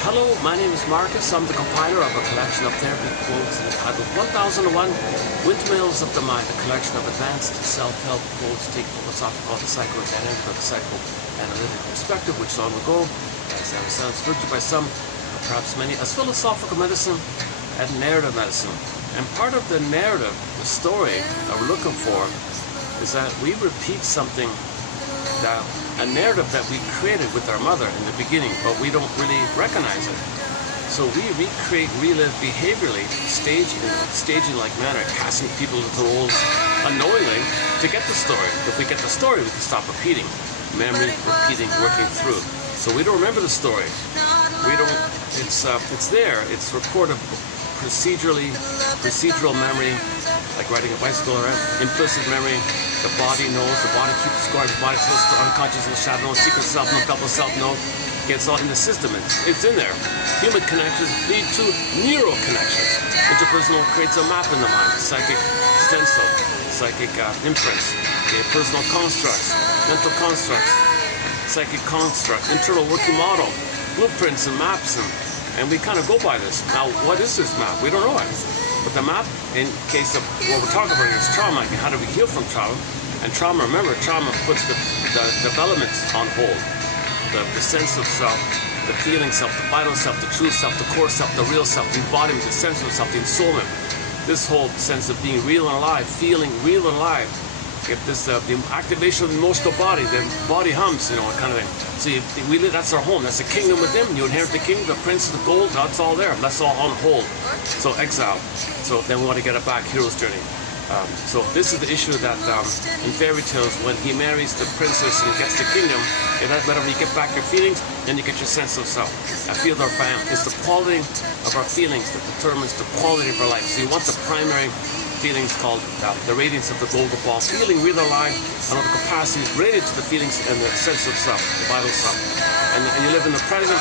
Hello, my name is Marcus. I'm the compiler of a collection of therapy quotes entitled 1001 Windmills of the Mind, a collection of advanced self-help quotes taken from what's often called the psychodynamic or the psychoanalytic perspective, which long ago, as sounds referred to by some, perhaps many, as philosophical medicine and narrative medicine. And part of the narrative, the story that we're looking for, is that we repeat something, that a narrative that we created with our mother in the beginning, but we don't really recognize it. So we recreate, relive behaviorally, staging-like manner, casting people into roles unknowingly to get the story. If we get the story, we can stop repeating. Memory, repeating, working through. So we don't remember the story. We don't. It's there. It's recorded procedural memory, like riding a bicycle, right? Implicit memory. The body knows, the body keeps score, the body tells the unconscious, no shadow, no secret self, no double self, no. It's all in the system, it's in there. Human connections lead to neural connections. Interpersonal creates a map in the mind, psychic stencil, psychic imprints, okay, personal constructs, mental constructs, psychic constructs, internal working model, blueprints and maps, and we kind of go by this. Now, what is this map? We don't know it. But the map, in case of what we're talking about here, is trauma. How do we heal from trauma? And trauma, remember, trauma puts the development on hold. The sense of self, the feeling self, the vital self, the true self, the core self, the real self, the embodiment, the sense of self, the ensoulment. This whole sense of being real and alive, feeling real and alive. If this the activation of the emotional body, the body hums, kind of thing. So that's our home. That's the kingdom within. You inherit the kingdom, the prince, the gold. That's all there. That's all on hold. So exile. So then we want to get it back. Hero's journey. So this is the issue that in fairy tales, when he marries the princess and gets the kingdom, whenever you get back your feelings, then you get your sense of self. I feel our fam. It's the quality of our feelings that determines the quality of our life. So you want the primary feelings called the radiance of the golden ball, feeling real alive, and all the capacities related to the feelings and the sense of self, the vital self. And you live in the present,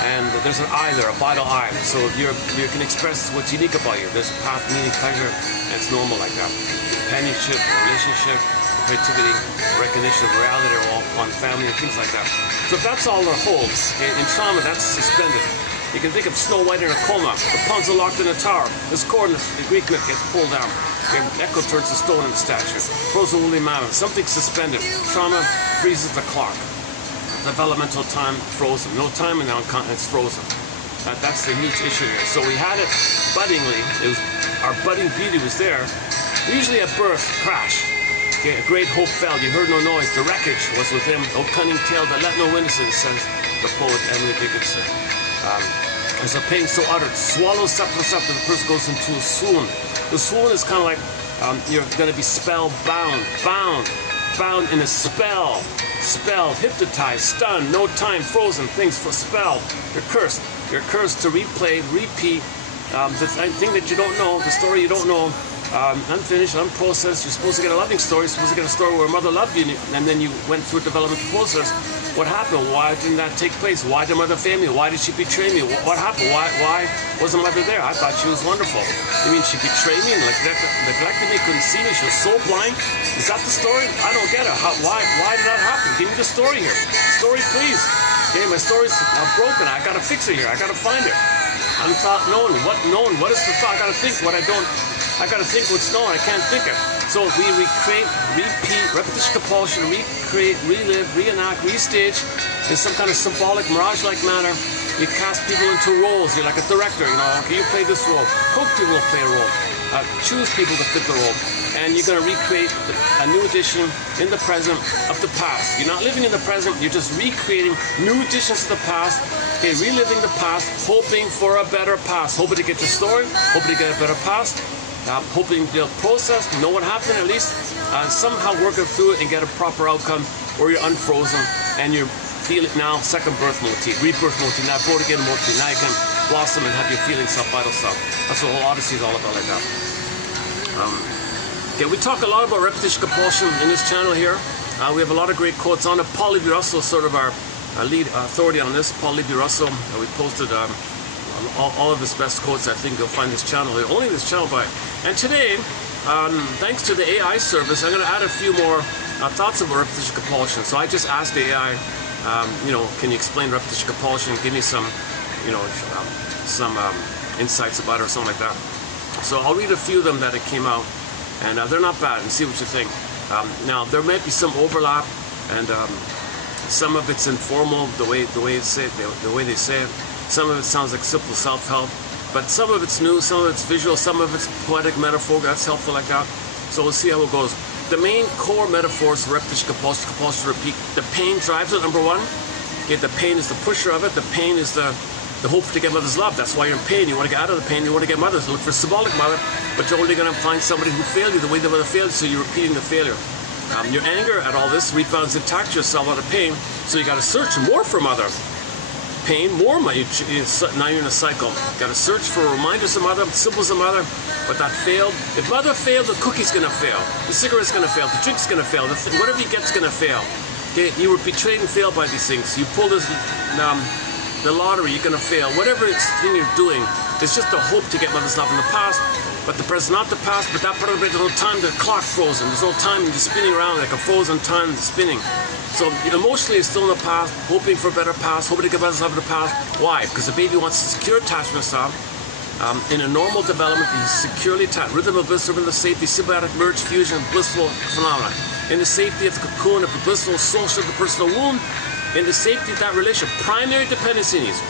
and there's an I there, a vital I. So you can express what's unique about you. There's path, meaning, pleasure, and it's normal like that. Companionship, relationship, creativity, recognition of reality, or all fun, family, and things like that. So if that's all that holds, in trauma, that's suspended. You can think of Snow White in a coma, Rapunzel locked in a tower, this cord in the Greek myth gets pulled down, Echo turns to stone in the statue, frozen woolly mammoth, something suspended, trauma freezes the clock, developmental time frozen, no time and now it's frozen. That's the huge issue here. So we had it buddingly, our budding beauty was there, usually at birth, crash. Okay, a great hope fell, you heard no noise, the wreckage was with him, O cunning tale that let no witnesses, says the poet Emily Dickinson. There's a pain so uttered, swallows septum, the person goes into a swoon. The swoon is kind of like you're going to be spellbound, bound in a spell, hypnotized, stunned, no time, frozen, things for spell. You're cursed. You're cursed to replay, repeat the thing that you don't know, the story you don't know, unfinished, unprocessed. You're supposed to get a loving story. You're supposed to get a story where a mother loved you, and then you went through a developmental process. What happened? Why didn't that take place? Why did mother fail me? Why did she betray me? What happened? Why wasn't mother there? I thought she was wonderful. You mean she betrayed me and neglected me, couldn't see me? She was so blind? Is that the story? I don't get it. Why did that happen? Give me the story here. Story, please. Okay, my story's broken. I gotta fix it here. I gotta find it. I'm thought known. What is the thought? I gotta think what I don't. I gotta think what's known. I can't think it. So we recreate, repeat, repetition compulsion, recreate, relive, reenact, restage in some kind of symbolic, mirage-like manner. You cast people into roles. You're like a director, okay, you play this role. Coach people will play a role. Choose people to fit the role. And you're going to recreate a new edition in the present of the past. You're not living in the present, you're just recreating new editions of the past, okay, reliving the past, hoping for a better past, hoping to get your story, hoping to get a better past. Hoping to process, know what happened at least, somehow work it through it and get a proper outcome, or you're unfrozen and you feel it now, second birth motif, rebirth motif, now born again motif, now you can blossom and have your feeling self, vital self. That's what whole Odyssey is all about like that. Okay, we talk a lot about repetition compulsion in this channel here. We have a lot of great quotes on it. Paul Levi-Russell is sort of our lead authority on this. Paul Levi-Russell, we posted all of his best quotes. I think you'll find this channel here, only this channel by. And today, thanks to the AI service, I'm going to add a few more thoughts about repetition compulsion. So I just asked the AI, can you explain repetition compulsion? Give me some some insights about it or something like that. So I'll read a few of them that it came out, and they're not bad, and see what you think. Now there might be some overlap, and some of it's informal, the way they say it. Some of it sounds like simple self-help, but some of it's new, some of it's visual, some of it's poetic metaphor. That's helpful like that. So we'll see how it goes. The main core metaphors: repetition, compulsion, repeat. The pain drives it. Number one. Okay, the pain is the pusher of it. The pain is the hope to get mother's love. That's why you're in pain. You want to get out of the pain. You want to get mother's. Look for symbolic mother, but you're only going to find somebody who failed you the way the mother failed, so you're repeating the failure. Your anger at all this rebounds and attacks yourself out of pain, so you got to search more for mother. Pain, more money. Now you're in a cycle. You got to search for reminders of mother, symbols of mother, but that failed. If mother failed, the cookie's going to fail. The cigarette's going to fail. The drink's going to fail. Whatever you get's going to fail. Okay, you were betrayed and failed by these things. You pulled this, the lottery, you're going to fail. Whatever thing you're doing, it's just a hope to get mother's love in the past, but the present, not the past, but that part of it, there's no time, the clock frozen. There's no time, you're spinning around like a frozen time spinning. So emotionally, it's still in the past, hoping for a better past, hoping to get mother's love in the past. Why? Because the baby wants a secure attachment style. In a normal development, he's securely attached. Rhythm of bliss, rhythm of safety, symbiotic merge, fusion, blissful phenomena. In the safety of the cocoon, of the blissful social, the personal womb, in the safety of that relationship, primary dependency needs.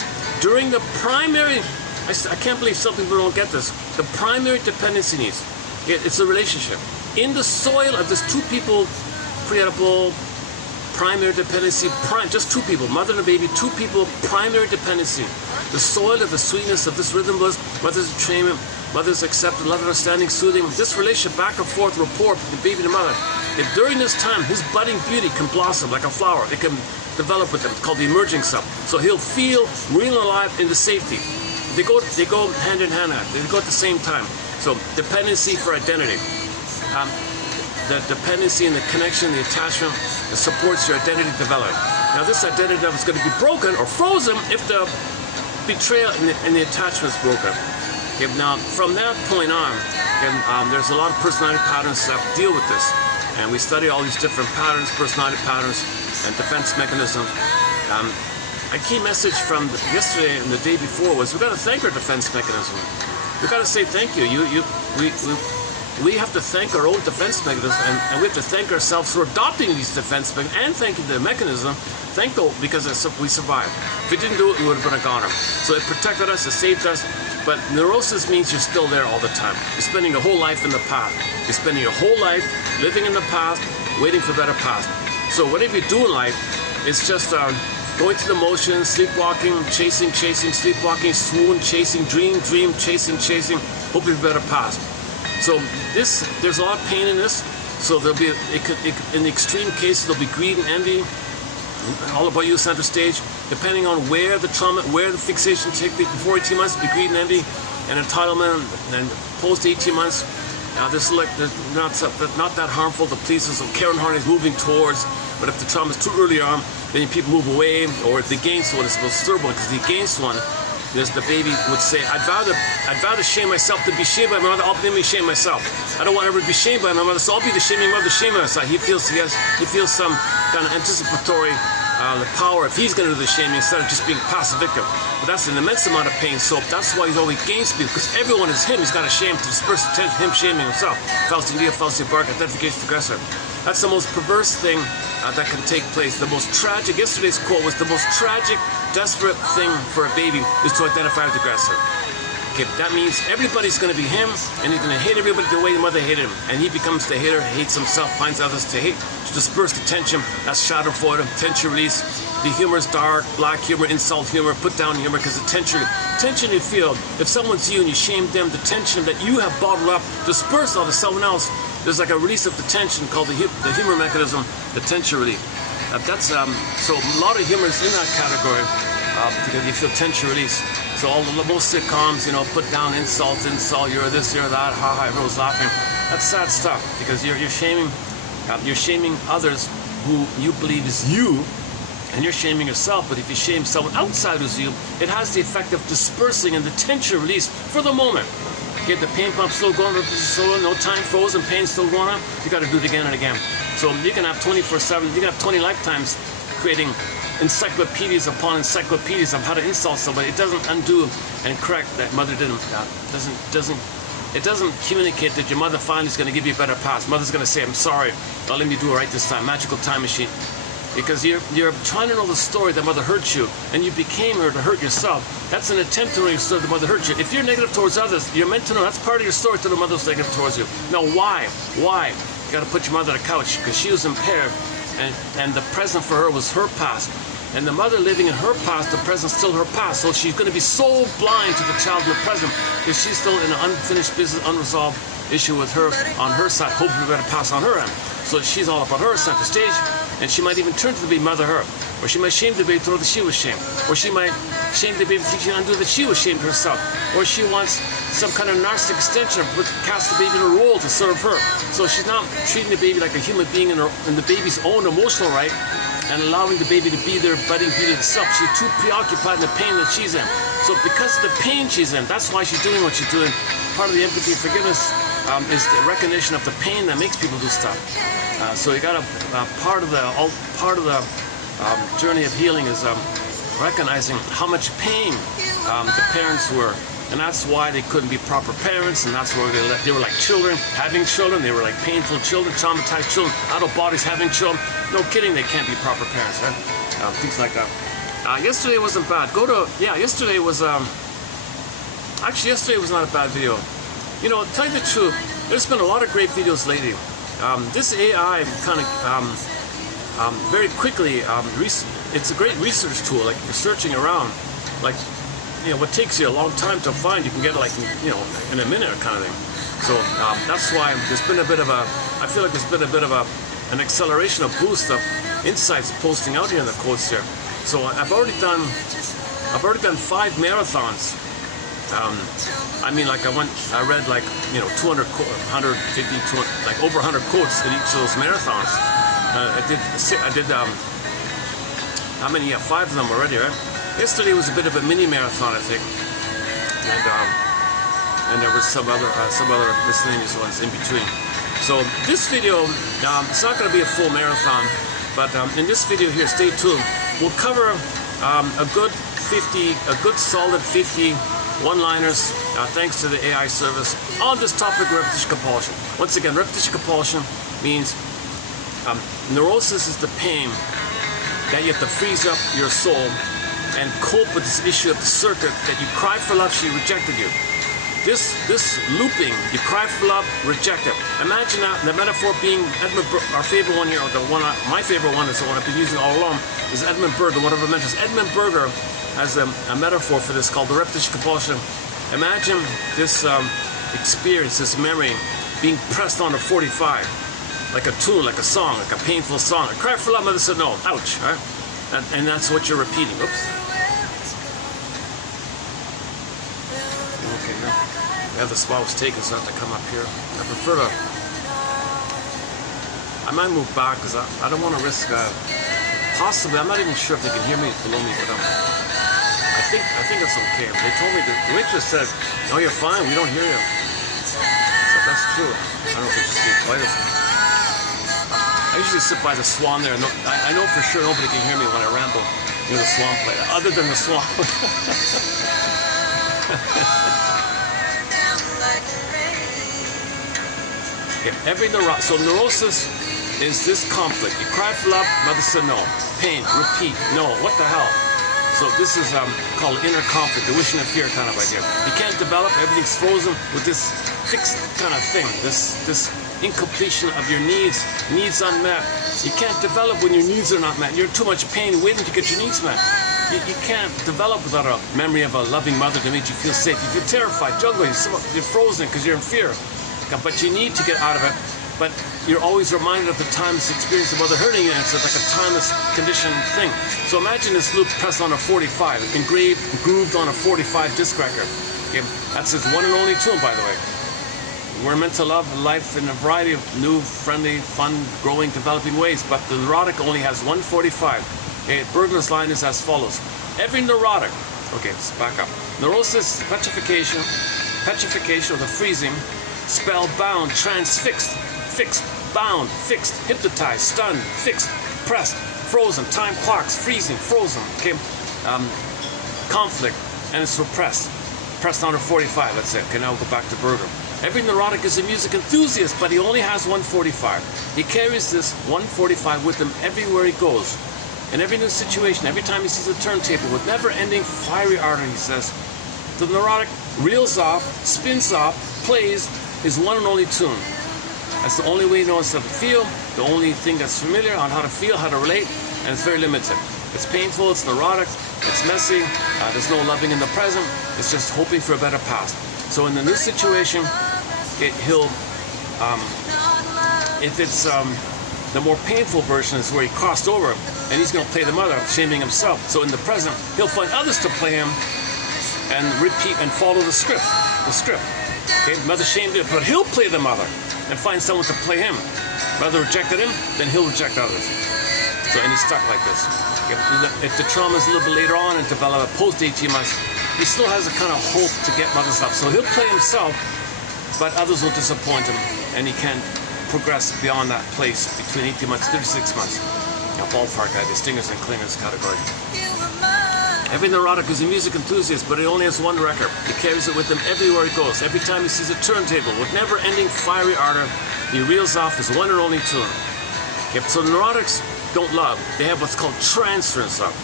During the primary, I can't believe some people don't get this. The primary dependency needs, it's a relationship. In the soil of this two people, pre-Oedipal, primary dependency, just two people, mother and a baby, two people, primary dependency. The soil of the sweetness of this rhythm was mother's entrainment, mother's acceptance, love, understanding, soothing. This relationship back and forth, rapport between the baby and the mother. If during this time his budding beauty can blossom like a flower, it can develop with them. It's called the emerging self. So he'll feel real and alive in the safety. They go hand in hand. They go at the same time. So dependency for identity. The dependency and the connection, the attachment that supports your identity development. Now this identity is going to be broken or frozen if the betrayal and the attachment is broken. Okay, now from that point on, there's a lot of personality patterns that deal with this. And we study all these different patterns, personality patterns, and defense mechanisms. A key message from yesterday and the day before was we've got to thank our defense mechanism. We've got to say thank you. We have to thank our own defense mechanism, and we have to thank ourselves for adopting these defense mechanisms and thanking the mechanism. Thank you because we survived. If we didn't do it, we would have been a goner. So it protected us, it saved us. But neurosis means you're still there all the time. You're spending your whole life in the past. You're spending your whole life living in the past, waiting for a better past. So whatever you do in life, it's just going through the motions, sleepwalking, chasing, sleepwalking, swoon, chasing, dream, chasing, hoping for a better past. So there's a lot of pain in this. So there'll be, in the extreme cases, there'll be greed and envy, all about you center stage, depending on where the trauma, where the fixation takes place. Before 18 months, it'll be greed and envy, and entitlement, and post 18 months, there's not that harmful to please us. So Karen Harney is moving towards, but if the trauma is too early on, then people move away, or if the against one is the most disturbing, because the against one, there's the baby would say, I'd rather shame myself than be shamed by my mother. I'll be shame myself. I don't want to ever be shamed by my mother, so I'll be the shaming mother, shaming myself. He feels some kind of anticipatory power if he's going to do the shaming instead of just being a passive victim. But that's an immense amount of pain. So that's why he's always against people, because everyone is him. He's got a shame to disperse attention, him shaming himself. Falsity bark, identification aggressor. That's the most perverse thing that can take place. The most tragic, yesterday's quote was, the most tragic, desperate thing for a baby is to identify with the aggressor. Okay, that means everybody's going to be him, and he's going to hate everybody the way the mother hated him. And he becomes the hater, hates himself, finds others to hate, to disperse the tension. That's schadenfreude, tension release. The humor is dark, black humor, insult humor, put down humor, because the tension you feel, if someone's you and you shame them, the tension that you have bottled up, disperse onto someone else. There's like a release of the tension called the humor mechanism, the tension relief. So a lot of humor is in that category because you feel tension release. So most sitcoms, put down insult, you're this, you're that, ha, everyone's laughing. That's sad stuff because you're shaming others who you believe is you, and you're shaming yourself. But if you shame someone outside who's you, it has the effect of dispersing and the tension release for the moment. Get the pain pump still going, no time frozen, pain still going on. You got to do it again and again. So you can have 24/7, you can have 20 lifetimes creating encyclopedias upon encyclopedias of how to insult somebody. It doesn't undo and correct that mother didn't. It doesn't communicate that your mother finally is going to give you a better pass. Mother's going to say, I'm sorry, don't let me do it right this time. Magical time machine. Because you're trying to know the story that mother hurt you, and you became her to hurt yourself. That's an attempt to know your story that mother hurt you. If you're negative towards others, you're meant to know that's part of your story to the mother's negative towards you. Now, why? Why? You got to put your mother on the couch because she was impaired, and the present for her was her past. And the mother living in her past, the present's still her past. So she's going to be so blind to the child in the present because she's still in an unfinished business, unresolved issue with her on her side, hoping to better pass on her end. So she's all about her center stage, and she might even turn to the baby, mother her. Or she might shame the baby to know that she was shamed. Or she might shame the baby to undo that she was shamed herself. Or she wants some kind of narcissistic extension, but cast the baby in a role to serve her. So she's not treating the baby like a human being in the baby's own emotional right, and allowing the baby to be their budding beauty itself. She's too preoccupied in the pain that she's in. So because of the pain she's in, that's why she's doing what she's doing. Part of the empathy and forgiveness is the recognition of the pain that makes people do stuff. So you got part of the journey of healing is recognizing how much pain the parents were. And that's why they couldn't be proper parents, and that's why they were like children, having children. They were like painful children, traumatized children, adult bodies having children. No kidding, they can't be proper parents, right? Things like that. Yesterday wasn't bad. Yesterday was yesterday was not a bad video. You know, to tell you the truth, there's been a lot of great videos lately. This AI kind of very quickly, it's a great research tool. Like you're searching around, like, you know, what takes you a long time to find, you can get it like, you know, in a minute kind of thing. So that's why there's been a bit of I feel like there's been a bit of an acceleration, a boost of insights posting out here in the codes here. So I've already done 5 marathons. I mean, like I read like, you know, 200, 150, 200, like over 100 quotes in each of those marathons. I did how many? Yeah, 5 of them already, right? Yesterday was a bit of a mini marathon, I think, and there was some other miscellaneous ones in between. So this video, it's not going to be a full marathon, but in this video here, stay tuned. We'll cover a good solid 50 one-liners, thanks to the AI service, on this topic of repetition compulsion. Once again, repetition compulsion means neurosis is the pain that you have to freeze up your soul and cope with this issue of the circuit that you cry for love, she rejected you. This looping, you cry for love, reject it. Imagine that the metaphor being our favorite one here, or my favorite one is the one I've been using all along, is Edmund Berger, whatever mentions. Edmund Berger has a metaphor for this called the repetition compulsion. Imagine this experience, this memory, being pressed on a 45, like a tune, like a song, like a painful song. I cry for love, mother said no, ouch, right? And that's what you're repeating. Oops. Okay, now I have the spot was taken, so I have to come up here. I prefer to. I might move back because I don't want to risk. Possibly, I'm not even sure if they can hear me below me, but I think it's okay. They told me, the waitress said, "No, you're fine. We don't hear you." So that's true. I don't know if it's just being quiet or something. I usually sit by the swan there. I know for sure nobody can hear me when I ramble near the swan play, other than the swan. Okay, so neurosis is this conflict. You cry for love, mother said no. Pain, repeat, no. What the hell? So this is called inner conflict, the wishing and fear kind of idea. You can't develop, everything's frozen with this fixed kind of thing, this incompletion of your needs unmet. You can't develop when your needs are not met. You're in too much pain waiting to get your needs met. You can't develop without a memory of a loving mother to make you feel safe. You feel terrified, juggling, you're frozen because you're in fear. But you need to get out of it. But you're always reminded of the timeless experience of mother hurting you, and it's like a timeless conditioned thing. So imagine this loop pressed on a 45, grooved on a 45 disc record. Okay? That's his one and only tune, by the way. We're meant to love life in a variety of new, friendly, fun, growing, developing ways, but the neurotic only has 145. Okay, Berger's line is as follows. Every neurotic, okay, let's back up. Neurosis, petrification or the freezing, spellbound, transfixed, fixed, bound, fixed, hypnotized, stunned, fixed, pressed, frozen, time clocks, freezing, frozen, okay? Conflict, and it's repressed. Pressed down to 45, let's say. Okay, now we'll go back to Berger. Every neurotic is a music enthusiast, but he only has 145. He carries this 145 with him everywhere he goes. In every new situation, every time he sees a turntable with never-ending fiery ardor, he says, the neurotic reels off, spins off, plays his one and only tune. That's the only way he knows how to feel, the only thing that's familiar on how to feel, how to relate, and it's very limited. It's painful, it's neurotic, it's messy, there's no loving in the present, it's just hoping for a better past. So in the new situation, he'll, if it's the more painful version is where he crossed over and he's going to play the mother, shaming himself. So in the present, he'll find others to play him and repeat and follow the script. Okay, mother shamed him, but he'll play the mother and find someone to play him. Mother rejected him, then he'll reject others. So, and he's stuck like this. If the trauma is a little bit later on and develop a post 18 months, he still has a kind of hope to get mother's love. So he'll play himself, but others will disappoint him, and he can't progress beyond that place between 18 months, 36 months. Now, ballpark guy, the stingers and clingers category. Every neurotic is a music enthusiast, but he only has one record. He carries it with him everywhere he goes. Every time he sees a turntable with never-ending fiery ardor, he reels off his one and only tune. Yep, so the neurotics don't love. They have what's called transference love.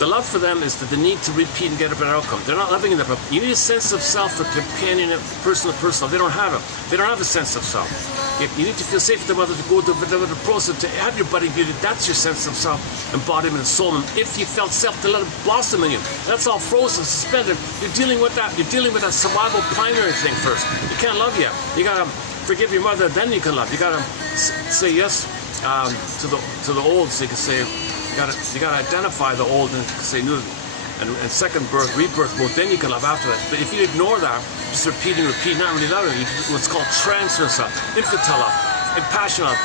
The love for them is the need to repeat and get a better outcome. They're not loving in the. You need a sense of self for companion, person to person. They don't have it. They don't have a sense of self. If you need to feel safe with the mother to go through the process to have your budding beauty. That's your sense of self, embodiment, and soul. And if you felt self, to let it blossom in you. That's all frozen, suspended. You're dealing with that. You're dealing with that survival primary thing first. You can't love yet. You gotta forgive your mother, then you can love. You gotta say yes to the old, so you can say. You gotta identify the old and say new, and second birth, rebirth mode. Then you can love after that. But if you ignore that, just repeat, not really loving, you do what's called transference love, infantile love, impassioned love,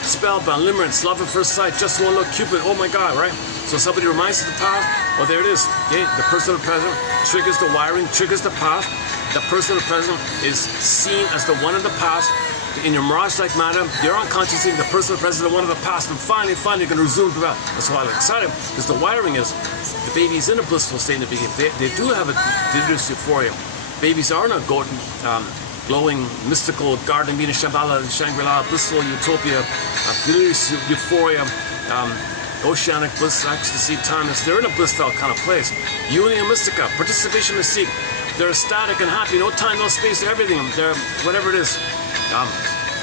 spellbound, limerence, love at first sight, just one look, Cupid. Oh my God, right? So somebody reminds you of the past. Well, there it is. Okay? The person of the present triggers the wiring, triggers the past. The person of the present is seen as the one of the past. In your mirage-like manner, you're unconscious seeing the person of the present, the one of the past, and finally you're going to resume to that. That's why I'm excited, because the wiring is, the baby's in a blissful state in the beginning. They do have a delirious euphoria. Babies are not golden, glowing, mystical, garden of Eden, Shambhala, Shangri-La, blissful utopia, delirious euphoria, oceanic bliss, ecstasy, timeless. They're in a blissful kind of place. Union mystica, participation mystique. They're ecstatic and happy, no time, no space, everything. They're whatever it is.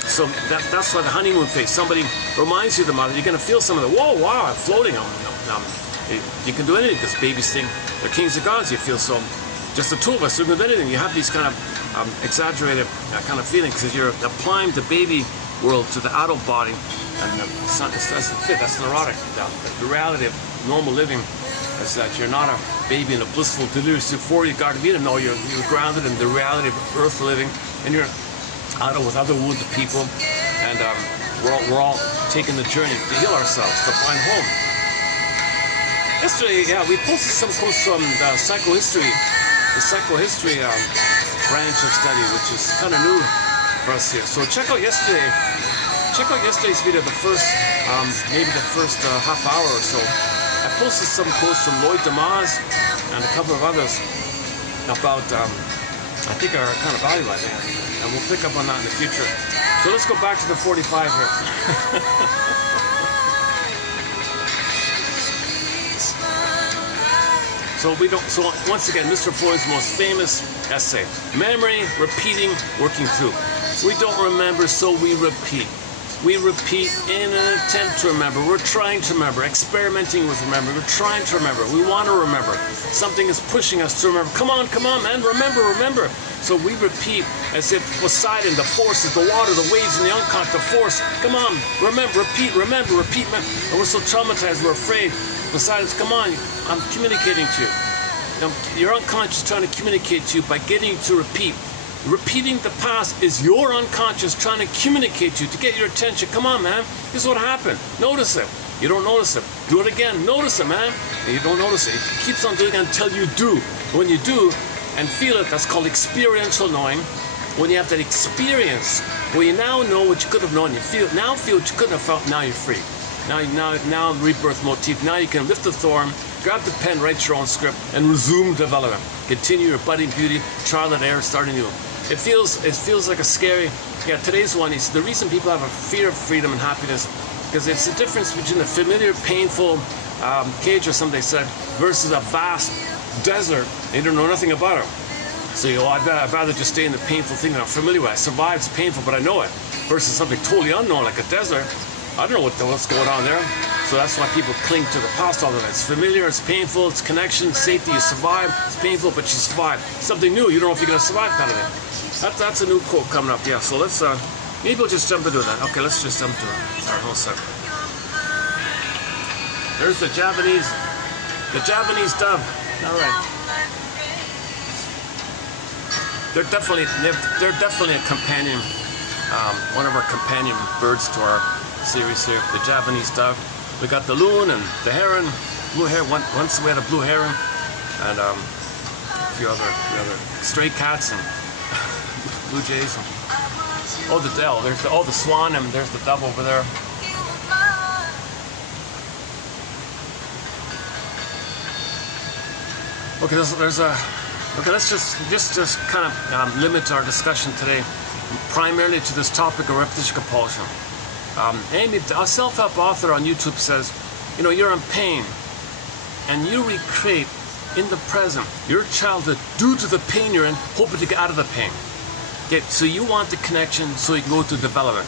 So that's why the honeymoon phase. Somebody reminds you of the mother. You're going to feel some of the, whoa, wow, I'm floating. You can do anything because babies think they're kings and gods. You feel so, just the two of us, you can do anything. You have these kind of exaggerated kind of feelings because you're applying the baby world to the adult body. And that's neurotic. The reality of normal living is that you're not a baby in a blissful, delirious euphoria garden of Eden. No, you're grounded in the reality of earth living, and you're out with other wounded people, and we're all taking the journey to heal ourselves, to find home. Yesterday, we posted some quotes from the psychohistory branch of study, which is kind of new for us here. So check out yesterday's video, the first, maybe the first half hour or so. I posted some quotes from Lloyd Demas and a couple of others about, I think, are kind of valuable, I think. And we'll pick up on that in the future. So let's go back to the 45 here. So once again, Mr. Freud's most famous essay, memory, repeating, working through. We don't remember, so we repeat. We repeat in an attempt to remember. We're trying to remember, experimenting with remembering. We're trying to remember. We want to remember. Something is pushing us to remember. Come on, man, remember. So we repeat as if Poseidon, the forces, the water, the waves, and the unconscious force. Come on, remember, repeat. And we're so traumatized, we're afraid. Poseidon's, come on, I'm communicating to you. Now, your unconscious is trying to communicate to you by getting you to repeat. Repeating the past is your unconscious trying to communicate to you, to get your attention. Come on, man. This is what happened. Notice it. You don't notice it. Do it again. Notice it, man. And you don't notice it. It keeps on doing it until you do. When you do and feel it, that's called experiential knowing. When you have that experience, where you now know what you could have known, feel what you couldn't have felt, now you're free. Now rebirth motif. Now you can lift the thorn, grab the pen, write your own script, and resume development. Continue your budding beauty, trial and error, starting new. It feels like a scary. Yeah, today's one is the reason people have a fear of freedom and happiness, because it's the difference between a familiar, painful cage or something they said versus a vast desert and you don't know nothing about it. So you go, I'd rather just stay in the painful thing that I'm familiar with. I survived, it's painful, but I know it. Versus something totally unknown like a desert. I don't know what's going on there. So that's why people cling to the past all the time. It's familiar, it's painful, it's connection, safety, you survive. It's painful, but you survive. Something new, you don't know if you're going to survive kind of thing. That's a new quote coming up, yeah. So let's, maybe we'll just jump into that. Okay, let's just jump to it. Sorry, hold on a second. There's the Japanese dove. All right. They're definitely a companion, one of our companion birds to our series here. The Japanese dove. We got the loon and the heron, blue heron. Once we had a blue heron, and a few other stray cats and blue jays. Oh, there's the swan, and there's the dove over there. Okay, okay, let's just kind of limit our discussion today primarily to this topic of repetition compulsion. Amy, a self-help author on YouTube says, you know, you're in pain and you recreate in the present your childhood due to the pain you're in, hoping to get out of the pain. Okay, so you want the connection so you can go to development.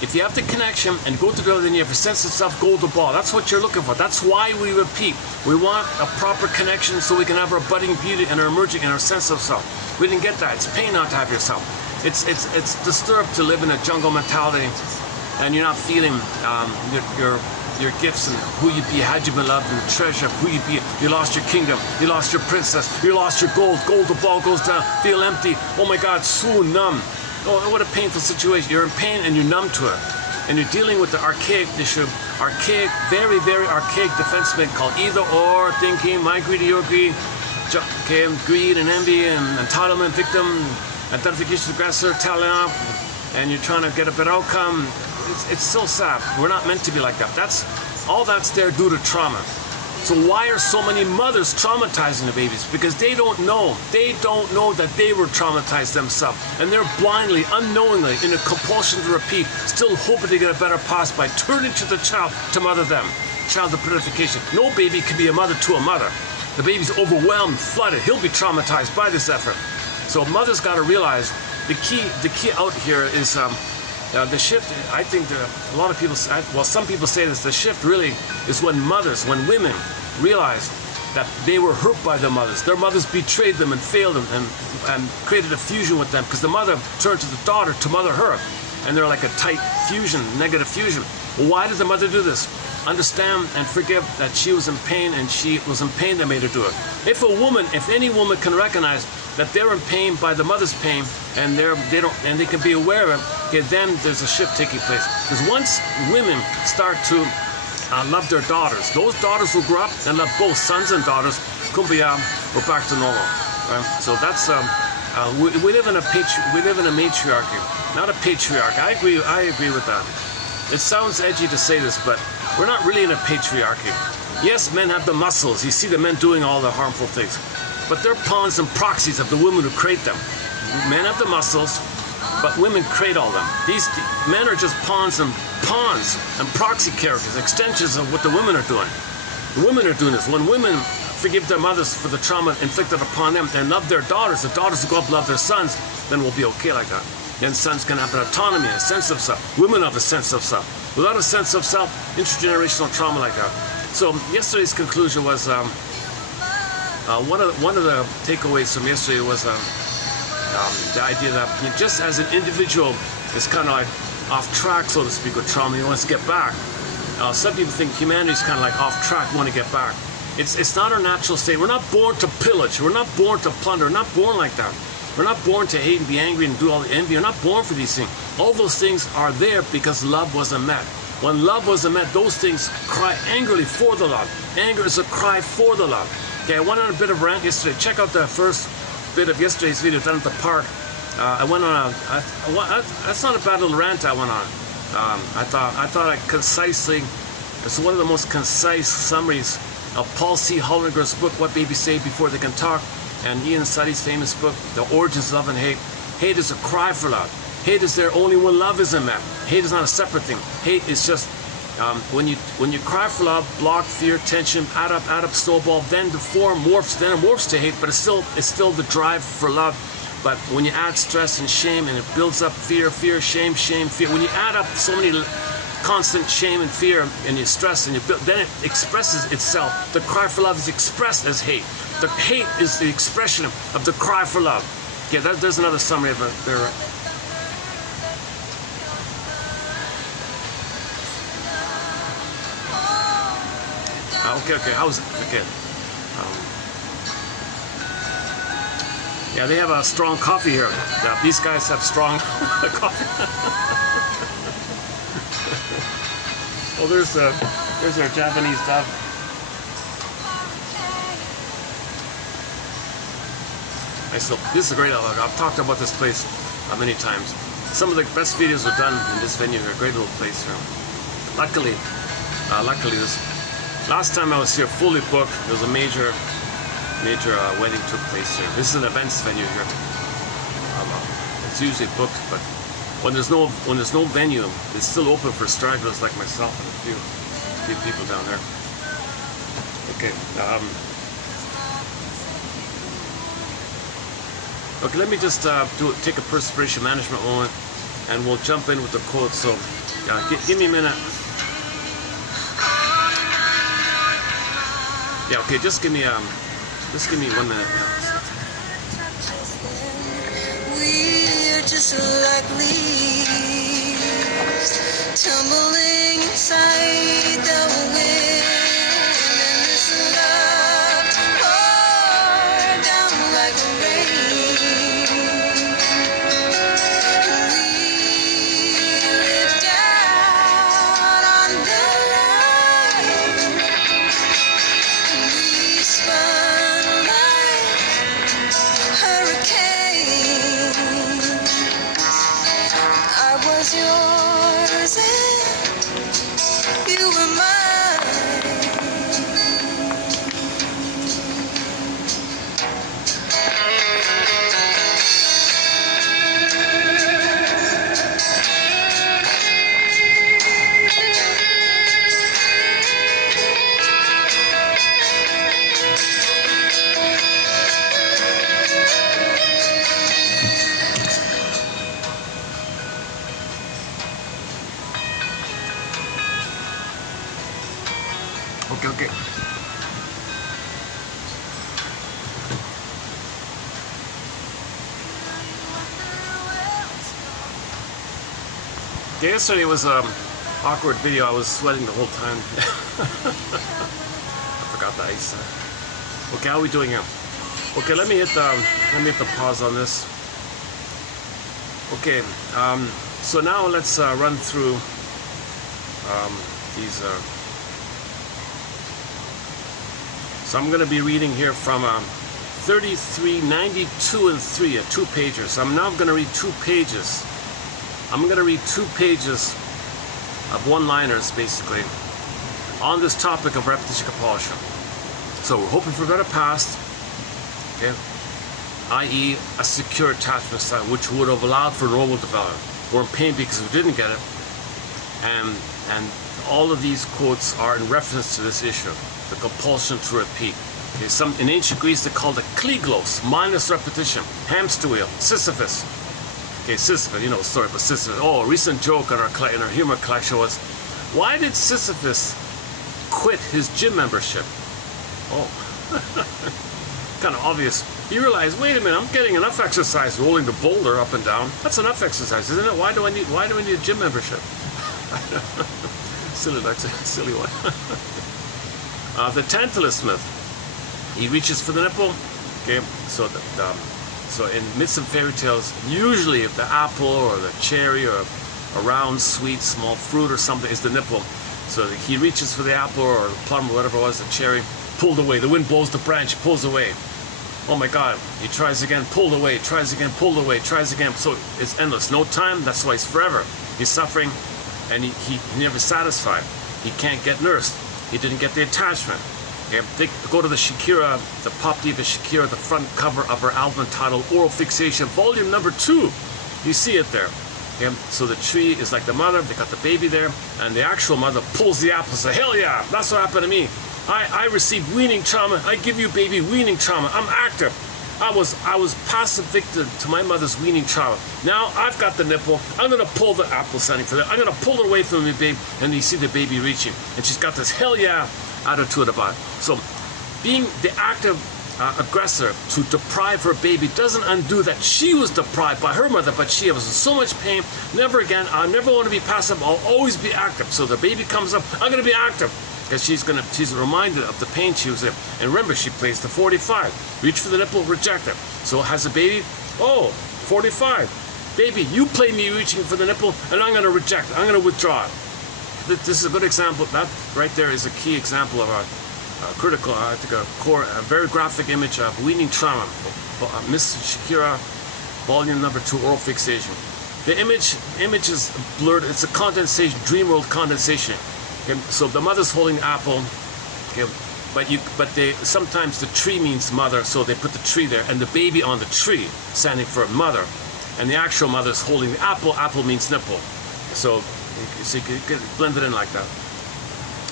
If you have the connection and go to development, then you have a sense of self, golden ball. That's what you're looking for. That's why we repeat. We want a proper connection so we can have our budding beauty and our emerging and our sense of self. We didn't get that. It's pain not to have yourself. It's disturbed to live in a jungle mentality and you're not feeling your gifts and who you be, had you been loved and treasure, who you be. You lost your kingdom, you lost your princess, you lost your gold. Golden ball goes down, feel empty. Oh my God, swoon, numb. Oh, what a painful situation. You're in pain and you're numb to it. And you're dealing with the archaic issue, very, very archaic defense mechanism called either or thinking, my greedy, your greed, okay, greed and envy and entitlement, victim, identification, aggressor, talent, and you're trying to get a better outcome. It's so sad. We're not meant to be like that. All that's there due to trauma. So why are so many mothers traumatizing the babies? Because they don't know. They don't know that they were traumatized themselves. And they're blindly, unknowingly, in a compulsion to repeat, still hoping to get a better past by turning to the child to mother them. Child objectification. No baby can be a mother to a mother. The baby's overwhelmed, flooded. He'll be traumatized by this effort. So mothers got to realize the key out here is the shift. I think a lot of people, well, some people say this, the shift really is when women realized that they were hurt by their mothers betrayed them and failed them and created a fusion with them because the mother turned to the daughter to mother her, and they're like a tight fusion, negative fusion. Well, why did the mother do this? Understand and forgive that she was in pain, and she was in pain that made her do it. If any woman can recognize that they're in pain by the mother's pain, and they can be aware of it, okay, then there's a shift taking place. Because once women start to love their daughters, those daughters will grow up and love both sons and daughters. Kumbaya, we're back to normal. Right? So that's we live in a matriarchy, not a patriarchy. I agree with that. It sounds edgy to say this, but we're not really in a patriarchy. Yes, men have the muscles. You see the men doing all the harmful things. But they're pawns and proxies of the women who create them. Men have the muscles, but women create all them. These men are just pawns and proxy characters, extensions of what the women are doing. The women are doing this. When women forgive their mothers for the trauma inflicted upon them and love their daughters, the daughters will go up and love their sons, then we'll be okay like that. Then sons can have an autonomy, a sense of self. Women have a sense of self. Without a sense of self, intergenerational trauma like that. So yesterday's conclusion was one of the takeaways from yesterday was the idea that just as an individual is kind of like off track, so to speak, with trauma, he wants to get back. Some people think humanity is kind of like off track, want to get back. It's not our natural state. We're not born to pillage. We're not born to plunder. We're not born like that. We're not born to hate and be angry and do all the envy. We're not born for these things. All those things are there because love wasn't met. When love wasn't met, those things cry angrily for the love. Anger is a cry for the love. Okay, I went on a bit of rant yesterday. Check out the first bit of yesterday's video done at the park. I went on that's not a bad little rant I went on. I thought I concisely It's one of the most concise summaries of Paul C. Hollinger's book, What Babies Say Before They Can Talk, and Ian Suddy's famous book, The Origins of Love and Hate. Hate is a cry for love. Hate is there only when love is in them. Hate is not a separate thing. Hate is just when you cry for love, block, fear, tension, add up, snowball, then the form morphs, then it morphs to hate, but it's still the drive for love. But when you add stress and shame, and it builds up fear, shame, fear. When you add up so many constant shame and fear, and you stress, and you build, then it expresses itself. The cry for love is expressed as hate. The hate is the expression of the cry for love. Yeah, there's another summary of it there. Okay, how's it? Okay. Yeah, they have a strong coffee here. Yeah, these guys have strong coffee. Oh, there's our Japanese dove. So this is a great outlook. I've talked about this place many times. Some of the best videos are done in this venue here. Great little place here. Luckily, this last time I was here fully booked. There was a major wedding took place here. This is an events venue here. It's usually booked, but when there's no venue, it's still open for stragglers like myself and a few people down there. Okay. Okay, let me just take a perspiration management moment, and we'll jump in with the quote. So, give me a minute. Yeah. Okay. Just give me 1 minute. We're just like leaves tumbling inside the wind, and this love poured down like rain. We lived out on the line. We spun like hurricanes. I was yours and you were mine. Okay. Yesterday was an awkward video. I was sweating the whole time. I forgot the ice. Okay, how are we doing here? Okay, let me hit the pause on this. Okay, so now let's run through these. So I'm going to be reading here from 33, 92, and 3, a 2-pager. So I'm now going to read 2 pages. I'm going to read 2 pages of one-liners, basically, on this topic of repetition compulsion. So we're hoping for a better past, okay, i.e. a secure attachment style, which would have allowed for normal development. We're in pain because we didn't get it, and all of these quotes are in reference to this issue, the compulsion to repeat. Okay, in ancient Greece they called it kliglos, mindless repetition, hamster wheel, Sisyphus. Okay, Sisyphus, you know the story about Sisyphus. Oh, a recent joke in our humor collection was, why did Sisyphus quit his gym membership? Oh, kind of obvious. You realize, wait a minute, I'm getting enough exercise rolling the boulder up and down. That's enough exercise, isn't it? Why do I need a gym membership? Silly, that's a silly one. The Tantalus myth. He reaches for the nipple. Okay, so in myths and fairy tales, usually if the apple or the cherry or a round, sweet, small fruit or something is the nipple. So he reaches for the apple or the plum or whatever it was, the cherry, pulled away. The wind blows the branch, pulls away. Oh my God, he tries again, pulled away, tries again, pulled away, tries again. So it's endless. No time, that's why he's forever. He's suffering and he never satisfied. He can't get nursed. He didn't get the attachment. Okay, go to the Shakira, the pop diva Shakira, the front cover of her album titled Oral Fixation, volume number 2. You see it there. Okay, so the tree is like the mother, they got the baby there, and the actual mother pulls the apple and says, hell yeah, that's what happened to me. I received weaning trauma. I give you baby weaning trauma. I'm active. I was passive victim to my mother's weaning trauma. Now I've got the nipple. I'm gonna pull the apple setting for that. I'm gonna pull it away from me, babe, and you see the baby reaching, and she's got this hell yeah attitude about it. So being the active aggressor to deprive her baby doesn't undo that she was deprived by her mother, but she was in so much pain. Never again. I never want to be passive. I'll always be active. So the baby comes up. I'm gonna be active. Because she's reminded of the pain she was in. And remember, she plays the 45. Reach for the nipple, reject it. So has a baby, oh, 45. Baby, you play me reaching for the nipple, and I'm gonna reject it. I'm gonna withdraw it. This is a good example. That right there is a key example of a critical, I think a very graphic image of weaning trauma. Miss Shakira, volume number 2, Oral Fixation. The image is blurred. It's a condensation, dream world condensation. Okay, so the mother's holding the apple, okay, but they sometimes the tree means mother, so they put the tree there, and the baby on the tree, standing for mother, and the actual mother's holding the apple. Apple means nipple, so you can blend it in like that.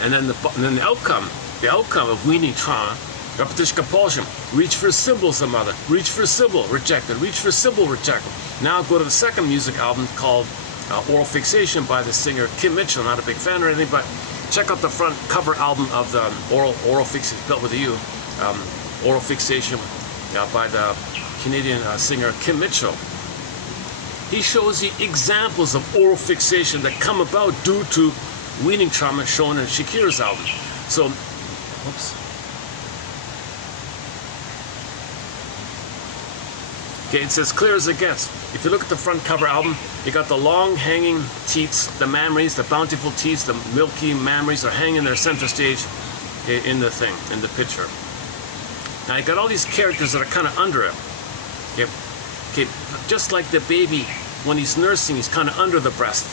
And then the outcome of weaning trauma, repetition compulsion. Reach for symbols of mother. Reach for symbol, rejected. Reach for symbol, rejected. Now go to the second music album called Oral Fixation by the singer Kim Mitchell. Not a big fan or anything, but check out the front cover album of the Oral Fixation, spelled with a U. Oral Fixation by the Canadian singer Kim Mitchell. He shows you examples of oral fixation that come about due to weaning trauma shown in Shakira's album. So, oops. Okay, it's as clear as it gets. If you look at the front cover album, you got the long hanging teats, the mammaries, the bountiful teats, the milky mammaries are hanging their center stage in the thing, in the picture. Now you got all these characters that are kind of under it. Okay, just like the baby, when he's nursing, he's kind of under the breast.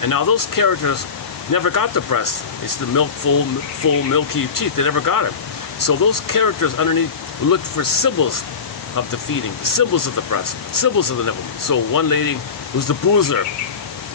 And now those characters never got the breast. It's the full milky teeth. They never got it. So those characters underneath looked for symbols of the feeding, the symbols of the breast, symbols of the nipple. So one lady was the boozer,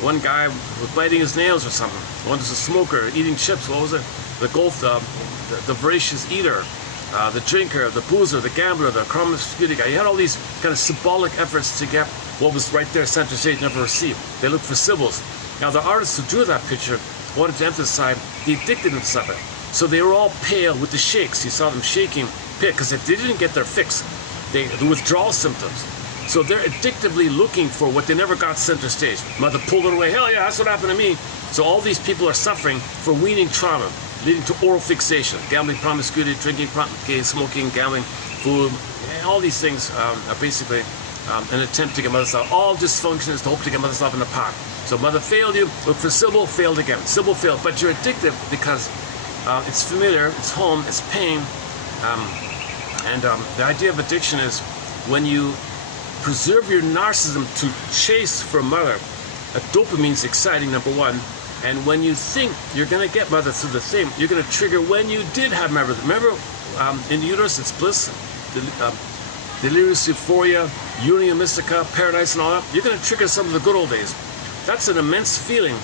one guy was biting his nails or something, one was a smoker, eating chips, what was it? The golf, the voracious eater, the drinker, the boozer, the gambler, the promiscuity guy. You had all these kind of symbolic efforts to get what was right there, center stage, never received. They looked for symbols. Now the artists who drew that picture wanted to emphasize the addictiveness of it. So they were all pale with the shakes. You saw them shaking, because if they didn't get their fix, the withdrawal symptoms. So they're addictively looking for what they never got center stage. Mother pulled it away. Hell yeah, that's what happened to me. So all these people are suffering for weaning trauma, leading to oral fixation, gambling, promiscuity, drinking, smoking, gambling, food. All these things are basically an attempt to get mother's love. All dysfunction is to hope to get mother's love in the pot. So mother failed you, look for symbol, failed again. Symbol failed, but you're addictive because it's familiar, it's home, it's pain. The idea of addiction is when you preserve your narcissism to chase for mother. Dopamine's exciting, number one. And when you think you're going to get mother through the thing, you're going to trigger when you did have mother. Remember, in the uterus, it's bliss, delirious euphoria, union mystica, paradise, and all that. You're going to trigger some of the good old days. That's an immense feeling,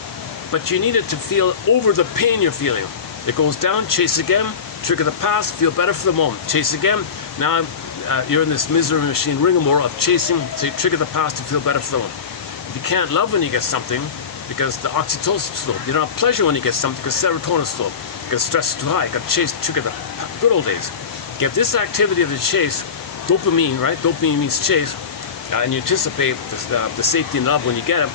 but you need it to feel over the pain you're feeling. It goes down, chase again, trigger the past, feel better for the moment. Chase again. Now you're in this misery machine rigmarole of chasing to trigger the past to feel better for the moment. If you can't love when you get something, because the oxytocin is slow. You don't have pleasure when you get something because serotonin is slow. Because stress is too high. You got to chase, trigger the good old days. Get this activity of the chase, dopamine, right? Dopamine means chase, and you anticipate the safety and love when you get it.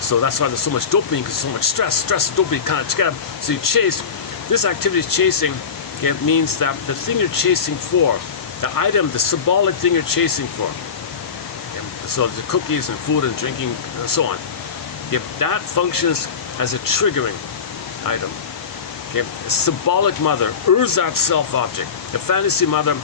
So that's why there's so much dopamine, because so much stress. Stress and dopamine kind of together. So you chase. This activity is chasing. Okay, it means that the thing you're chasing for, the item, the symbolic thing you're chasing for. Okay, so the cookies and food and drinking and so on. If that functions as a triggering item, okay, a symbolic mother, ersatz self-object, a fantasy mother,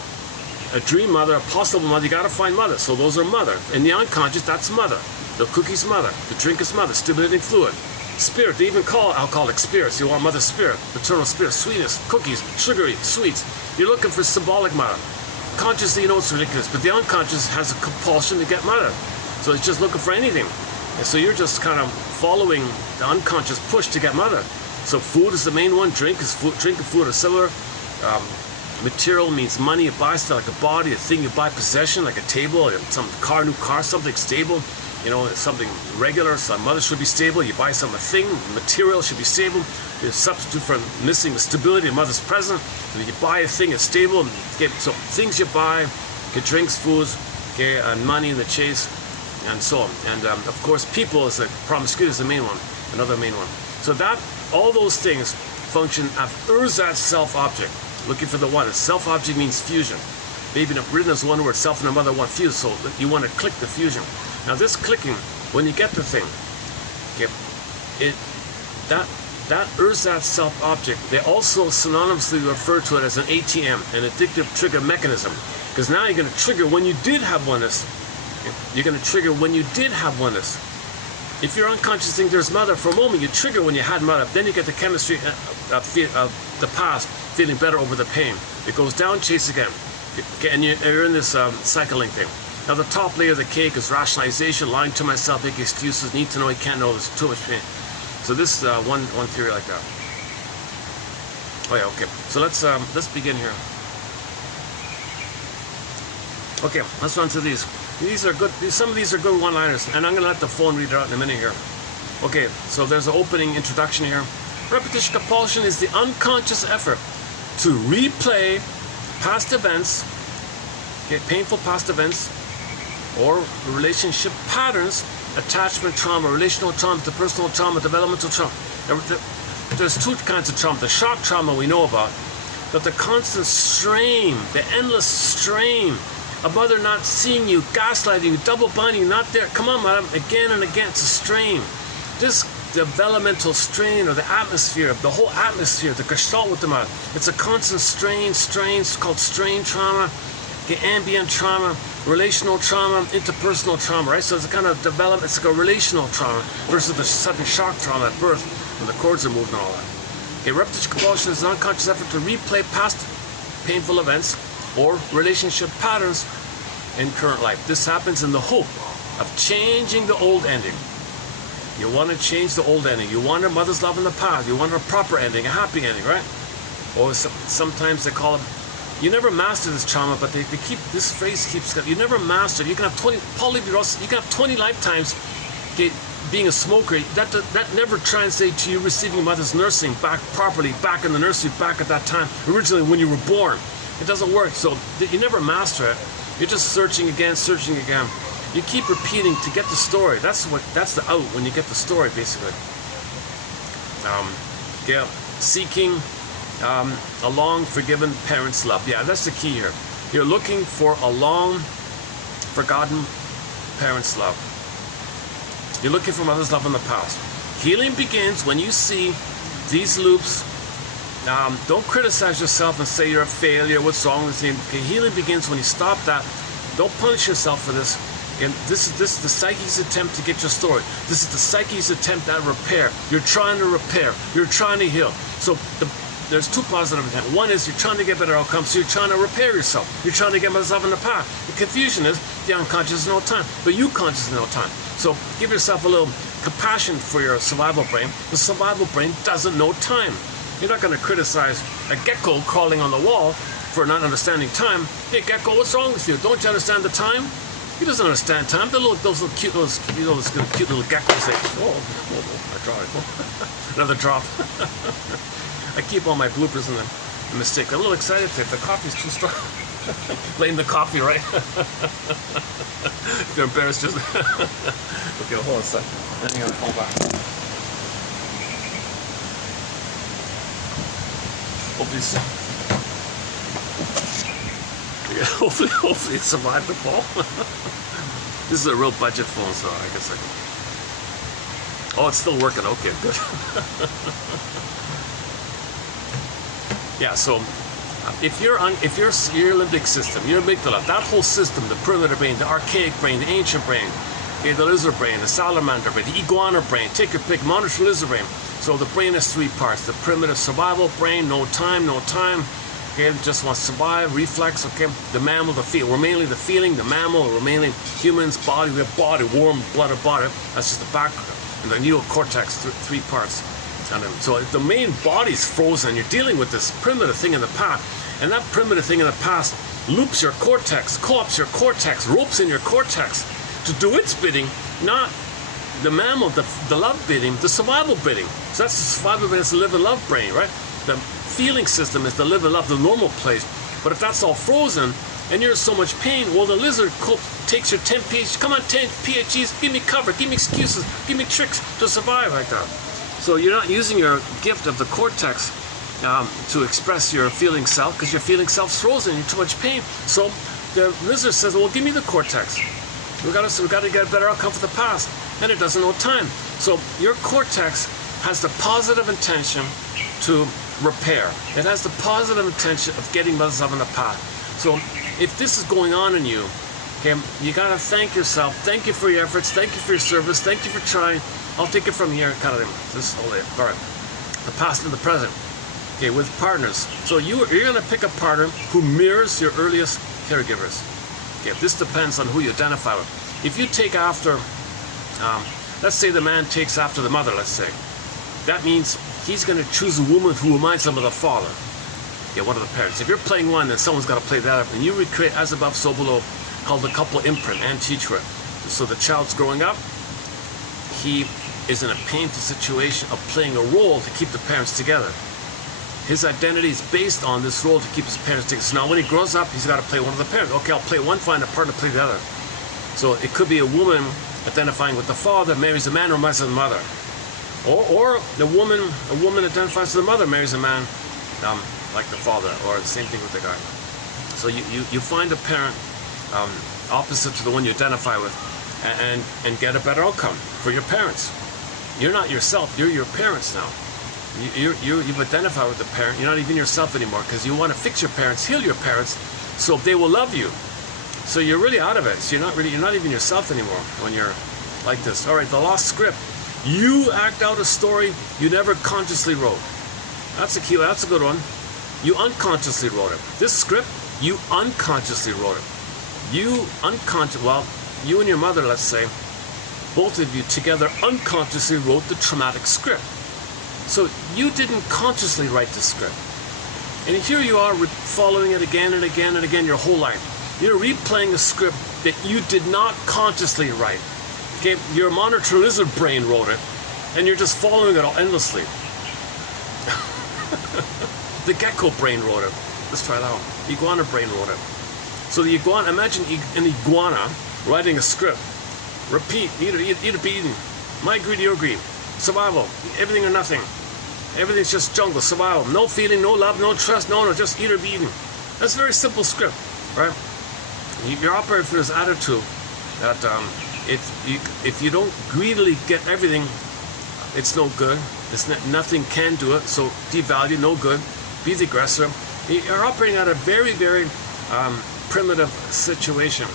a dream mother, a possible mother, you gotta find mother. So those are mother. In the unconscious, that's mother. The cookie's mother, the drink is mother, stimulating fluid. Spirit, they even call alcoholic spirits. You want mother spirit, maternal spirit, sweetness, cookies, sugary, sweets. You're looking for symbolic mother. Consciously, you know it's ridiculous, but the unconscious has a compulsion to get mother. So it's just looking for anything. And so you're just kind of following the unconscious push to get mother. So food is the main one, drink and food are similar. Material means money, you buy stuff like a body, a thing you buy, possession, like a table, some car, new car, something stable, you know, something regular. So mother should be stable. You buy some thing, material should be stable. You substitute for missing the stability of mother's present. So you buy a thing, it's stable. So things you buy, get drinks, foods, okay, and money in the chase, and so on. And of course, people is the promiscuity is the main one, another main one. So that all those things function as that self-object. Looking for the one. Self-object means fusion. Maybe written as one word, self and another one fuse. So you want to click the fusion. Now this clicking, when you get the thing, okay, that ersatz self-object, they also synonymously refer to it as an ATM, an addictive trigger mechanism. Because now you're going to trigger when you did have oneness. You're going to trigger when you did have oneness. If your unconscious think there's mother, for a moment you trigger when you had mother, then you get the chemistry of the past, feeling better over the pain. It goes down, chase again. Okay, and you're in this cycling thing. Now the top layer of the cake is rationalization, lying to myself, making excuses, need to know, you can't know, there's too much pain. So this one theory like that. Oh yeah, okay. So let's begin here. Okay, let's run through these. These are good. Some of these are good one-liners, and I'm going to let the phone read it out in a minute here. Okay, so there's an opening introduction here. Repetition compulsion is the unconscious effort to replay past events, okay, painful past events, or relationship patterns, attachment trauma, relational trauma, interpersonal trauma, developmental trauma. There's two kinds of trauma. The shock trauma we know about, but the constant strain, the endless strain, a mother not seeing you, gaslighting you, double binding you, not there. Come on, madam, again and again, it's a strain. This developmental strain, or the atmosphere, the whole atmosphere, the gestalt with the mother, it's a constant strain, it's called strain trauma, the ambient trauma, relational trauma, interpersonal trauma, right? So it's a kind of development, it's like a relational trauma versus the sudden shock trauma at birth when the cords are moved and all that. Okay, repetition compulsion is an unconscious effort to replay past painful events or relationship patterns in current life. This happens in the hope of changing the old ending. You want to change the old ending. You want a mother's love in the past. You want a proper ending, a happy ending, right? Or sometimes they call it, you never master this trauma, but they keep, this phrase keeps, you never master. You can have 20, you can have 20 lifetimes being a smoker. That never translates to you receiving mother's nursing back properly, back in the nursery, back at that time, originally when you were born. It doesn't work, so you never master it. You're just searching again, searching again. You keep repeating to get the story. That's the out when you get the story, basically. Yeah, seeking a long forgiven parent's love. Yeah, that's the key here. You're looking for a long forgotten parent's love. You're looking for mother's love in the past. Healing begins when you see these loops. Don't criticize yourself and say you're a failure, what's wrong with you. Okay, healing begins when you stop that. Don't punish yourself for this. And this is the psyche's attempt to get your story. This is the psyche's attempt at repair. You're trying to repair. You're trying to heal. So there's two positive intents. One is you're trying to get better outcomes, so you're trying to repair yourself. You're trying to get myself in the past. The confusion is the unconscious has no time, but you conscious has no time. So give yourself a little compassion for your survival brain. The survival brain doesn't know time. You're not going to criticize a gecko crawling on the wall for not understanding time. Hey, gecko, what's wrong with you? Don't you understand the time? He doesn't understand time. Those little cute little geckos. I dropped. Another drop. I keep all my bloopers and the mistakes. I'm a little excited if the coffee's too strong. Blame the coffee, right? If you're embarrassed, just okay. Hold on a second. I think I'll fall back. Hopefully it survived the fall. This is a real budget phone, so I guess I can. Oh, it's still working. Okay, good. Yeah. So, if your limbic system, your amygdala, that whole system, the primitive brain, the archaic brain, the ancient brain, Okay, the lizard brain, the salamander brain, the iguana brain, take your pick, monitor lizard brain. So the brain has three parts. The primitive survival brain, no time. Okay, just wants to survive, reflex, okay. The mammal, the feel. We're mainly the feeling, the mammal, we're mainly humans, body, we have body, warm-blooded body. That's just the background. And the neocortex, three parts. And so the main body's frozen. You're dealing with this primitive thing in the past. And that primitive thing in the past loops your cortex, co-ops your cortex, ropes in your cortex to do its bidding, not the mammal, the love bidding, the survival bidding. So that's the survival bidding, it's the live and love brain, right? The feeling system is the live and love, the normal place. But if that's all frozen and you're in so much pain, well, the lizard takes your 10 PhDs, come on, 10 PhDs, give me cover, give me excuses, give me tricks to survive like that. So you're not using your gift of the cortex to express your feeling self, because your feeling self's frozen, you're too much pain. So the lizard says, well, give me the cortex. We got to get a better outcome for the past, and it doesn't know time. So your cortex has the positive intention to repair. It has the positive intention of getting myself in the path. So if this is going on in you, okay, you got to thank yourself. Thank you for your efforts. Thank you for your service. Thank you for trying. I'll take it from here. Kind of this whole day. All right. The past and the present. Okay, with partners. So you're going to pick a partner who mirrors your earliest caregivers. Okay, this depends on who you identify with. If you take after, let's say the man takes after the mother, let's say. That means he's going to choose a woman who reminds him of the father. Yeah, one of the parents. If you're playing one, then someone's got to play that up. And you recreate as above, so below, called the couple imprint and teacher. So the child's growing up, he is in a painful situation of playing a role to keep the parents together. His identity is based on this role to keep his parents together. So now when he grows up, he's got to play one of the parents. Okay, I'll play one, find a partner to play the other. So it could be a woman identifying with the father, marries a man, reminds her of the mother. Or the woman identifies with the mother, marries a man like the father, or the same thing with the guy. So you find a parent opposite to the one you identify with, and get a better outcome for your parents. You're not yourself, you're your parents now. You've identified with the parent, you're not even yourself anymore, because you want to fix your parents, heal your parents, so they will love you. So you're really out of it. So you're not even yourself anymore when you're like this. All right, the lost script. You act out a story you never consciously wrote. That's a key. That's a good one. You unconsciously wrote it. This script, you unconsciously wrote it. You and your mother, let's say, both of you together unconsciously wrote the traumatic script. So you didn't consciously write the script. And here you are following it again and again and again your whole life. You're replaying a script that you did not consciously write. Okay, your monitor lizard brain wrote it, and you're just following it all endlessly. The gecko brain wrote it. Let's try that one. The iguana brain wrote it. So the iguana, imagine an iguana writing a script. Repeat, eat or be eaten. My greed, your greed. Survival, everything or nothing. Everything's just jungle, survival. No feeling, no love, no trust, no, just eat or be eaten. That's a very simple script, right? You're operating from this attitude that if you don't greedily get everything, it's no good. Nothing can do it, so devalue, no good. Be the aggressor. You're operating at a very, very primitive situation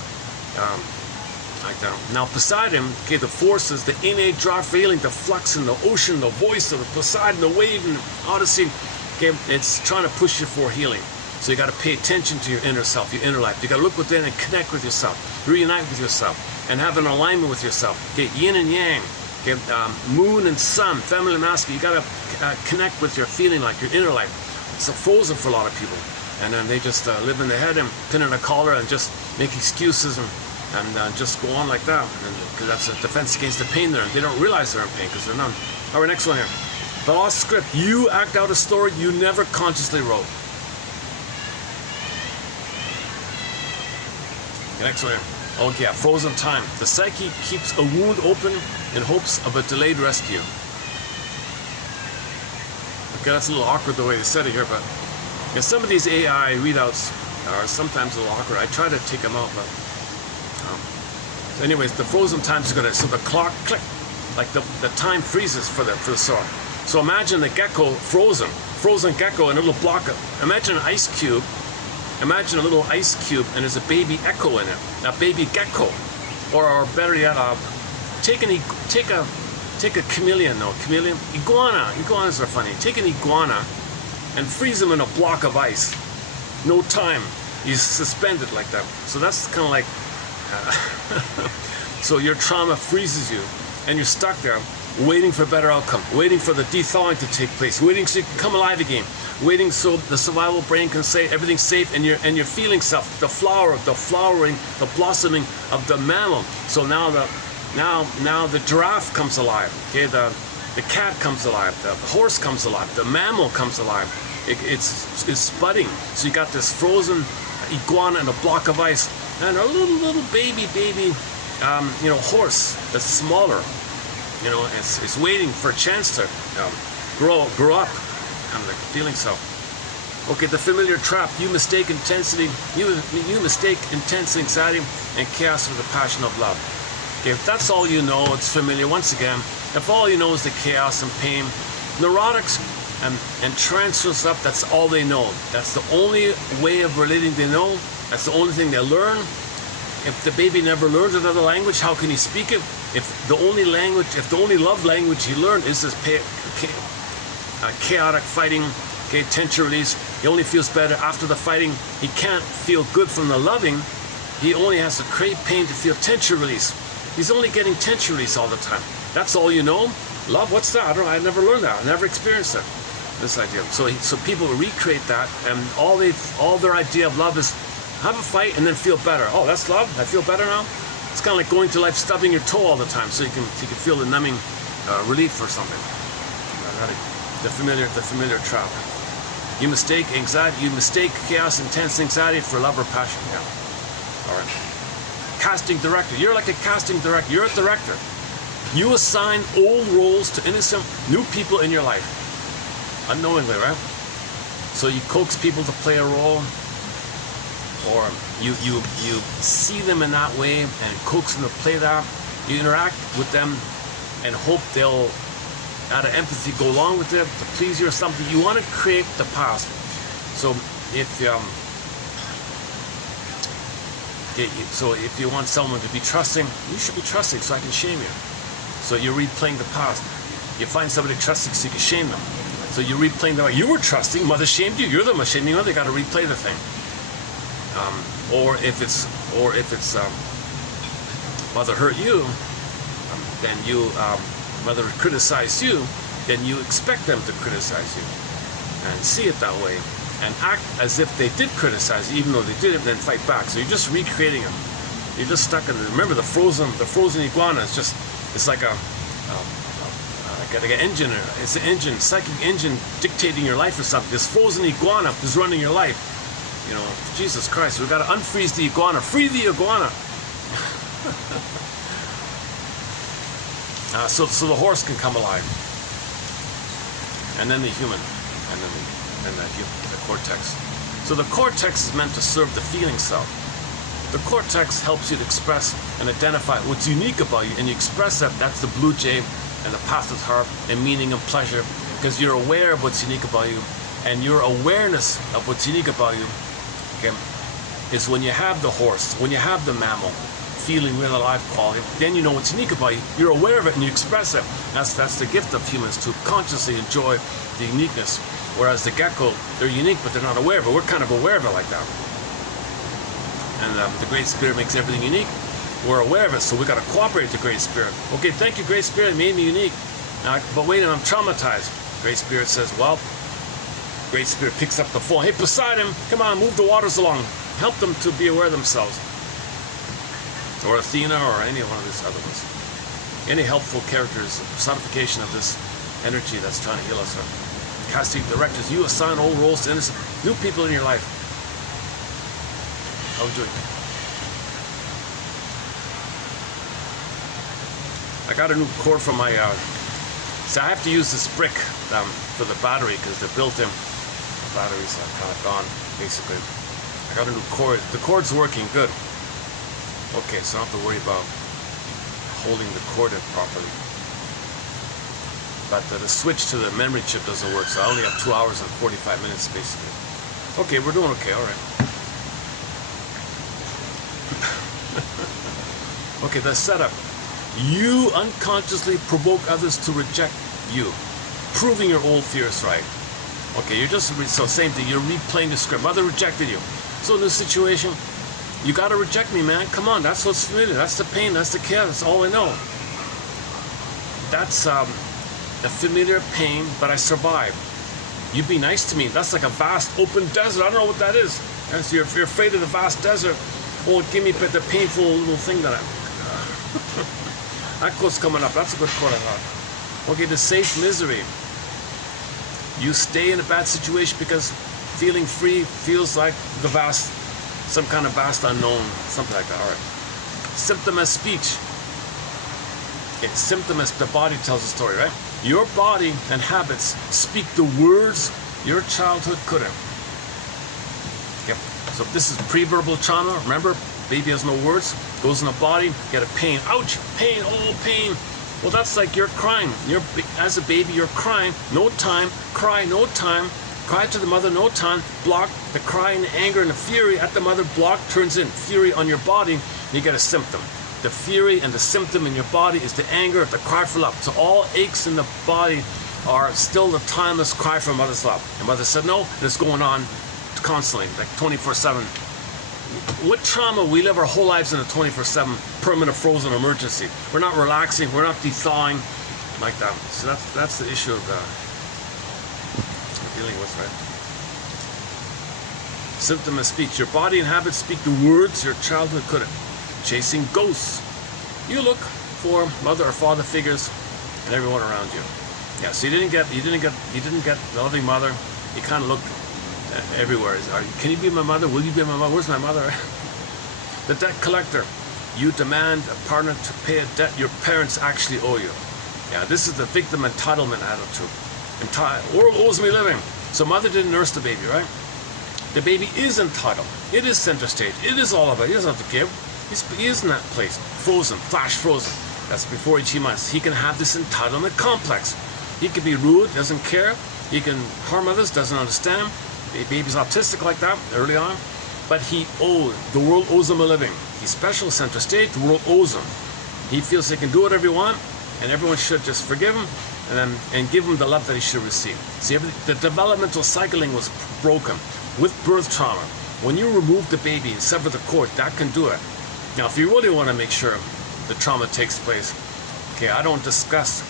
like that. Now Poseidon, okay, the forces, the innate draw feeling, the flux in the ocean, the voice of the Poseidon, the wave in the Odyssey, okay, it's trying to push you for healing. So you got to pay attention to your inner self, your inner life. You got to look within and connect with yourself, reunite with yourself, and have an alignment with yourself. Okay, yin and yang, okay, moon and sun, feminine and masculine. You got to connect with your feeling life, your inner life. It's frozen for a lot of people, and then they just live in their head and pin in a collar and just make excuses and just go on like that. Because that's a defense against the pain there. They don't realize they're in pain because they're numb. All right, next one here. The lost script. You act out a story you never consciously wrote. Next one here. Okay, yeah, frozen time. The psyche keeps a wound open in hopes of a delayed rescue. Okay, that's a little awkward the way they said it here, but yeah, some of these AI readouts are sometimes a little awkward. I try to take them out, but so anyways, the frozen time is gonna, so the clock click, like the time freezes for the sword. So imagine the gecko frozen gecko in a little block of, imagine an ice cube. Imagine a little ice cube and there's a baby echo in it, a baby gecko, or better yet, take a chameleon, iguanas are funny. Take an iguana and freeze them in a block of ice. No time. You suspend it like that. So that's kind of like, so your trauma freezes you and you're stuck there waiting for a better outcome, waiting for the thawing to take place, waiting so you can come alive again, waiting so the survival brain can say everything's safe, and you're feeling stuff, the flowering, the blossoming of the mammal. So now the giraffe comes alive, okay, the cat comes alive, the horse comes alive, the mammal comes alive. It's budding. So you got this frozen iguana and a block of ice, and a little baby horse that's smaller. It's waiting for a chance to grow up, kind of like feeling so. Okay, the familiar trap. You mistake intensity. You mistake intense anxiety and chaos for the passion of love. Okay, if that's all you know, it's familiar. Once again, if all you know is the chaos and pain, neurotics and transfer stuff, that's all they know. That's the only way of relating they know. That's the only thing they learn. If the baby never learns another language, how can he speak it? If the only love language he learned is this chaotic fighting, okay, tension release, he only feels better after the fighting. He can't feel good from the loving. He only has to crave pain to feel tension release. He's only getting tension release all the time. That's all you know? Love? What's that? I don't know. I never learned that. I never experienced it. This idea. So people recreate that, and all their idea of love is have a fight and then feel better. Oh, that's love? I feel better now? It's kind of like going to life stubbing your toe all the time so you can feel the numbing relief or something. The familiar trap. You mistake anxiety, you mistake chaos, intense anxiety for love or passion. Yeah. All right. Casting director. You're like a casting director. You're a director. You assign old roles to innocent new people in your life. Unknowingly, right? So you coax people to play a role, or you see them in that way and coax them to play that. You interact with them and hope they'll, out of empathy, go along with it to please you or something. You want to create the past. So if you want someone to be trusting, you should be trusting so I can shame you. So you're replaying the past. You find somebody trusting so you can shame them. So you're replaying the way you were trusting, mother shamed you, you're the one shaming mother, you got to replay the thing. Or if it's mother hurt you, then mother criticized you, then you expect them to criticize you and see it that way and act as if they did criticize you, even though they didn't, then fight back. So you're just recreating them. You're just stuck in it. Remember the frozen iguana is just, it's like an engine. It's an engine, psychic engine dictating your life or something. This frozen iguana is running your life. Jesus Christ, we've got to unfreeze the iguana. Free the iguana. So the horse can come alive. And then the human. And then the cortex. So the cortex is meant to serve the feeling self. The cortex helps you to express and identify what's unique about you, and you express that. That's the blue jay and the passive harp and meaning and pleasure, because you're aware of what's unique about you, and your awareness of what's unique about you, okay, is when you have the horse, when you have the mammal, feeling real alive quality, then you know what's unique about you. You're aware of it and you express it. That's the gift of humans, to consciously enjoy the uniqueness. Whereas the gecko, they're unique, but they're not aware of it. We're kind of aware of it like that. And the Great Spirit makes everything unique. We're aware of it, so we got to cooperate with the Great Spirit. Okay, thank you, Great Spirit, it made me unique. But wait, I'm traumatized. Great Spirit says, well, Great Spirit picks up the phone. Hey, Poseidon, come on, move the waters along. Help them to be aware of themselves. Or Athena, or any one of these other ones. Any helpful characters, personification of this energy that's trying to heal us. Casting directors, you assign old roles to innocent new people in your life. How are we doing? I got a new cord for my, so I have to use this brick for the battery because the built-in batteries are kind of gone, basically. I got a new cord. The cord's working good. Okay, so I don't have to worry about holding the cord in properly. But the switch to the memory chip doesn't work, so I only have 2 hours and 45 minutes, basically. Okay, we're doing okay, all right. Okay, the setup. You unconsciously provoke others to reject you, proving your old fears right. Okay, you're just, so same thing, you're replaying the script. Mother rejected you. So in this situation, you gotta reject me, man. Come on, that's what's familiar. That's the pain, that's the care, that's all I know. That's a familiar pain, but I survived. You be nice to me. That's like a vast open desert. I don't know what that is. So you're afraid of the vast desert. Oh, give me the painful little thing that that quote's coming up. That's a good quote, I thought. Okay, the safe misery. You stay in a bad situation because feeling free feels like the vast, some kind of vast unknown, something like that. All right. Symptom as speech. Okay, symptom as the body tells a story, right? Your body and habits speak the words your childhood couldn't. Yep. So this is pre-verbal trauma. Remember, baby has no words, goes in the body, get a pain. Ouch, pain, oh, pain. Well, that's like you're crying. As a baby, you're crying. No time, cry, no time. Cry to the mother, no time. Block the cry and the anger and the fury at the mother. Block turns in fury on your body. You get a symptom. The fury and the symptom in your body is the anger, the cry for love. So all aches in the body are still the timeless cry for mother's love. And mother said no, and it's going on constantly, like 24/7. With trauma, we live our whole lives in a 24/7 permanent frozen emergency. We're not relaxing, we're not thawing like that. So that's the issue of we're dealing with, right? Symptom of speech. Your body and habits speak the words your childhood couldn't. Chasing ghosts. You look for mother or father figures and everyone around you. Yeah, so you didn't get the loving mother. You kind of looked everywhere. Can you be my mother? Will you be my mother? Where's my mother? The debt collector. You demand a partner to pay a debt your parents actually owe you. Yeah, this is the victim entitlement attitude. World owes me living. So mother didn't nurse the baby, right? The baby is entitled. It is center stage. It is all of it. He doesn't have to give. He is in that place. Frozen. Flash frozen. That's before 18 months. He can have this entitlement complex. He can be rude, doesn't care. He can harm others, doesn't understand. The baby's autistic like that early on. But the world owes him a living. He's special, center stage, the world owes him. He feels he can do whatever he wants, and everyone should just forgive him and give him the love that he should receive. See, the developmental cycling was broken with birth trauma. When you remove the baby and sever the cord, that can do it. Now, if you really want to make sure the trauma takes place, okay, I don't discuss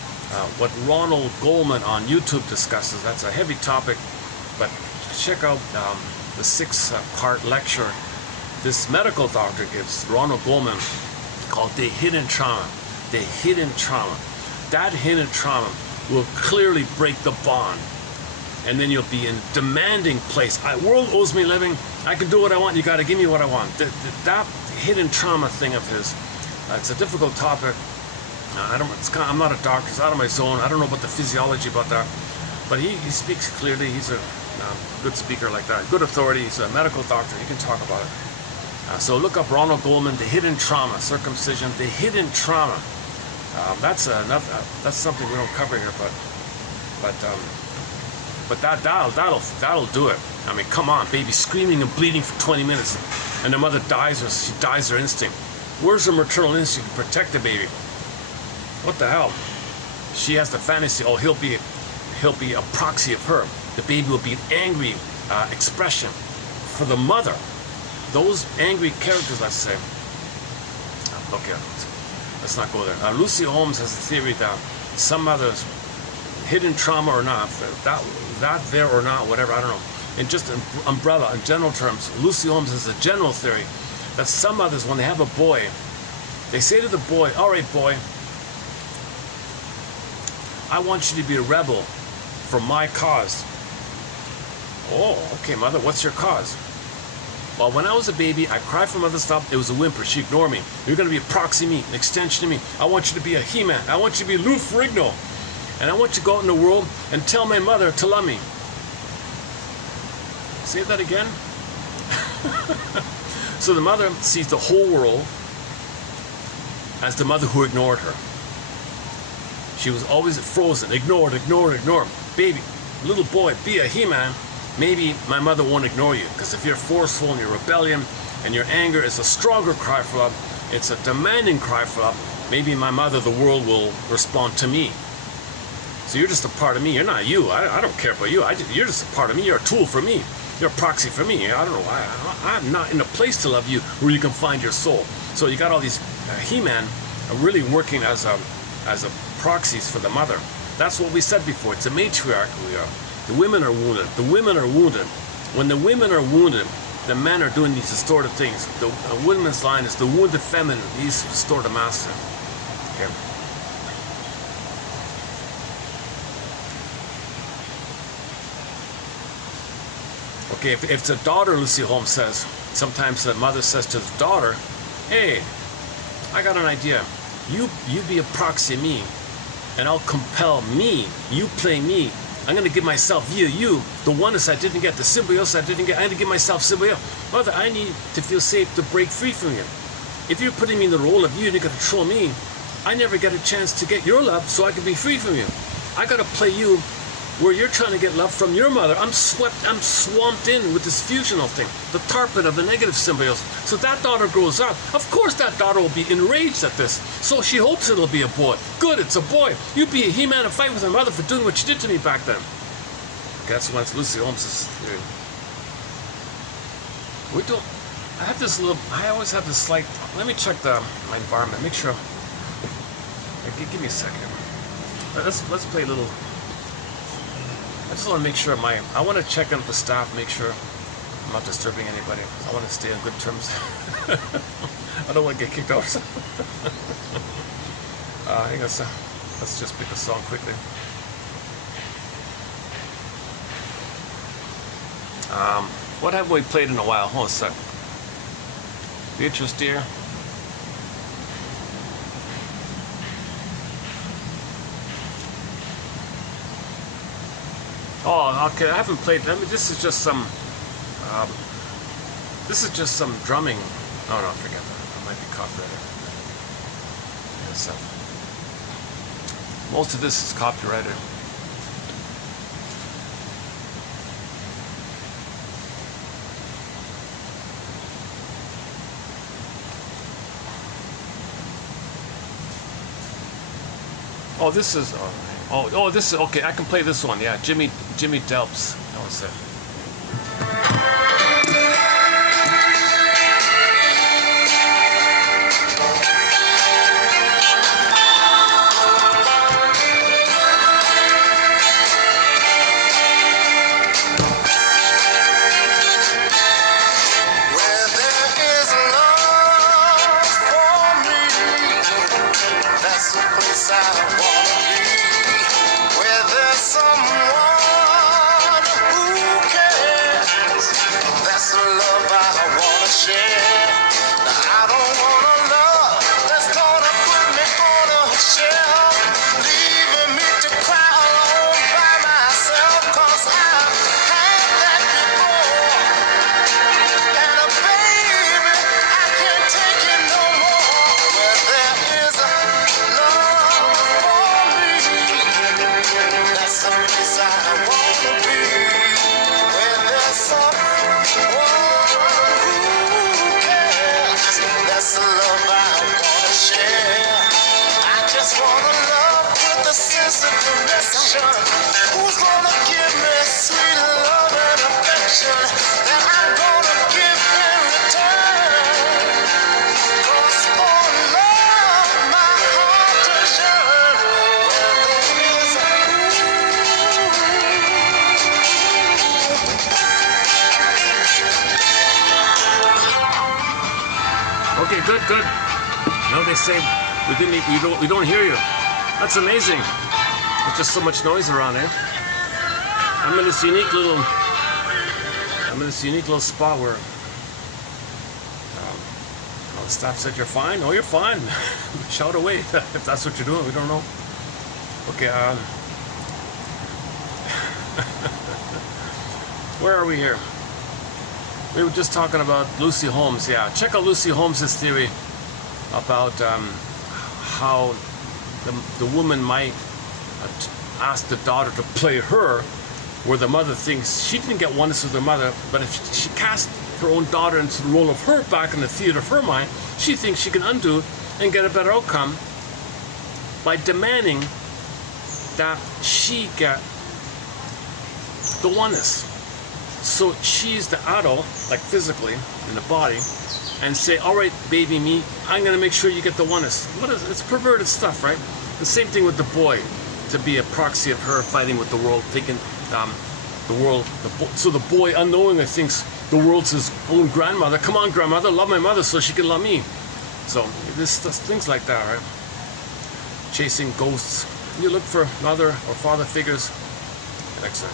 what Ronald Goldman on YouTube discusses. That's a heavy topic, but check out the 6-part lecture this medical doctor gives, Ronald Goldman, called The Hidden Trauma. The Hidden Trauma. That hidden trauma will clearly break the bond. And then you'll be in demanding place. World owes me living. I can do what I want. You got to give me what I want. That hidden trauma thing of his, it's a difficult topic. I'm not a doctor. It's out of my zone. I don't know about the physiology about that. But he speaks clearly. He's a good speaker like that. Good authority. He's a medical doctor. He can talk about it. So look up Ronald Goldman, The Hidden Trauma, Circumcision, The Hidden Trauma. That's something we don't cover here, but that'll do it. I mean, come on, baby, screaming and bleeding for 20 minutes, and the mother dies, or she dies her instinct. Where's her maternal instinct to protect the baby? What the hell? She has the fantasy. Oh, he'll be a proxy of her. The baby will be an angry expression for the mother. Those angry characters, let's say. Okay, let's not go there. Lucy Holmes has a theory that some mothers, hidden trauma or not, that there or not, whatever, I don't know. In just an umbrella, in general terms, Lucy Holmes has a general theory that some mothers, when they have a boy, they say to the boy, all right, boy, I want you to be a rebel for my cause. Oh, okay, mother, what's your cause? Well, when I was a baby, I cried for mother's stuff. It was a whimper. She ignored me. You're going to be a proxy me, an extension of me. I want you to be a He-Man. I want you to be Lou Ferrigno. And I want you to go out in the world and tell my mother to love me. Say that again. So the mother sees the whole world as the mother who ignored her. She was always frozen, ignored. Baby, little boy, be a He-Man. Maybe my mother won't ignore you, because if you're forceful and you're rebellion and your anger is a stronger cry for love, it's a demanding cry for love, maybe my mother, the world will respond to me. So you're just a part of me. You're not you. I don't care about you. You're just a part of me. You're a tool for me. You're a proxy for me. I don't know. I'm not in a place to love you where you can find your soul. So you got all these He-Man really working as a proxies for the mother. That's what we said before. It's a matriarch we are. The women are wounded. The women are wounded. When the women are wounded, the men are doing these distorted things. The Windmills line is the wounded feminine needs to restore the master. Okay. Okay, if it's a daughter, Lucy Holmes says, sometimes the mother says to the daughter, hey, I got an idea. You be a proxy of me, and I'll compel me, you play me. I'm going to give myself you, the oneness I didn't get, the symbiosis I didn't get. I had to give myself symbiosis. Mother, I need to feel safe to break free from you. If you're putting me in the role of you and you're going to control me, I never get a chance to get your love so I can be free from you. I got to play you where you're trying to get love from your mother. I'm swamped in with this fusional thing, the tarpon of the negative symbiosis. So that daughter grows up. Of course that daughter will be enraged at this. So she hopes it'll be a boy. Good, it's a boy. You be a He-Man and fight with her mother for doing what she did to me back then. Okay, that's when Lucy Holmes' theory. I always have this slight, let me check my environment, make sure. Give me a second. Let's play a little. I just want to make sure I want to check in with the staff, make sure I'm not disturbing anybody. I want to stay on good terms. I don't want to get kicked out. I guess let's just pick a song quickly. What haven't we played in a while? Hold on a sec. Beatrice, dear. Oh, okay. I haven't played. I mean, this is just some. This is just some drumming. Oh no, forget that. I might be copyrighted. Yes, most of this is copyrighted. Oh, this is. Oh, this is okay. I can play this one. Yeah, Jimmy Delps. That was it. Where there is love for me, that's the place I wanna be. Where there's someone who cares, that's the love I wanna share. Now I don't want a love that's gonna put me on a shelf, leaving me to cry alone by myself, 'cause I've had that before. And a baby, I can't take it no more. Where there is a love for me, that's the place I wanna be. Where there's someone who cares, that's the love I wanna share. I just wanna love with a sense of direction. Who's gonna give me sweet love and affection that I'm gonna give in return? 'Cause for love, my heart does yearn. Where there is a Okay, good. No, they say we don't hear you. That's amazing. There's just so much noise around here. I'm in this unique little spot where the staff said you're fine. Oh, you're fine. Shout away if that's what you're doing. We don't know. Okay. Where are we here? We were just talking about Lucy Holmes. Yeah, check out Lucy Holmes' theory about how the woman might ask the daughter to play her, where the mother thinks she didn't get oneness with her mother, but if she casts her own daughter into the role of her back in the theater of her mind, she thinks she can undo and get a better outcome by demanding that she get the oneness. So she's the adult, like physically, in the body, and say, all right, baby me, I'm going to make sure you get the oneness. It's perverted stuff, right? The same thing with the boy, to be a proxy of her fighting with the world, thinking the world, so the boy unknowingly thinks the world's his own grandmother. Come on, grandmother, love my mother so she can love me. So this things like that, right? Chasing ghosts. You look for mother or father figures. Excellent.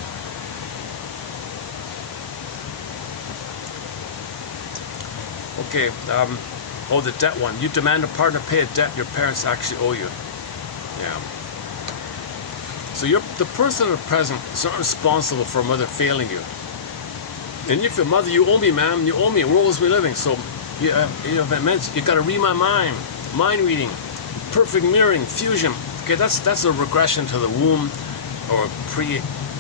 Okay, the debt one. You demand a partner pay a debt your parents actually owe you. Yeah. So the person in the present is not responsible for a mother failing you. And if your mother, you owe me, ma'am, you owe me, we're always living. So you got to read my mind reading, perfect mirroring, fusion. Okay, that's a regression to the womb, or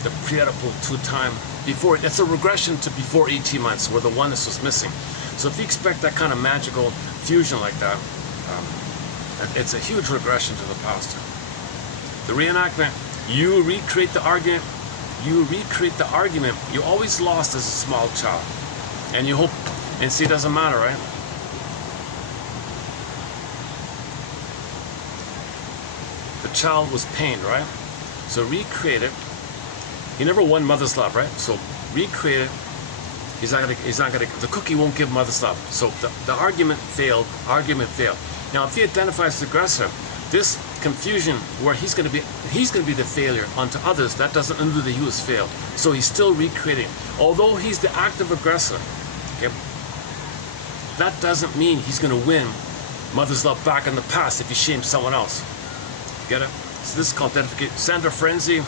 the pre-Oedipal time before. That's a regression to before 18 months, where the oneness was missing. So if you expect that kind of magical fusion like that, it's a huge regression to the past. The reenactment, you recreate the argument. You always lost as a small child, and you hope, and see, it doesn't matter, right? The child was pained, right? So recreate it. He never won mother's love, right? So recreate it. He's not gonna, the cookie won't give mother's love. So the argument failed, Now if he identifies the aggressor, this confusion where he's gonna be the failure onto others, that doesn't undo that he was failed. So he's still recreating. Although he's the active aggressor, okay, that doesn't mean he's gonna win mother's love back in the past if he shames someone else. Get it? So this is called identification. Sandra Frenzy,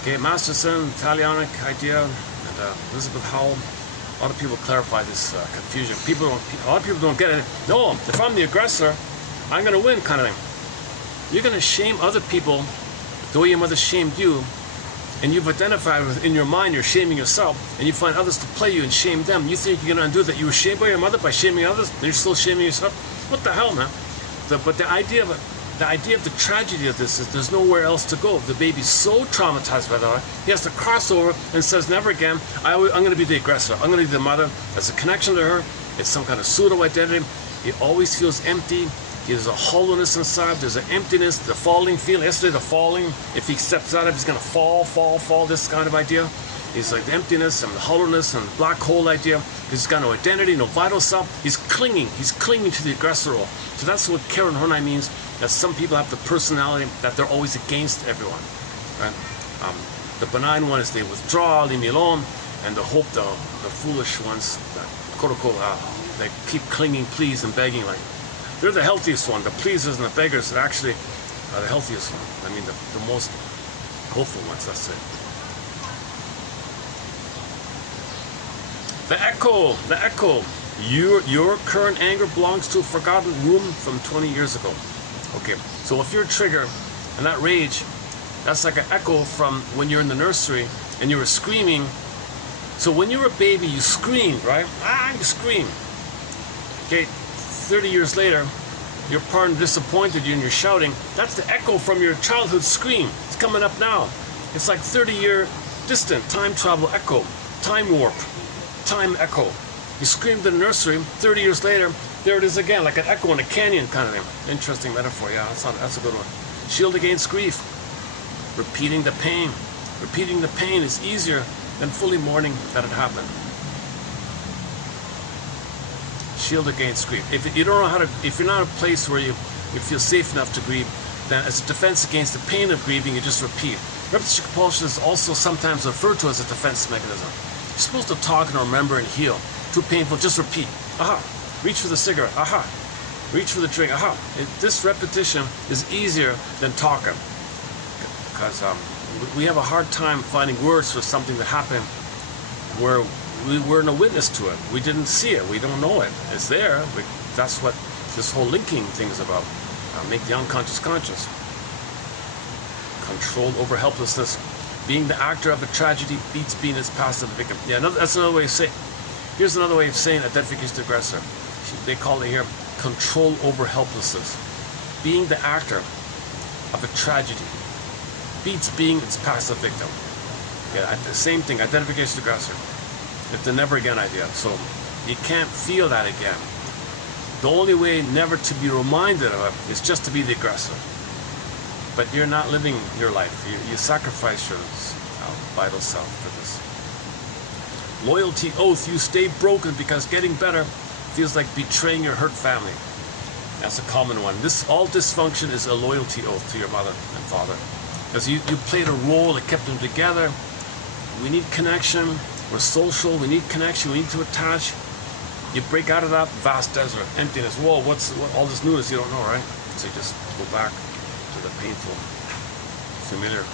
okay, Masterson, Italianic idea, and Elizabeth Howell. A lot of people clarify this confusion. A lot of people don't get it. No, if I'm the aggressor, I'm going to win, kind of thing. You're going to shame other people the way your mother shamed you, and you've identified with, in your mind, you're shaming yourself, and you find others to play you and shame them. You think you're going to undo that? You were shamed by your mother by shaming others, and you're still shaming yourself? What the hell, man? But the idea of the tragedy of this is there's nowhere else to go. The baby's so traumatized by that, he has to cross over and says, never again, I'm going to be the aggressor. I'm going to be the mother. There's a connection to her. It's some kind of pseudo-identity. He always feels empty. There's a hollowness inside. There's an emptiness, the falling feeling. Yesterday, the falling. If he steps out of it, he's going to fall, this kind of idea. He's like the emptiness and the hollowness and the black hole idea. He's got no identity, no vital self. He's clinging to the aggressor role. So that's what Karen Horney means, that some people have the personality that they're always against everyone. Right? The benign one is they withdraw, leave me alone, and the hope, the foolish ones, that quote unquote, they keep clinging, please, and begging. Like they're the healthiest one. The pleasers and the beggars are actually the healthiest one. I mean, the most hopeful ones. That's it. The echo. Your current anger belongs to a forgotten womb from 20 years ago. Okay, so if you're a trigger and that rage, that's like an echo from when you're in the nursery and you were screaming. So when you were a baby, you screamed, right? You scream. Okay, 30 years later, your partner disappointed you and you're shouting. That's the echo from your childhood scream. It's coming up now. It's like 30-year distant time travel echo, time warp, time echo. You screamed in the nursery, 30 years later, there it is again, like an echo in a canyon kind of thing. Interesting metaphor, yeah, that's a good one. Shield against grief. Repeating the pain. Repeating the pain is easier than fully mourning that it happened. Shield against grief. If you don't know how to, if you're not in a place where you feel safe enough to grieve, then as a defense against the pain of grieving, you just repeat. Repetition compulsion is also sometimes referred to as a defense mechanism. You're supposed to talk and remember and heal. Too painful, just repeat. Aha. Reach for the cigarette. Aha. Reach for the drink. Aha. This repetition is easier than talking. Because we have a hard time finding words for something that happened where we weren't a witness to it. We didn't see it. We don't know it. It's there. That's what this whole linking thing is about. Make the unconscious conscious. Control over helplessness. Being the actor of a tragedy beats being its passive victim. Yeah, that's another way of saying. Here's another way of saying identification to aggressor. They call it here control over helplessness. Being the actor. of a tragedy beats being its passive victim. Yeah, the same thing, identification aggressor. It's the never again idea. So you can't feel that again. The only way never to be reminded of it is just to be the aggressor. But you're not living your life. You sacrifice your vital self for this. Loyalty oath, you stay broken because getting better feels like betraying your hurt family. That's a common one. All dysfunction is a loyalty oath to your mother and father. Because you played a role that kept them together. We need connection. We're social. We need connection. We need to attach. You break out of that vast desert, emptiness. Whoa, what all this newness you don't know, right? So you just go back to the painful, familiar.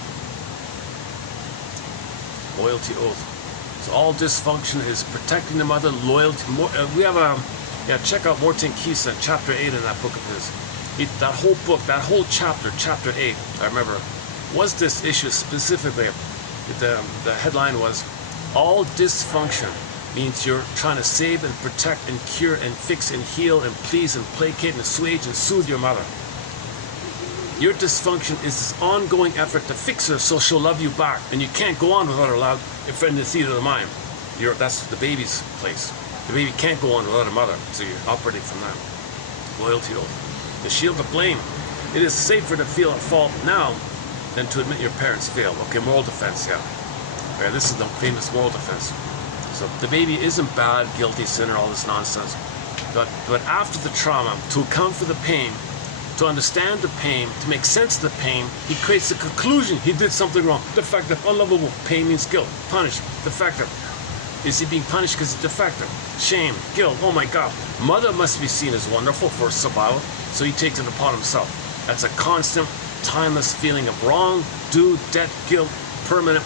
Loyalty oath. So all dysfunction is protecting the mother, loyalty. We have check out Morten Kisa, chapter 8 in that book of his. That whole book, that whole chapter 8, I remember, was this issue specifically. The headline was, all dysfunction means you're trying to save and protect and cure and fix and heal and please and placate and assuage and soothe your mother. Your dysfunction is this ongoing effort to fix her so she'll love you back, and you can't go on without her love in the theater of the mind. That's the baby's place. The baby can't go on without a mother, so you're operating from that. Loyalty oath. The shield of blame. It is safer to feel at fault now than to admit your parents failed. Okay, moral defense, yeah. Okay, this is the famous moral defense. So the baby isn't bad, guilty, sinner, all this nonsense. But after the trauma, to account for the pain, to understand the pain, to make sense of the pain, he creates a conclusion he did something wrong. Defective, unlovable. Pain means guilt. Punished. Defective. Is he being punished because he's defective? Shame, guilt. Oh my God. Mother must be seen as wonderful for survival, so he takes it upon himself. That's a constant, timeless feeling of wrong, due, debt, guilt, permanent.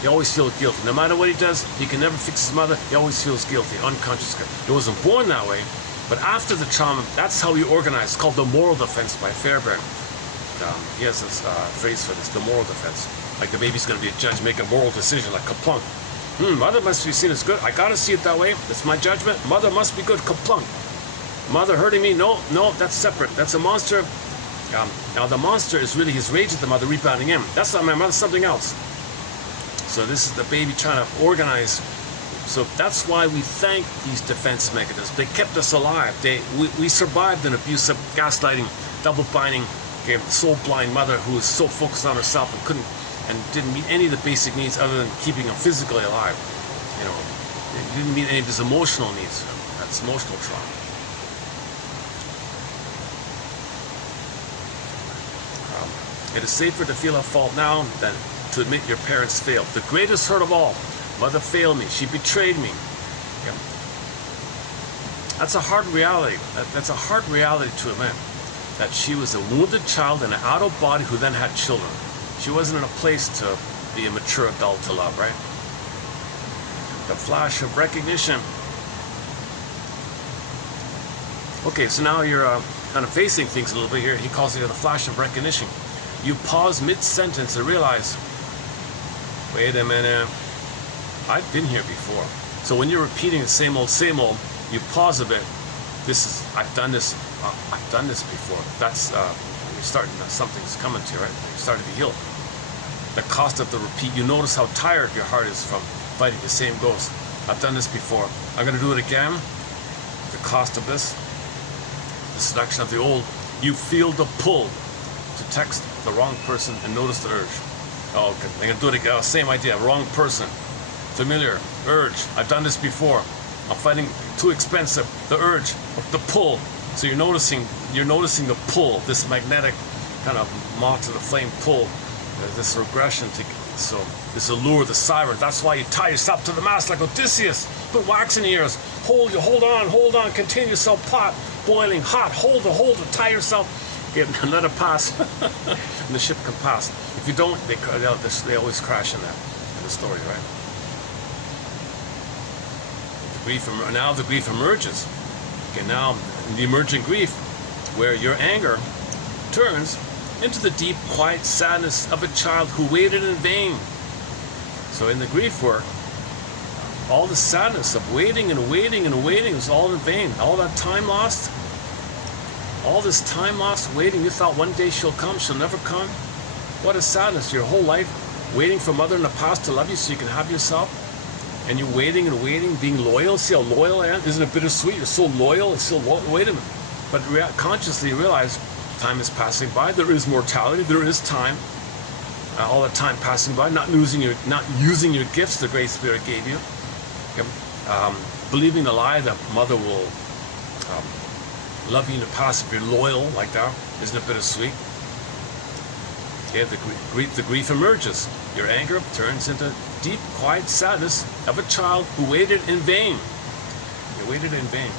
He always feels guilty. No matter what he does, he can never fix his mother. He always feels guilty, unconscious guilt. He wasn't born that way, but after the trauma, that's how he organized. It's called the moral defense by Fairbairn. He has this phrase for this, the moral defense. Like the baby's going to be a judge, make a moral decision, like kaplunk. Mother must be seen as good. I got to see it that way. That's my judgment. Mother must be good, kaplunk. Mother hurting me? No, that's separate. That's a monster. Now the monster is really his rage at the mother rebounding him. That's not my mother, something else. So this is the baby trying to organize. So that's why we thank these defense mechanisms. They kept us alive. We survived an abusive, gaslighting, double binding, soul-blind mother who was so focused on herself and didn't meet any of the basic needs other than keeping him physically alive. Didn't meet any of his emotional needs. That's emotional trauma. It is safer to feel at fault now than to admit your parents failed. The greatest hurt of all. Mother failed me. She betrayed me. Yeah. That's a hard reality. That's a hard reality to admit. That she was a wounded child in an adult body who then had children. She wasn't in a place to be a mature adult to love, right? The flash of recognition. Okay, so now you're kind of facing things a little bit here. He calls it the flash of recognition. You pause mid-sentence and realize, wait a minute, I've been here before. So when you're repeating the same old, you pause a bit. I've done this before. That's, you're starting, something's coming to you, right? You're starting to heal. The cost of the repeat, you notice how tired your heart is from fighting the same ghost. I've done this before. I'm going to do it again. The cost of this, the seduction of the old. You feel the pull to text the wrong person and notice the urge. Oh, okay. I'm going to do it again. Same idea. Wrong person. Familiar. Urge. I've done this before. I'm fighting too expensive. The urge. The pull. So you're noticing the pull, this magnetic kind of moth to the flame pull, this regression to this allure, the siren. That's why you tie yourself to the mast like Odysseus. Put wax in your ears. Hold on, continue yourself pot, boiling, hot, hold it, tie yourself, and let it pass. And the ship can pass. If you don't, they always crash in the story, right? Now the grief emerges. Okay, now the emergent grief, where your anger turns into the deep, quiet sadness of a child who waited in vain. So in the grief work, all the sadness of waiting and waiting and waiting is all in vain. All that time lost, All this time lost waiting, you thought one day she'll come, she'll never come. What a sadness, your whole life waiting for mother in the past to love you so you can have yourself. And you're waiting and waiting, being loyal. See how loyal I am? Isn't it bittersweet? You're so loyal, it's so loyal. Wait a minute. But consciously realize time is passing by. There is mortality, there is time. All the time passing by, not using your gifts the Great Spirit gave you. Okay? Believing the lie that mother will love you in the past if you're loyal like that. Isn't it bittersweet? Okay, the grief emerges. Your anger turns into deep, quiet sadness of a child who waited in vain. You waited in vain.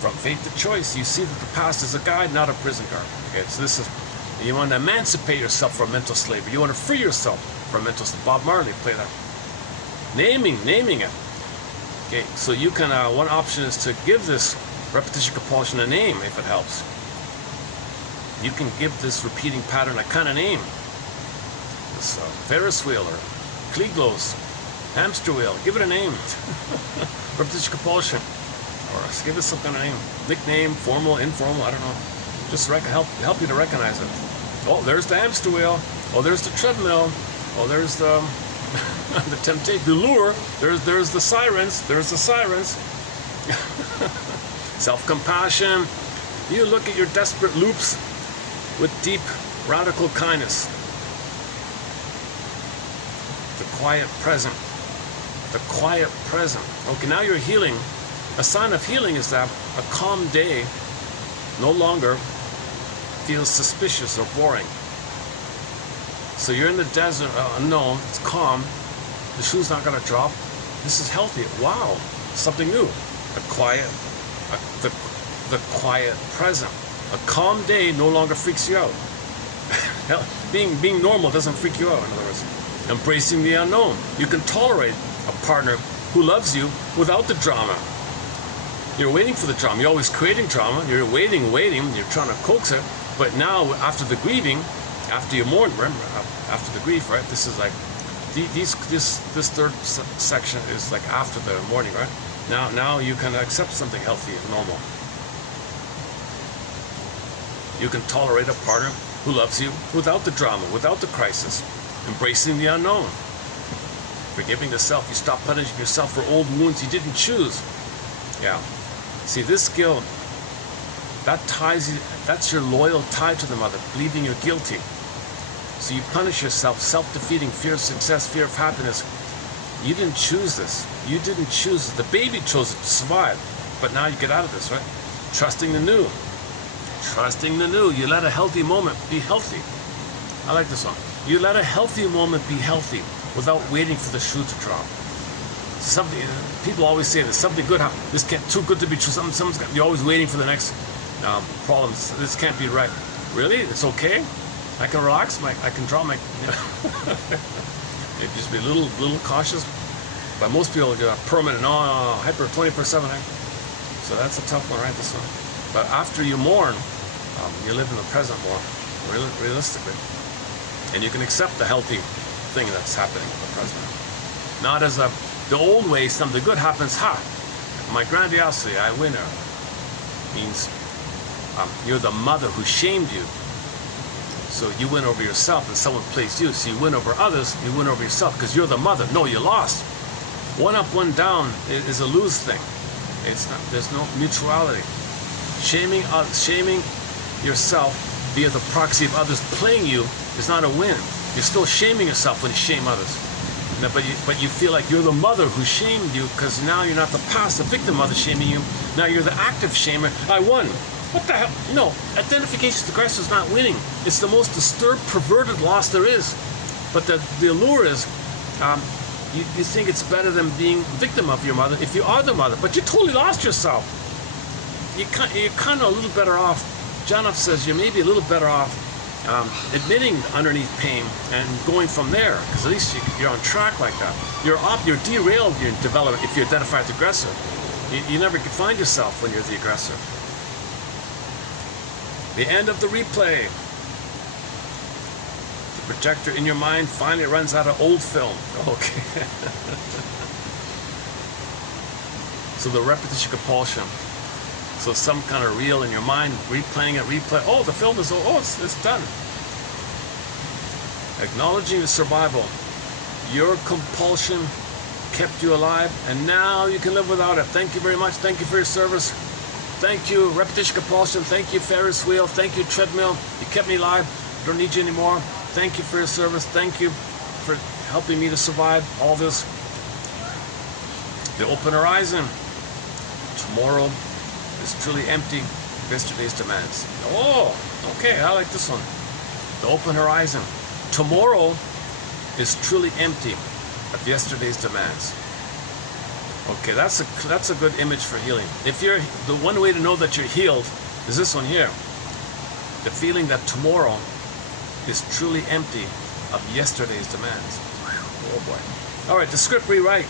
From fate to choice, you see that the past is a guide, not a prison guard. Okay, so this is, you want to emancipate yourself from mental slavery. You want to free yourself from mental slavery. Bob Marley played that. Naming it. Okay, so you can, one option is to give this repetition compulsion a name if it helps. You can give this repeating pattern a kind of name. This Ferris wheel or Klieglos, hamster wheel, give it a name. Repetition compulsion. Or give it some kind of name. Nickname, formal, informal, I don't know. Just help you to recognize it. Oh, there's the hamster wheel. Oh, there's the treadmill. Oh, there's the the temptation, the lure. There's the sirens. There's the sirens. Self-compassion. You look at your desperate loops with deep, radical kindness. The quiet present. The quiet present. Okay, now you're healing. A sign of healing is that a calm day no longer feels suspicious or boring. So you're in the desert, unknown, it's calm, the shoe's not going to drop. This is healthy. Wow, something new. The quiet present. A calm day no longer freaks you out. Being normal doesn't freak you out, in other words. Embracing the unknown. You can tolerate a partner who loves you without the drama. You're waiting for the drama. You're always creating drama. You're waiting. You're trying to coax it. But now, after the grieving, after you mourn, remember, after the grief, right? This is like, this third section is like after the mourning, right? Now you can accept something healthy and normal. You can tolerate a partner who loves you without the drama, without the crisis. Embracing the unknown. Forgiving the self. You stop punishing yourself for old wounds you didn't choose. Yeah. See, this skill, that ties you, that's your loyal tie to the mother, believing you're guilty. So you punish yourself, self-defeating, fear of success, fear of happiness. You didn't choose this. You didn't choose it. The baby chose it to survive. But now you get out of this, right? Trusting the new. Trusting the new. You let a healthy moment be healthy. I like this one. You let a healthy moment be healthy without waiting for the shoe to drop. Something, people always say that something good happened. This can't, too good to be true. You're always waiting for the next problem. This can't be right. Really? It's okay? I can relax. I can draw my. Maybe just be a little cautious. But most people are permanent, hyper 24/7. So that's a tough one, right? This one. But after you mourn, you live in the present more realistically, and you can accept the healthy thing that's happening in the present. Not as the old way, something good happens. My grandiosity, I win her. Means you're the mother who shamed you. So you win over yourself and someone placed you. So you win over others, you win over yourself because you're the mother. No, you lost. One up, one down is a lose thing. It's not, there's no mutuality. Shaming yourself via the proxy of others playing you is not a win. You're still shaming yourself when you shame others. But you feel like you're the mother who shamed you because now you're not the passive victim mother shaming you. Now you're the active shamer. I won. What the hell? No, identification with the aggressor is not winning. It's the most disturbed, perverted loss there is. But the allure is, you think it's better than being victim of your mother if you are the mother, but you totally lost yourself. You're kind of a little better off. Janov says you may be a little better off admitting underneath pain and going from there, because at least you're on track like that. You're derailed your development if you identify as the aggressor. You never can find yourself when you're the aggressor. The end of the replay. The projector in your mind finally runs out of old film. Okay. So the repetition compulsion. So some kind of reel in your mind, replaying it, oh, the film is, it's done. Acknowledging the survival. Your compulsion kept you alive, and now you can live without it. Thank you very much. Thank you for your service. Thank you, repetition compulsion. Thank you, Ferris wheel. Thank you, treadmill. You kept me alive. Don't need you anymore. Thank you for your service. Thank you for helping me to survive all this. The open horizon. Tomorrow is truly empty of yesterday's demands. Oh, okay, I like this one. The open horizon. Tomorrow is truly empty of yesterday's demands. Okay, that's a good image for healing. If you're, the one way to know that you're healed is this one here. The feeling that tomorrow is truly empty of yesterday's demands. Oh boy. All right, the script rewrite.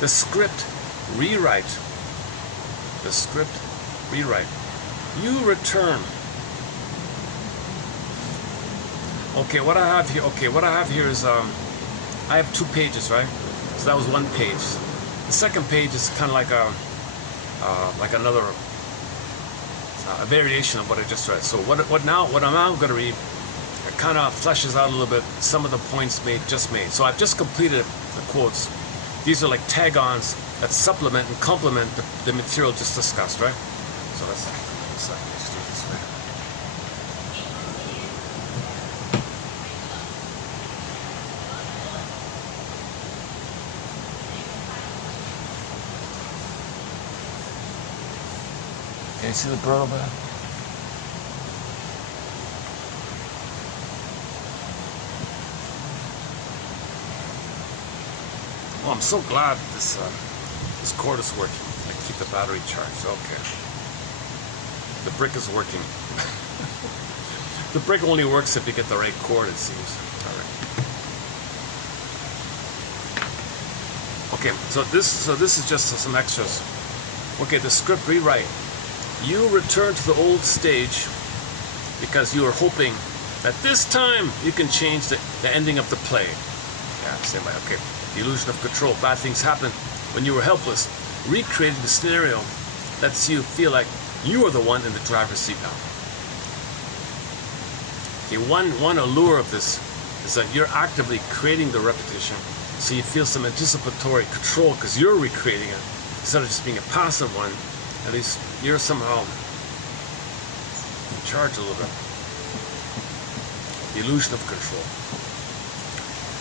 The script rewrite. The script rewrite. You return. Okay, what I have here is I have 2 pages, right? So that was 1 page. The second page is kind of like a variation of what I just read. So what I'm now going to read, it kind of fleshes out a little bit some of the points just made. So I've just completed the quotes. These are like tag-ons that supplement and complement the material just discussed, right? So let's do it this way. Can you see the bird over there? Oh, I'm so glad this cord is working. I keep the battery charged. Okay. The brick is working. The brick only works if you get the right cord, it seems. All right. Okay. So this is just some extras. Okay. The script rewrite. You return to the old stage because you are hoping that this time you can change the ending of the play. Yeah, same way. Okay. The illusion of control. Bad things happen when you were helpless. Recreating the scenario lets you feel like you are the one in the driver's seat now. Okay, one allure of this is that you're actively creating the repetition, so you feel some anticipatory control because you're recreating it instead of just being a passive one. At least you're somehow in charge a little bit. The illusion of control.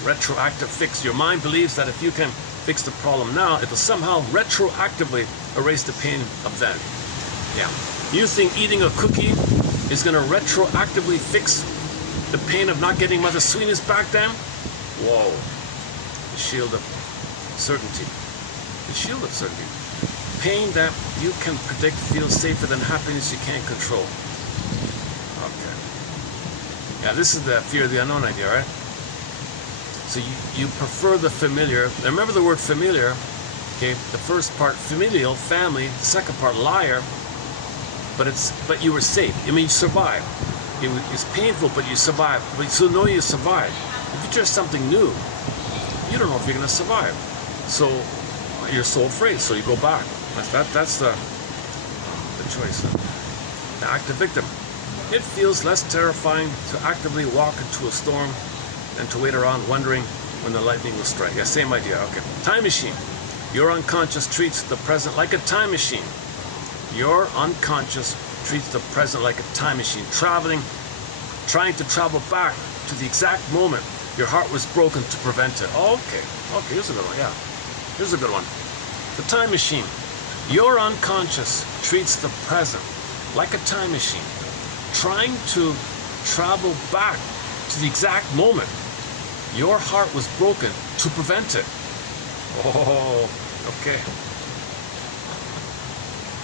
Retroactive fix. Your mind believes that if you can fix the problem now, it will somehow retroactively erase the pain of then. Yeah. You think eating a cookie is going to retroactively fix the pain of not getting Mother Sweetness back then? Whoa. The shield of certainty. The shield of certainty. Pain that you can predict feels safer than happiness you can't control. Okay. Yeah, this is the fear of the unknown idea, right? So you prefer the familiar. Now remember the word familiar. Okay, the first part familial, family. The second part liar. But you were safe. I mean, you survived. It's painful, but you survived. But you know you survived. If you try something new, you don't know if you're going to survive. So you're so afraid. So you go back. That's the choice. The active victim. It feels less terrifying to actively walk into a storm than to wait around wondering when the lightning will strike. Yeah, same idea. Okay. Time machine. Your unconscious treats the present like a time machine. Your unconscious treats the present like a time machine, trying to travel back to the exact moment your heart was broken to prevent it. Oh, okay, here's a good one. Yeah, here's a good one. The time machine. Your unconscious treats the present like a time machine, trying to travel back to the exact moment your heart was broken to prevent it. Oh, okay.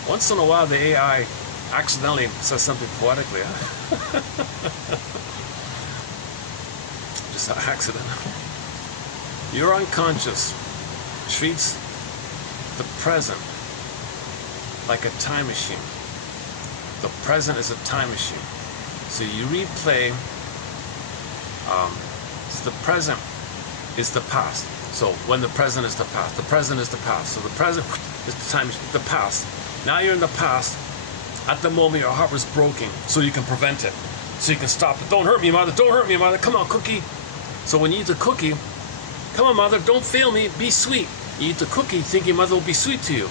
Once in a while, the AI accidentally says something poetically. Huh? Just an accident. Your unconscious treats the present like a time machine. The present is a time machine. So you replay. So the present is the past. So when the present is the past, the present is the past. So the present is the time machine. The past. Now you're in the past. at the moment your heart was broken, so you can prevent it, so you can stop it. Don't hurt me, mother. Don't hurt me, mother. Come on, cookie. So when you eat the cookie, come on, mother. Don't fail me. Be sweet. You eat the cookie thinking mother will be sweet to you.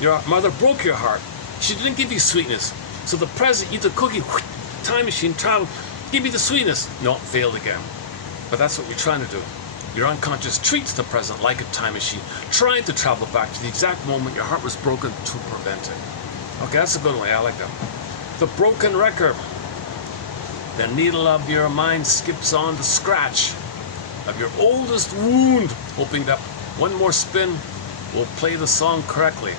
Your mother broke your heart. She didn't give you sweetness. So the present, eat the cookie, time machine, travel, give me the sweetness. No, failed again. But that's what you're trying to do. Your unconscious treats the present like a time machine, trying to travel back to the exact moment your heart was broken to prevent it. Okay, that's a good one. Yeah, I like that. The broken record. The needle of your mind skips on the scratch of your oldest wound, hoping that one more spin will play the song correctly.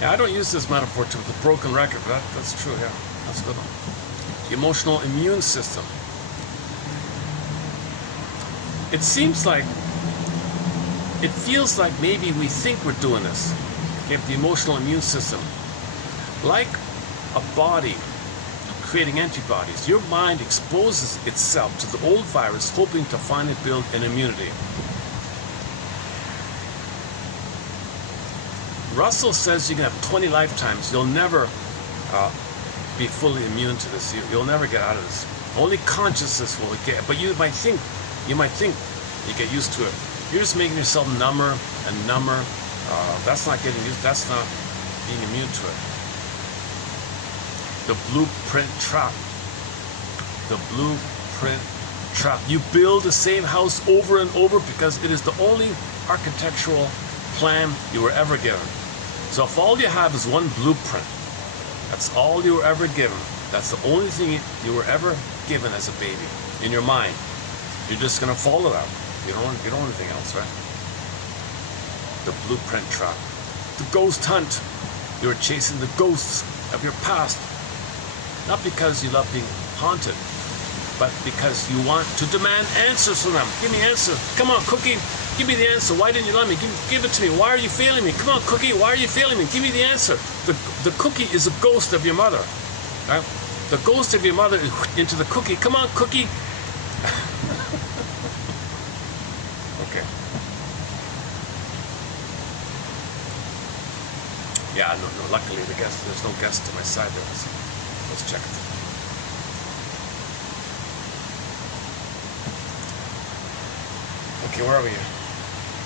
Yeah, I don't use this metaphor to the broken record, but that's true, yeah. That's a good one. The emotional immune system. It seems like, it feels like maybe we think we're doing this. You have the emotional immune system. Like a body creating antibodies, your mind exposes itself to the old virus, hoping to finally build an immunity. Russell says you can have 20 lifetimes. You'll never be fully immune to this. You'll never get out of this. Only consciousness will get. But you might think you get used to it. You're just making yourself number and number. That's not getting used. That's not being immune to it. The blueprint trap. The blueprint trap. You build the same house over and over because it is the only architectural plan you were ever given. So if all you have is one blueprint, that's all you were ever given. That's the only thing you were ever given as a baby in your mind. You're just gonna follow that. You don't want anything else, right? The blueprint trap. The ghost hunt. You're chasing the ghosts of your past. Not because you love being haunted, but because you want to demand answers from them. Give me answers. Come on, cookie. Give me the answer. Why didn't you let me? Give it to me. Why are you failing me? Come on, cookie. Why are you failing me? Give me the answer. The cookie is a ghost of your mother. Right? The ghost of your mother is into the cookie. Come on, cookie. Okay. Yeah, no. Luckily, there's no guest to my side there. Let's check it. Okay, where are we?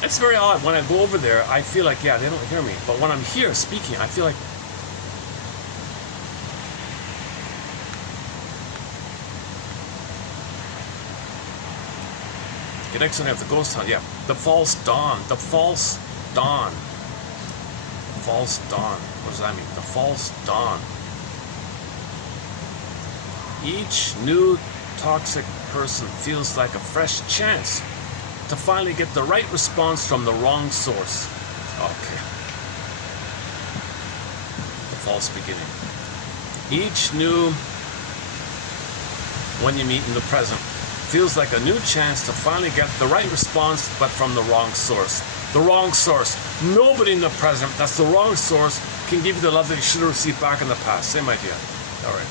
It's very odd. When I go over there, I feel like, yeah, they don't hear me. But when I'm here speaking, I feel like... Okay, next one I have the ghost hunt. Yeah, the false dawn. The false dawn. False dawn. What does that mean? The false dawn. Each new toxic person feels like a fresh chance to finally get the right response from the wrong source. Okay. The false beginning. Each new, when you meet in the present, feels like a new chance to finally get the right response, but from the wrong source. The wrong source. Nobody in the present, that's the wrong source, can give you the love that you should have received back in the past. Same idea. All right.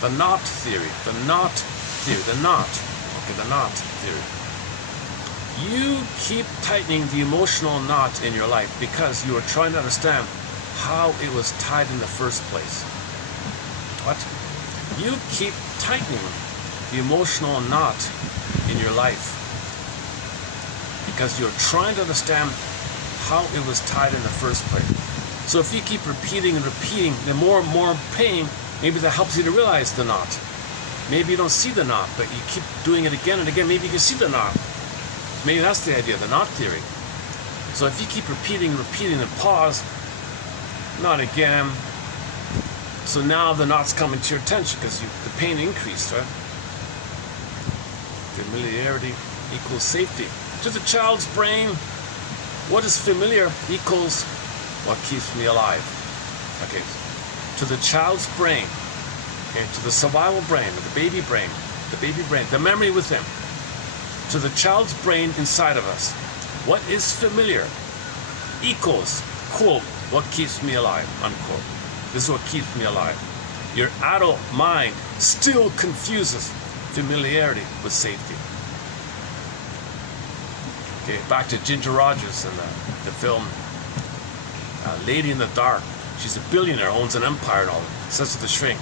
The knot theory. The knot theory. The knot. Okay, the knot theory. You keep tightening the emotional knot in your life because you are trying to understand how it was tied in the first place. What? You keep tightening the emotional knot in your life because you're trying to understand how it was tied in the first place. So if you keep repeating and repeating, the more and more pain, maybe that helps you to realize the knot. Maybe you don't see the knot, but you keep doing it again and again. Maybe you can see the knot. Maybe that's the idea, the knot theory. So if you keep repeating and repeating and pause, not again. So now the knot's coming to your attention because the pain increased, right? Familiarity equals safety. To the child's brain, what is familiar equals what keeps me alive. Okay. To the child's brain, okay, to the survival brain, the baby brain, the memory within, to the child's brain inside of us, what is familiar equals, quote, what keeps me alive, unquote. This is what keeps me alive. Your adult mind still confuses familiarity with safety. Okay, back to Ginger Rogers in the film lady in the dark. She's a billionaire, owns an empire and all. Says to the shrink,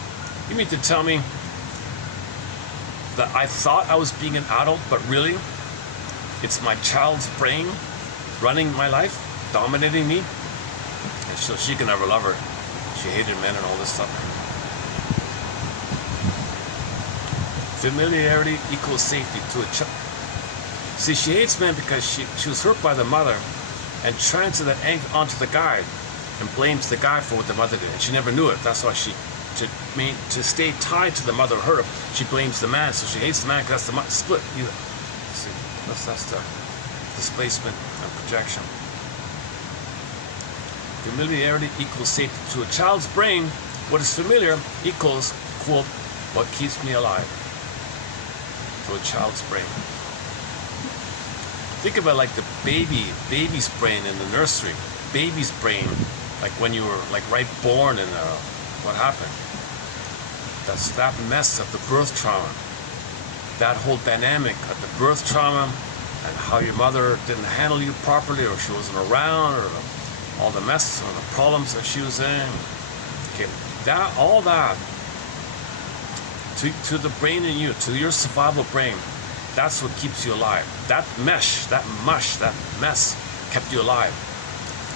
you mean to tell me that I thought I was being an adult, but really it's my child's brain running my life, dominating me? And so she can never love her. She hated men and all this stuff. Familiarity equals safety to a child. See, she hates men because she was hurt by the mother and transferred that anger onto the guy and blames the guy for what the mother did. And she never knew it. That's why to stay tied to the mother hurt her, she blames the man. So she hates the man because that's the split. See, that's the displacement and projection. Familiarity equals safety. To a child's brain, what is familiar equals, quote, what keeps me alive. To a child's brain. Think about like the baby's brain in the nursery. Baby's brain, like when you were like right born and what happened. That's that mess of the birth trauma. That whole dynamic of the birth trauma and how your mother didn't handle you properly, or she wasn't around, or all the mess or the problems that she was in. Okay, all that to the brain in you, to your survival brain, that's what keeps you alive. That mesh, that mush, that mess kept you alive.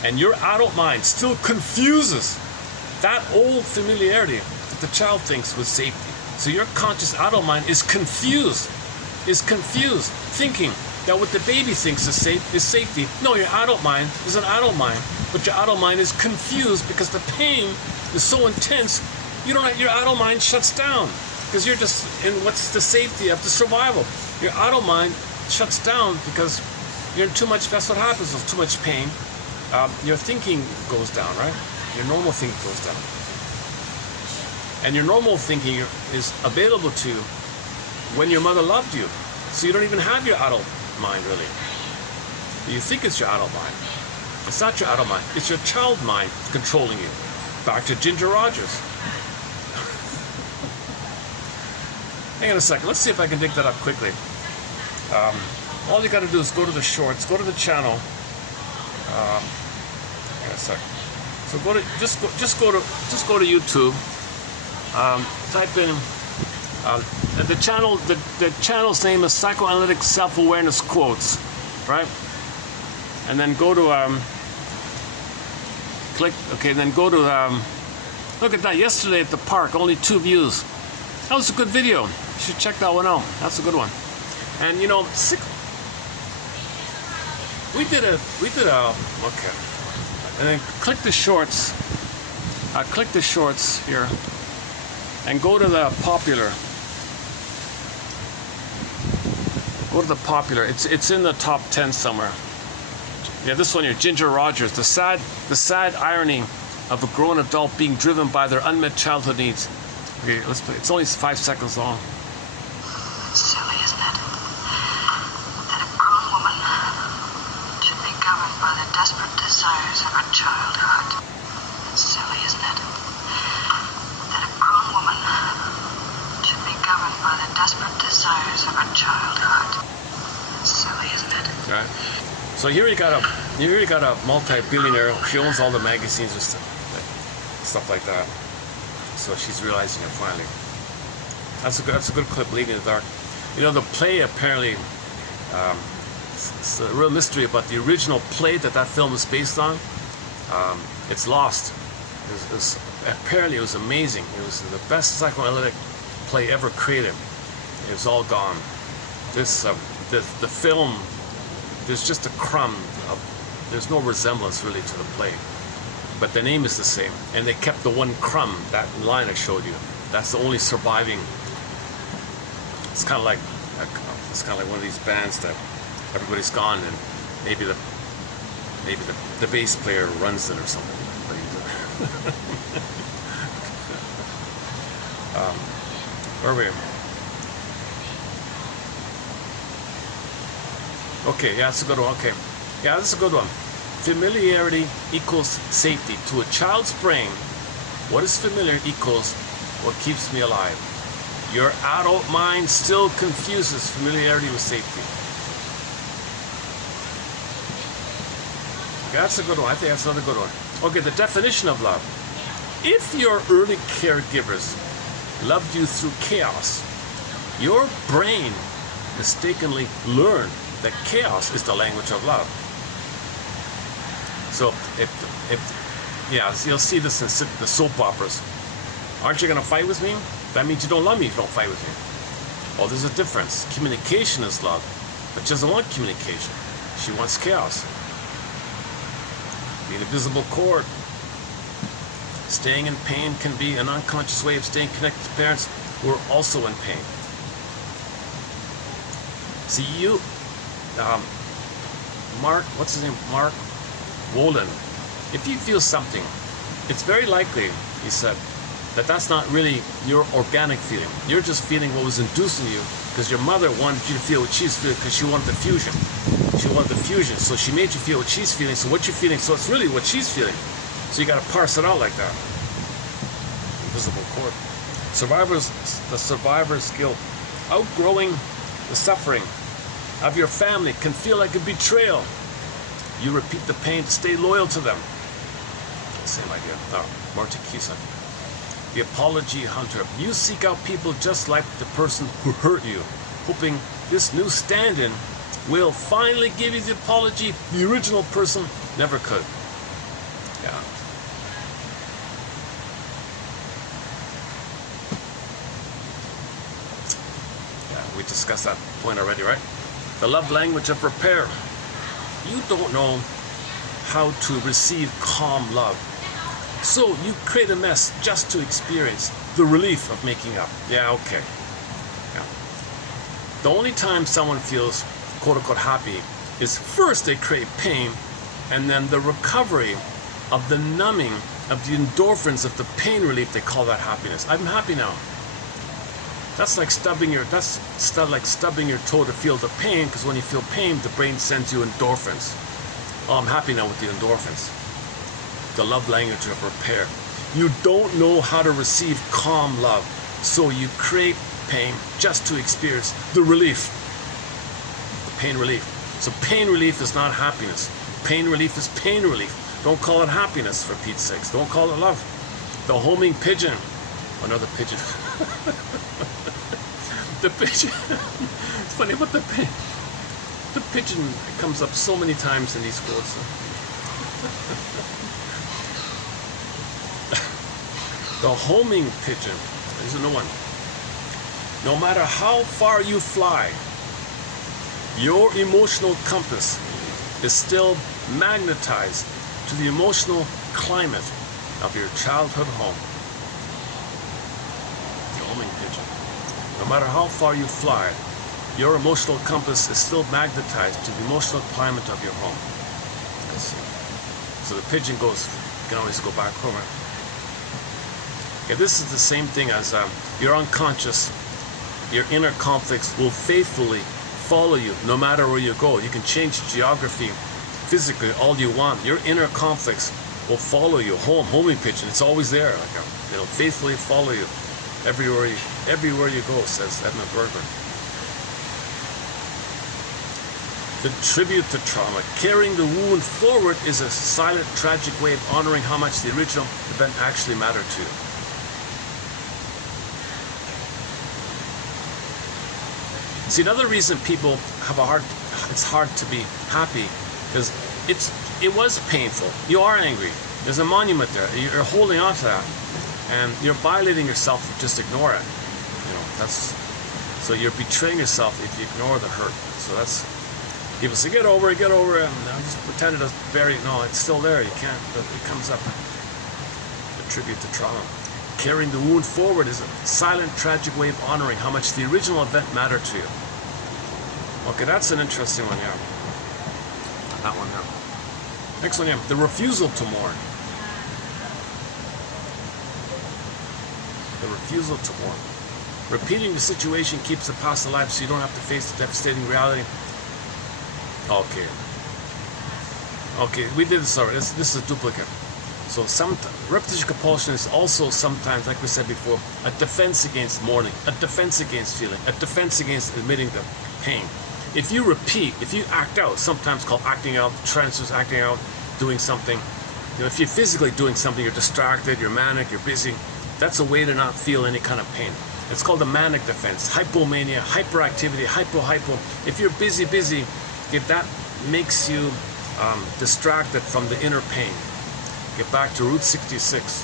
And your adult mind still confuses that old familiarity that the child thinks was safety. So your conscious adult mind is confused, thinking that what the baby thinks is safety. No, your adult mind is an adult mind, but your adult mind is confused because the pain is so intense, your adult mind shuts down because you're just in what's the safety of the survival. Your adult mind shuts down because you're in too much, that's what happens with too much pain. Your thinking goes down, right? Your normal thinking goes down. And your normal thinking is available to you when your mother loved you. So you don't even have your adult mind, really. You think it's your adult mind. It's not your adult mind. It's your child mind controlling you. Back to Ginger Rogers. Hang on a second. Let's see if I can dig that up quickly. All you got to do is go to the shorts, go to the channel. Hang on a second. So just go to YouTube. Type in the channel's name is Psychoanalytic Self-Awareness Quotes, right? And then go to click. Okay, then go to look at that. Yesterday at the park, only 2 views. That was a good video. You should check that one out. That's a good one. And we did a okay. And then click the shorts. Click the shorts here. And go to the popular. Go to the popular. It's in the top 10 somewhere. Yeah, this one here, Ginger Rogers. The sad irony of a grown adult being driven by their unmet childhood needs. Okay, let's play. It's only 5 seconds long. It's silly, isn't it? That a grown woman should be governed by the desperate desires of her childhood. It's silly, isn't it? That a grown woman should be governed by the desperate desires of her childhood. It's silly, isn't it? Okay. So here you got a multi-billionaire. She owns all the magazines and stuff like that. So she's realizing it finally. That's a good clip, Leading in the Dark. The play apparently, it's a real mystery about the original play that film is based on. It's lost. Apparently it was amazing. It was the best psychoanalytic play ever created. It was all gone. The film, there's just a crumb there's no resemblance really to the play. But the name is the same, and they kept the one crumb, that line I showed you. That's the only surviving. It's kind of like one of these bands that everybody's gone, and maybe the bass player runs it or something. Where are we? Okay, yeah, that's a good one. Okay, yeah, that's a good one. Familiarity equals safety. To a child's brain, what is familiar equals what keeps me alive. Your adult mind still confuses familiarity with safety. That's a good one. I think that's another good one. Okay, the definition of love. If your early caregivers loved you through chaos, your brain mistakenly learned that chaos is the language of love. So, yeah, you'll see this in the soap operas. Aren't you going to fight with me? That means you don't love me if you don't fight with me. Oh, there's a difference. Communication is love, but she doesn't want communication. She wants chaos. The invisible cord. Staying in pain can be an unconscious way of staying connected to parents who are also in pain. See, Mark, what's his name? Mark Wolin. If you feel something, it's very likely, he said, that that's not really your organic feeling. You're just feeling what was inducing you because your mother wanted you to feel what she's feeling because she wanted the fusion. She wanted the fusion, so she made you feel what she's feeling, so what you're feeling, so it's really what she's feeling. So you got to parse it out like that. Invisible cord. The survivor's skill. Outgrowing the suffering of your family can feel like a betrayal. You repeat the pain to stay loyal to them. Same idea. Marty Kisa. The apology hunter. You seek out people just like the person who hurt you, hoping this new stand-in will finally give you the apology the original person never could. Yeah. Yeah, we discussed that point already, right? The love language of repair. You don't know how to receive calm love. So you create a mess just to experience the relief of making up. Yeah, okay. Yeah. The only time someone feels quote-unquote happy is first they create pain, and then the recovery of the numbing of the endorphins of the pain relief, they call that happiness. I'm happy now. That's like stubbing your toe to feel the pain, because when you feel pain, the brain sends you endorphins. Oh, I'm happy now with the endorphins. The love language of repair. You don't know how to receive calm love, so you create pain just to experience the relief. The pain relief. So pain relief is not happiness. Pain relief is pain relief. Don't call it happiness, for Pete's sakes. Don't call it love. The homing pigeon. Another pigeon. The pigeon. It's funny, but the pigeon comes up so many times in these quotes. The homing pigeon. There's a new one. No matter how far you fly, your emotional compass is still magnetized to the emotional climate of your childhood home. The homing pigeon. No matter how far you fly, your emotional compass is still magnetized to the emotional climate of your home. Let's see. So the pigeon goes, you can always go back home. Okay, this is the same thing as your unconscious, your inner conflicts will faithfully follow you no matter where you go. You can change geography physically all you want. Your inner conflicts will follow you. Homing pigeon, it's always there. It'll faithfully follow you everywhere you go, says Edmund Berger. The tribute to trauma. Carrying the wound forward is a silent, tragic way of honoring how much the original event actually mattered to you. See, another reason people have it's hard to be happy, because it was painful. You are angry. There's a monument there. You're holding on to that, and you're violating yourself if you just ignore it. So you're betraying yourself if you ignore the hurt. So that's, people say, get over it, and just pretend it is buried. No, it's still there. You can't. It comes up. A tribute to trauma. Carrying the wound forward is a silent, tragic way of honoring how much the original event mattered to you. Okay, that's an interesting one, yeah. That one, yeah. Next one, yeah. The refusal to mourn. The refusal to mourn. Repeating the situation keeps the past alive so you don't have to face the devastating reality. Okay. Okay, we did this already. This is a duplicate. So repetition compulsion is also sometimes, like we said before, a defense against mourning, a defense against feeling, a defense against admitting the pain. If you repeat, if you act out, sometimes called acting out, transfers acting out, doing something, You know, if you're physically doing something, you're distracted, you're manic, you're busy, that's a way to not feel any kind of pain. It's called the manic defense. Hypomania, hyperactivity, hypo. If you're busy, if that makes you distracted from the inner pain. Get back to Route 66,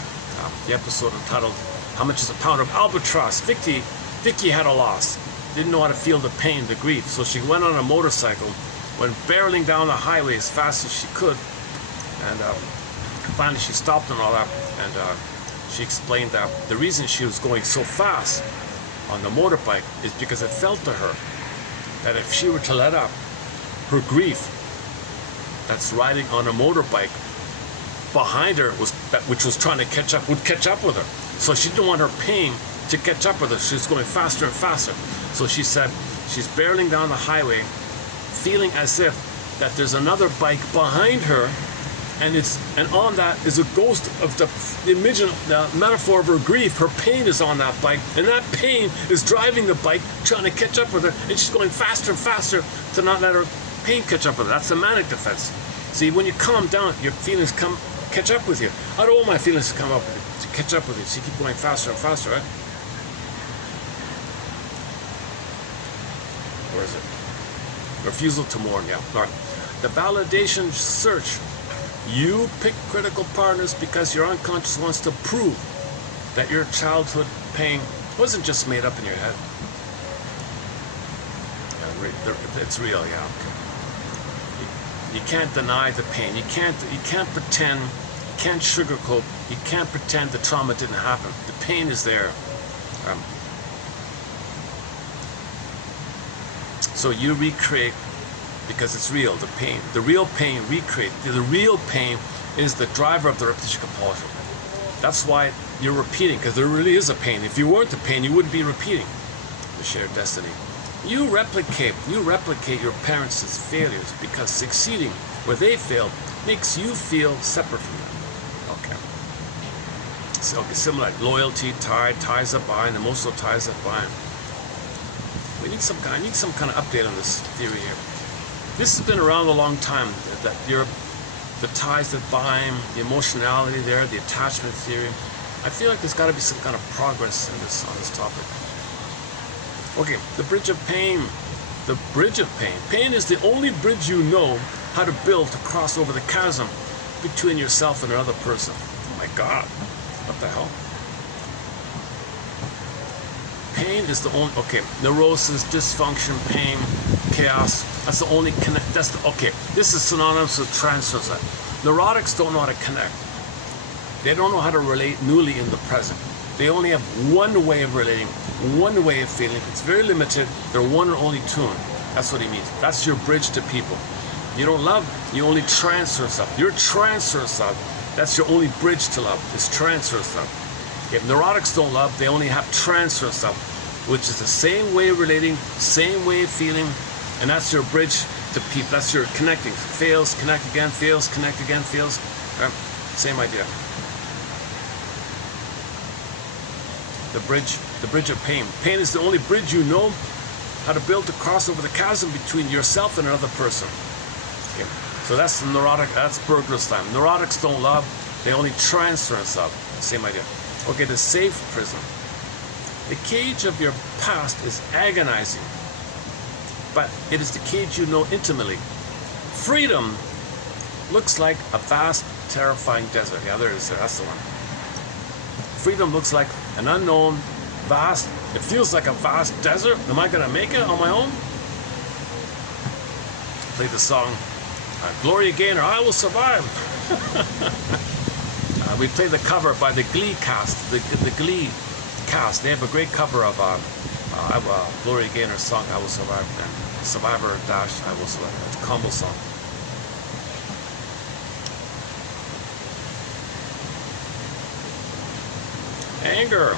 the episode entitled, How Much is a Pound of Albatross? Vicky had a loss. Didn't know how to feel the pain, the grief. So she went on a motorcycle, went barreling down the highway as fast as she could. And finally she stopped and all that. And she explained that the reason she was going so fast on the motorbike is because it felt to her that if she were to let up, her grief that's riding on a motorbike behind her, which was trying to catch up, would catch up with her. So she didn't want her pain to catch up with her. She was going faster and faster. So she said she's barreling down the highway, feeling as if that there's another bike behind her, and on that is a ghost of the image, the metaphor of her grief. Her pain is on that bike, and that pain is driving the bike, trying to catch up with her, and she's going faster and faster to not let her pain catch up with her. That's the manic defense. See, when you calm down, your feelings catch up with you. I don't want my feelings to come up with you, to catch up with you, so you keep going faster and faster, right? Where is it? Refusal to mourn, yeah. All right. The validation search. You pick critical partners because your unconscious wants to prove that your childhood pain wasn't just made up in your head. Yeah, it's real, yeah. You can't deny the pain. You can't pretend. You can't sugarcoat. You can't pretend the trauma didn't happen. The pain is there. So you recreate because it's real. The pain, the real pain, recreate. The real pain is the driver of the repetition compulsion. That's why you're repeating, because there really is a pain. If you weren't the pain, you wouldn't be repeating the shared destiny. You replicate your parents' failures because succeeding where they failed makes you feel separate from them. Okay. So similar, like loyalty, ties that bind, emotional ties that bind. I need some kind of update on this theory here. This has been around a long time. That the ties that bind, the emotionality there, the attachment theory. I feel like there's got to be some kind of progress on this topic. Okay, the bridge of pain. The bridge of pain. Pain is the only bridge you know how to build to cross over the chasm between yourself and another person. Oh my God, what the hell? Pain is the only, okay, neurosis, dysfunction, pain, chaos, that's the only connect, okay, this is synonymous with transfer. Neurotics don't know how to connect. They don't know how to relate newly in the present. They only have one way of relating, one way of feeling. It's very limited. They're one and only tune. That's what he means. That's your bridge to people. You don't love, you only transfer stuff. Your transfer stuff, that's your only bridge to love, is transfer stuff. If neurotics don't love, they only have transfer stuff, which is the same way of relating, same way of feeling, and that's your bridge to people. That's your connecting. Fails, connect again, fails, connect again, fails. Right? Same idea. The bridge of pain. Pain is the only bridge you know how to build to cross over the chasm between yourself and another person. Okay. So that's the neurotic, that's burglar's time. Neurotics don't love, they only transfer stuff. Same idea. Okay, the safe prison. The cage of your past is agonizing, but it is the cage you know intimately. Freedom looks like a vast, terrifying desert. Yeah, there it is. That's the one. Freedom looks like an unknown, vast, it feels like a vast desert. Am I going to make it on my own? Play the song, Gloria Gaynor, I Will Survive. We played the cover by the Glee cast, the Glee cast. They have a great cover of Gloria Gaynor's song, I Will Survive, and Survivor Dash, I Will Survive. It's a combo song. Anger.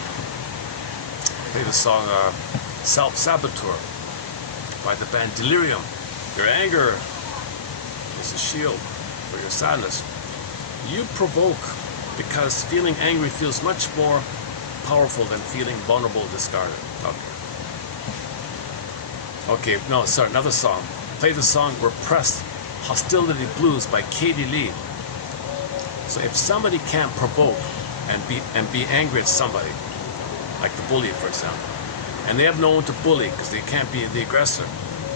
Play the song Self-Saboteur by the band Delirium. Your anger is a shield for your sadness. You provoke because feeling angry feels much more powerful than feeling vulnerable, discarded. Okay, no, sorry, another song. Play the song Repressed Hostility Blues by Katie Lee. So So if somebody can't provoke and be angry at somebody, like the bully, for example, and they have no one to bully because they can't be the aggressor,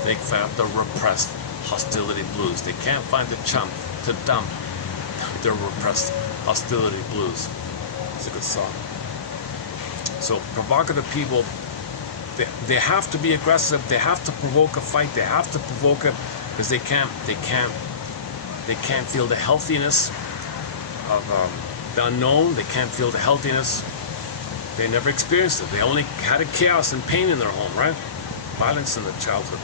they have the repressed hostility blues. They can't find the chump to dump their repressed hostility blues. It's a good song. So provocative people, they have to be aggressive. They have to provoke a fight. They have to provoke it because they can't feel the healthiness of the unknown. They can't feel the healthiness. They never experienced it. They only had a chaos and pain in their home, right? Violence in the childhood,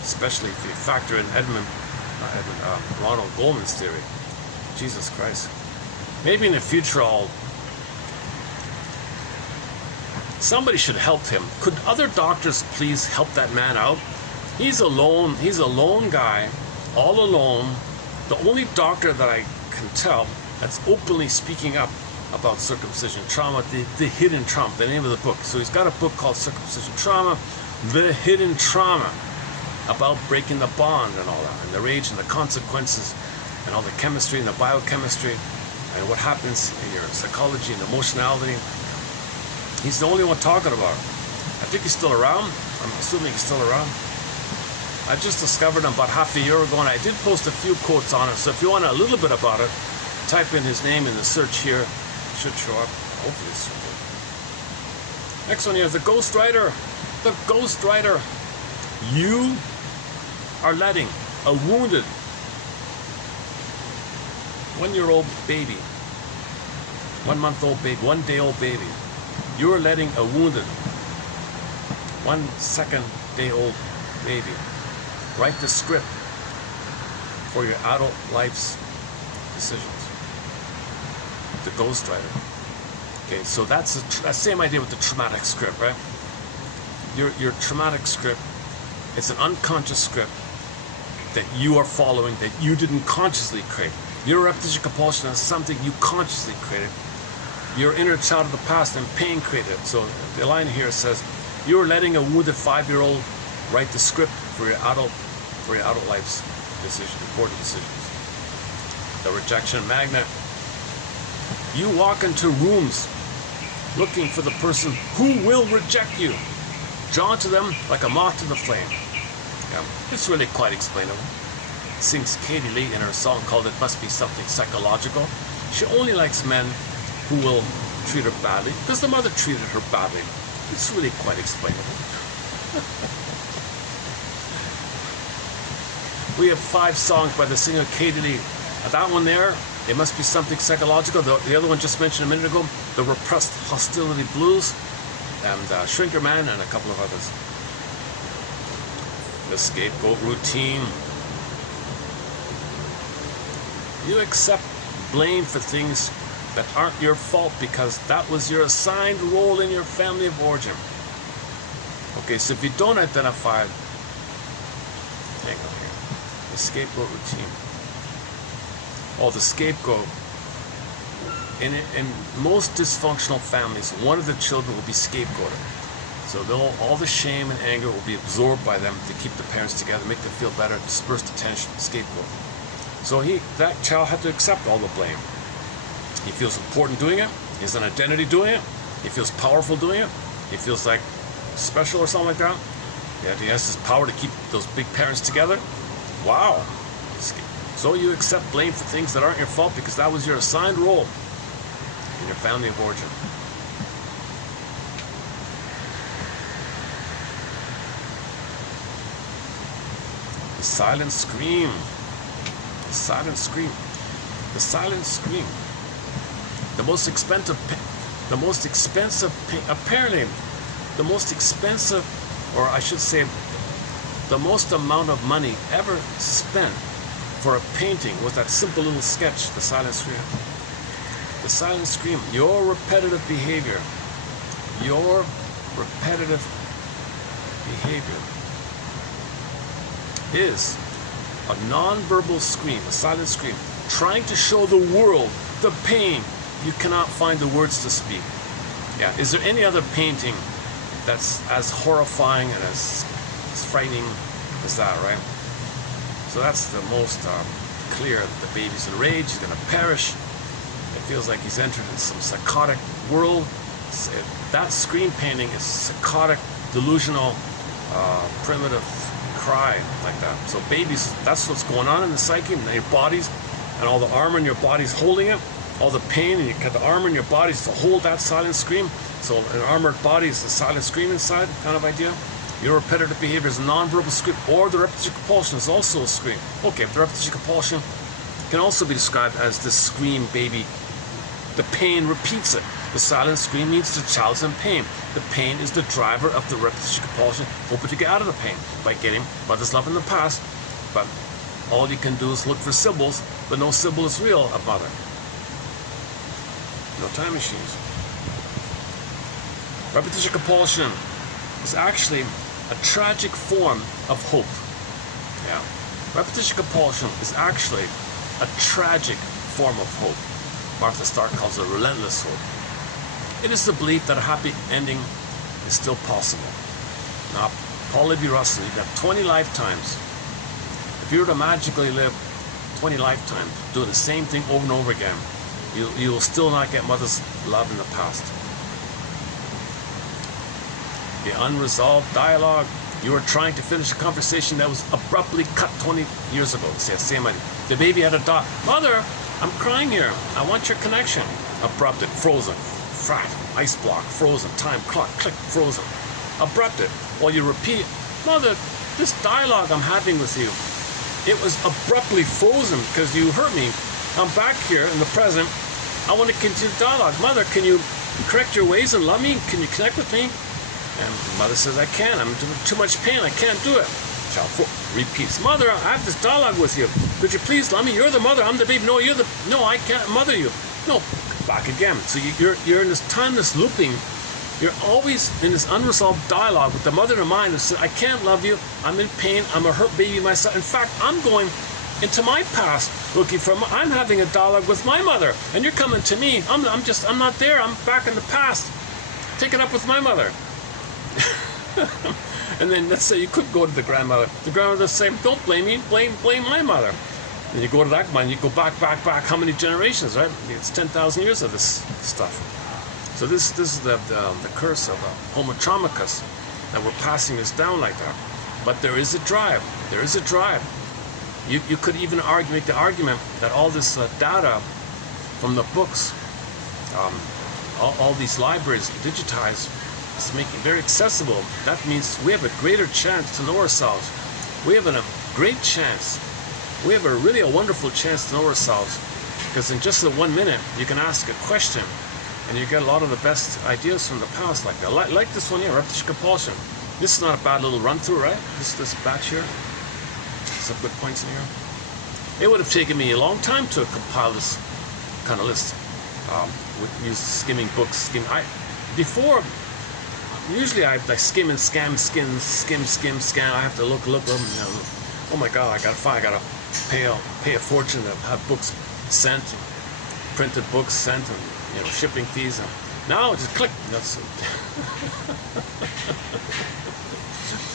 especially if you factor in Ronald Goldman's theory. Jesus Christ. Maybe in the future somebody should help him. Could other doctors please help that man out? He's a lone guy, all alone. The only doctor that I can tell that's openly speaking up about circumcision trauma, the hidden trauma, the name of the book. So he's got a book called Circumcision Trauma, the hidden trauma, about breaking the bond and all that, and the rage and the consequences, and all the chemistry and the biochemistry, and what happens in your psychology and emotionality. He's the only one talking about it. I think he's still around. I'm assuming he's still around. I just discovered him about half a year ago, and I did post a few quotes on it. So if you want a little bit about it, type in his name in the search here. It should show up. Hopefully it's should. Next one here is the Ghost Rider. The Ghost Rider. You are letting a wounded 1-year-old baby, 1-month-old baby, 1-day-old baby, you're letting a wounded 1-second-day-old baby write the script for your adult life's decisions. The Ghost Rider. Okay, so that's the same idea with the traumatic script, right? Your traumatic script, it's an unconscious script that you are following, that you didn't consciously create. Your repetition compulsion is something you consciously created. Your inner child of the past and pain created. So the line here says, you're letting a wounded 5-year-old write the script for your adult life's decision, important decisions. The rejection magnet. You walk into rooms looking for the person who will reject you. Drawn to them like a moth to the flame. Yeah, it's really quite explainable. Sings Katie Lee in her song called It Must Be Something Psychological. She only likes men who will treat her badly because the mother treated her badly. It's really quite explainable. We have 5 songs by the singer Katie Lee. That one there, It Must Be Something Psychological. The other one just mentioned a minute ago, The Repressed Hostility Blues, and Shrinker Man, and a couple of others. The Scapegoat Routine. You accept blame for things that aren't your fault because that was your assigned role in your family of origin. Okay, so if you don't identify, hang on here, the scapegoat routine. Oh, the scapegoat. In most dysfunctional families, one of the children will be scapegoated. So all the shame and anger will be absorbed by them to keep the parents together, make them feel better, disperse the tension, scapegoat. So that child had to accept all the blame. He feels important doing it. He has an identity doing it. He feels powerful doing it. He feels like special or something like that. Yeah, he has this power to keep those big parents together. Wow. So you accept blame for things that aren't your fault because that was your assigned role in your family of origin. The silent scream. The silent scream. The silent scream. The most expensive, apparently, the most expensive, or I should say, the most amount of money ever spent for a painting was that simple little sketch, The Silent Scream. The silent scream. Your repetitive behavior. Your repetitive behavior is a non-verbal scream, a silent scream, trying to show the world the pain you cannot find the words to speak. Yeah, is there any other painting that's as horrifying and as frightening as that, right? So that's the most clear. The baby's enraged, he's going to perish. feels like he's entered in some psychotic world. That screen painting is psychotic, delusional, primitive cry like that. So babies, that's what's going on in the psyche, and your bodies, and all the armor in your body's holding it, all the pain, and you got the armor in your bodies to hold that silent scream. So an armored body is a silent scream inside, kind of idea. Your repetitive behavior is a non-verbal scream, or the repetition compulsion is also a scream. Okay, the repetition compulsion can also be described as the scream baby. The pain repeats it. The silent scream means the child's in pain. The pain is the driver of the repetition compulsion, hoping to get out of the pain by getting mother's love in the past. But all you can do is look for symbols, but no symbol is real of mother. No time machines. Repetition compulsion is actually a tragic form of hope. Yeah. Repetition compulsion is actually a tragic form of hope. Martha Stark calls it relentless hope. It is the belief that a happy ending is still possible. Now, Paul Libby Russell, you've got 20 lifetimes. If you were to magically live 20 lifetimes, doing the same thing over and over again, you will still not get mother's love in the past. The unresolved dialogue, you were trying to finish a conversation that was abruptly cut 20 years ago. Same idea. The baby had a dot. Mother, I'm crying here. I want your connection. Abrupted, frozen. Frat, ice block, frozen. Time clock, click, frozen. Abrupted. While you repeat, Mother, this dialogue I'm having with you, it was abruptly frozen because you hurt me. I'm back here in the present. I want to continue the dialogue. Mother, can you correct your ways and love me? Can you connect with me? And mother says, I can't. I'm in too much pain. I can't do it. Child repeats, Mother, I have this dialogue with you. Could you please love me? You're the mother. I'm the baby. No, you're the... No, I can't mother you. No, back again. So you're in this timeless looping. You're always in this unresolved dialogue with the mother in the mind who says, I can't love you. I'm in pain. I'm a hurt baby myself. In fact, I'm going into my past looking for... I'm having a dialogue with my mother. And you're coming to me. I'm not there. I'm back in the past. Take it up with my mother. And then let's say you could go to the grandmother. The grandmother say, don't blame me, blame my mother. And you go to that one, you go back, how many generations, right? It's 10,000 years of this stuff. So this is the curse of Homo Traumicus, that we're passing this down like that. But there is a drive. There is a drive. You could even make the argument that all this data from the books, all these libraries digitized, is making it very accessible. That means we have a greater chance to know ourselves. We have a great chance. We have a wonderful chance to know ourselves, because in just 1 minute you can ask a question and you get a lot of the best ideas from the past like that. Like this one here, repetition compulsion. This is not a bad little run through, right? This batch here. Some good points in here. It would have taken me a long time to compile this kind of list. With skimming books, before. Usually I skim and skim. I have to look. Oh my God, I gotta pay a fortune to have books sent, printed books sent, and shipping fees. And now just click. That's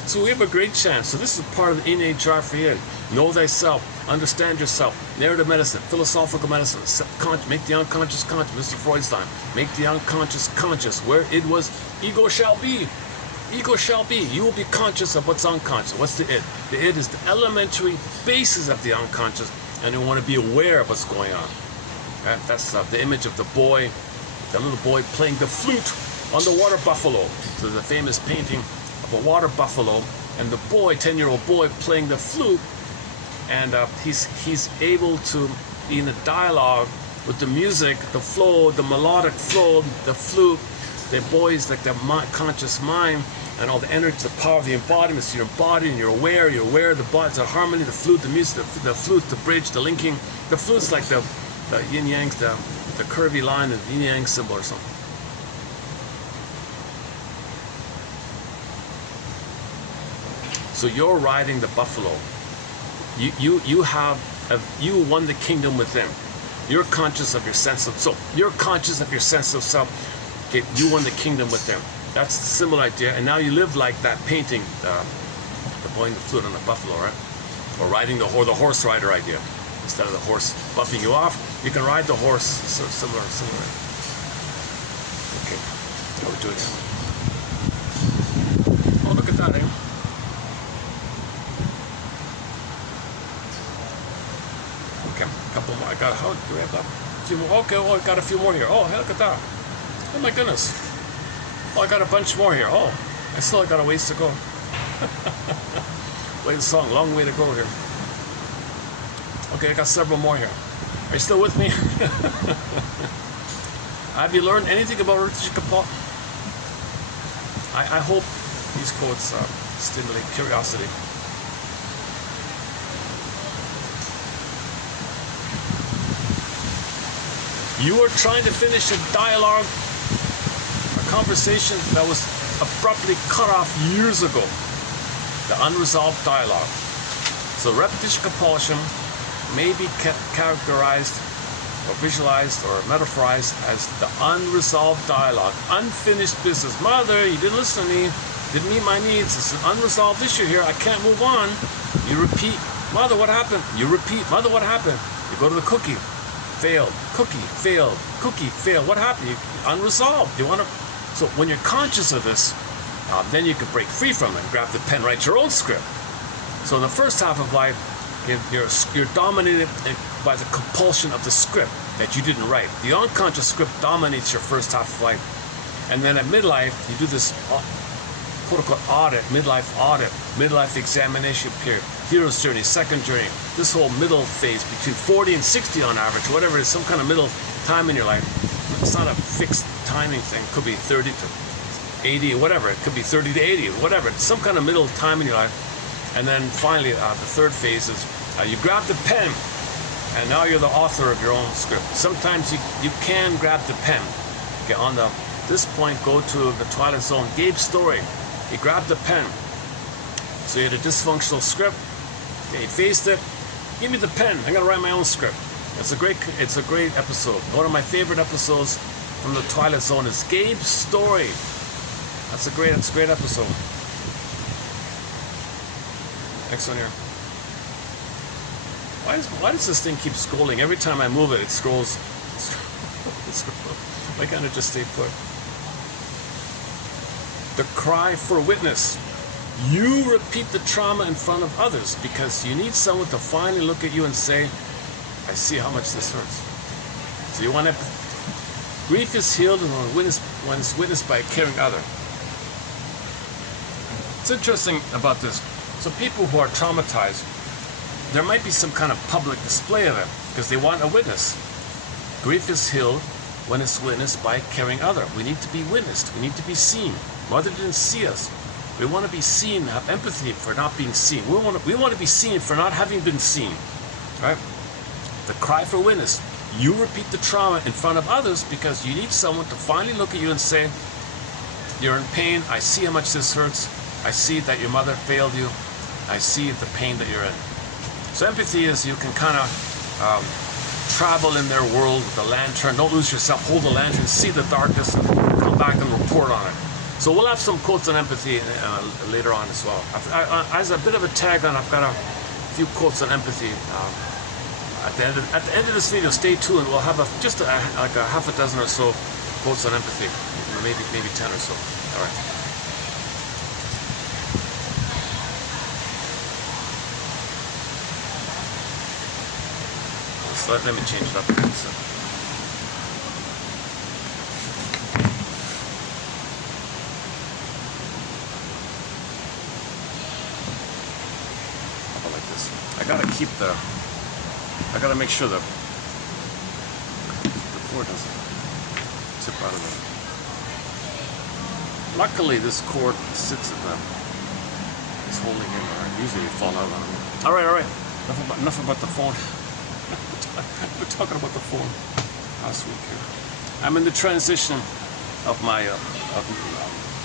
So we have a great chance. So this is part of the innate jar for you. Know thyself, understand yourself. Narrative medicine, philosophical medicine, make the unconscious conscious. Mr. Freud's time. Make the unconscious conscious. Where it was, ego shall be. Ego shall be. You will be conscious of what's unconscious. What's the id? The id is the elementary basis of the unconscious, and you want to be aware of what's going on. Right? That's the image of the boy, the little boy playing the flute on the water buffalo. So the famous painting of a water buffalo, and the boy, 10-year-old boy, playing the flute, and he's able to be in a dialogue with the music, the flow, the melodic flow, the flute. The boy's like the conscious mind, and all the energy, the power of the embodiment. So you're embodied and you're aware of the body, the harmony, the flute, the music, the flute, the bridge, the linking. The flute's like the yin-yang, the curvy line, the yin-yang symbol or something. So you're riding the buffalo. You won the kingdom within. You're conscious of your sense of self. You're conscious of your sense of self. Okay, you won the kingdom within. That's the similar idea. And now you live like that painting, the boy in the flute on the buffalo, right? Or riding the horse rider idea. Instead of the horse bumping you off, you can ride the horse. So similar. Okay, how we do it? Oh, look at that, eh? Okay, a couple more. I got, how do we have that? A few more. Okay, well, I got a few more here. Oh, hey, look at that. Oh my goodness. Oh, I got a bunch more here. Oh, I still got a ways to go. Play the song, long way to go here. Okay, I got several more here. Are you still with me? Have you learned anything about Oedipal? I hope these quotes stimulate curiosity. You are trying to finish a dialogue, a conversation that was abruptly cut off years ago. The unresolved dialogue. So repetition compulsion may be characterized or visualized or metaphorized as the unresolved dialogue, unfinished business. Mother, you didn't listen to me, didn't meet my needs. It's an unresolved issue here. I can't move on. You repeat, Mother, what happened? You repeat, Mother, what happened? You go to the cookie, failed. Cookie, failed. Cookie, failed. What happened? Unresolved. You want to. So when you're conscious of this, then you can break free from it. Grab the pen, write your own script. So in the first half of life, you're dominated by the compulsion of the script that you didn't write. The unconscious script dominates your first half of life. And then at midlife, you do this quote-unquote audit, midlife examination period, hero's journey, second journey, this whole middle phase between 40 and 60 on average, whatever it is, some kind of middle time in your life. It's not a fixed timing thing. It could be 30 to 80 or whatever. It could be 30 to 80 or whatever. It's some kind of middle time in your life. And then finally, the third phase is you grab the pen, and now you're the author of your own script. Sometimes you can grab the pen. Okay, on this point, go to the Twilight Zone. Gabe's story. He grabbed the pen. So you had a dysfunctional script. Okay, he faced it. Give me the pen. I'm gonna write my own script. It's a great episode. One of my favorite episodes from the Twilight Zone is Gabe's story. That's a great episode. Next one here. Why does this thing keep scrolling? Every time I move it, it scrolls. Why can't it just stay put? The cry for witness. You repeat the trauma in front of others because you need someone to finally look at you and say, I see how much this hurts. So you want empathy. Grief is healed when it's witnessed by a caring other. It's interesting about this. So people who are traumatized, there might be some kind of public display of it because they want a witness. Grief is healed when it's witnessed by a caring other. We need to be witnessed. We need to be seen. Mother didn't see us. We want to be seen, have empathy for not being seen. We want to be seen for not having been seen. Right? The cry for witness. You repeat the trauma in front of others because you need someone to finally look at you and say, you're in pain. I see how much this hurts. I see that your mother failed you. I see the pain that you're in. So empathy is you can kind of travel in their world with a lantern. Don't lose yourself. Hold the lantern. See the darkness and come back and report on it. So we'll have some quotes on empathy later on as well. As a bit of a tag on, I've got a few quotes on empathy. At the end of this video, stay tuned. We'll have just like a half a dozen or so quotes on empathy, maybe 10 or so. All right. So let me change it up. So. I gotta make sure the cord doesn't tip out of it. Luckily, this cord sits at it's holding in there. Usually you fall out on it. All right. Enough about the phone. We're talking about the phone last week here. I'm in the transition of my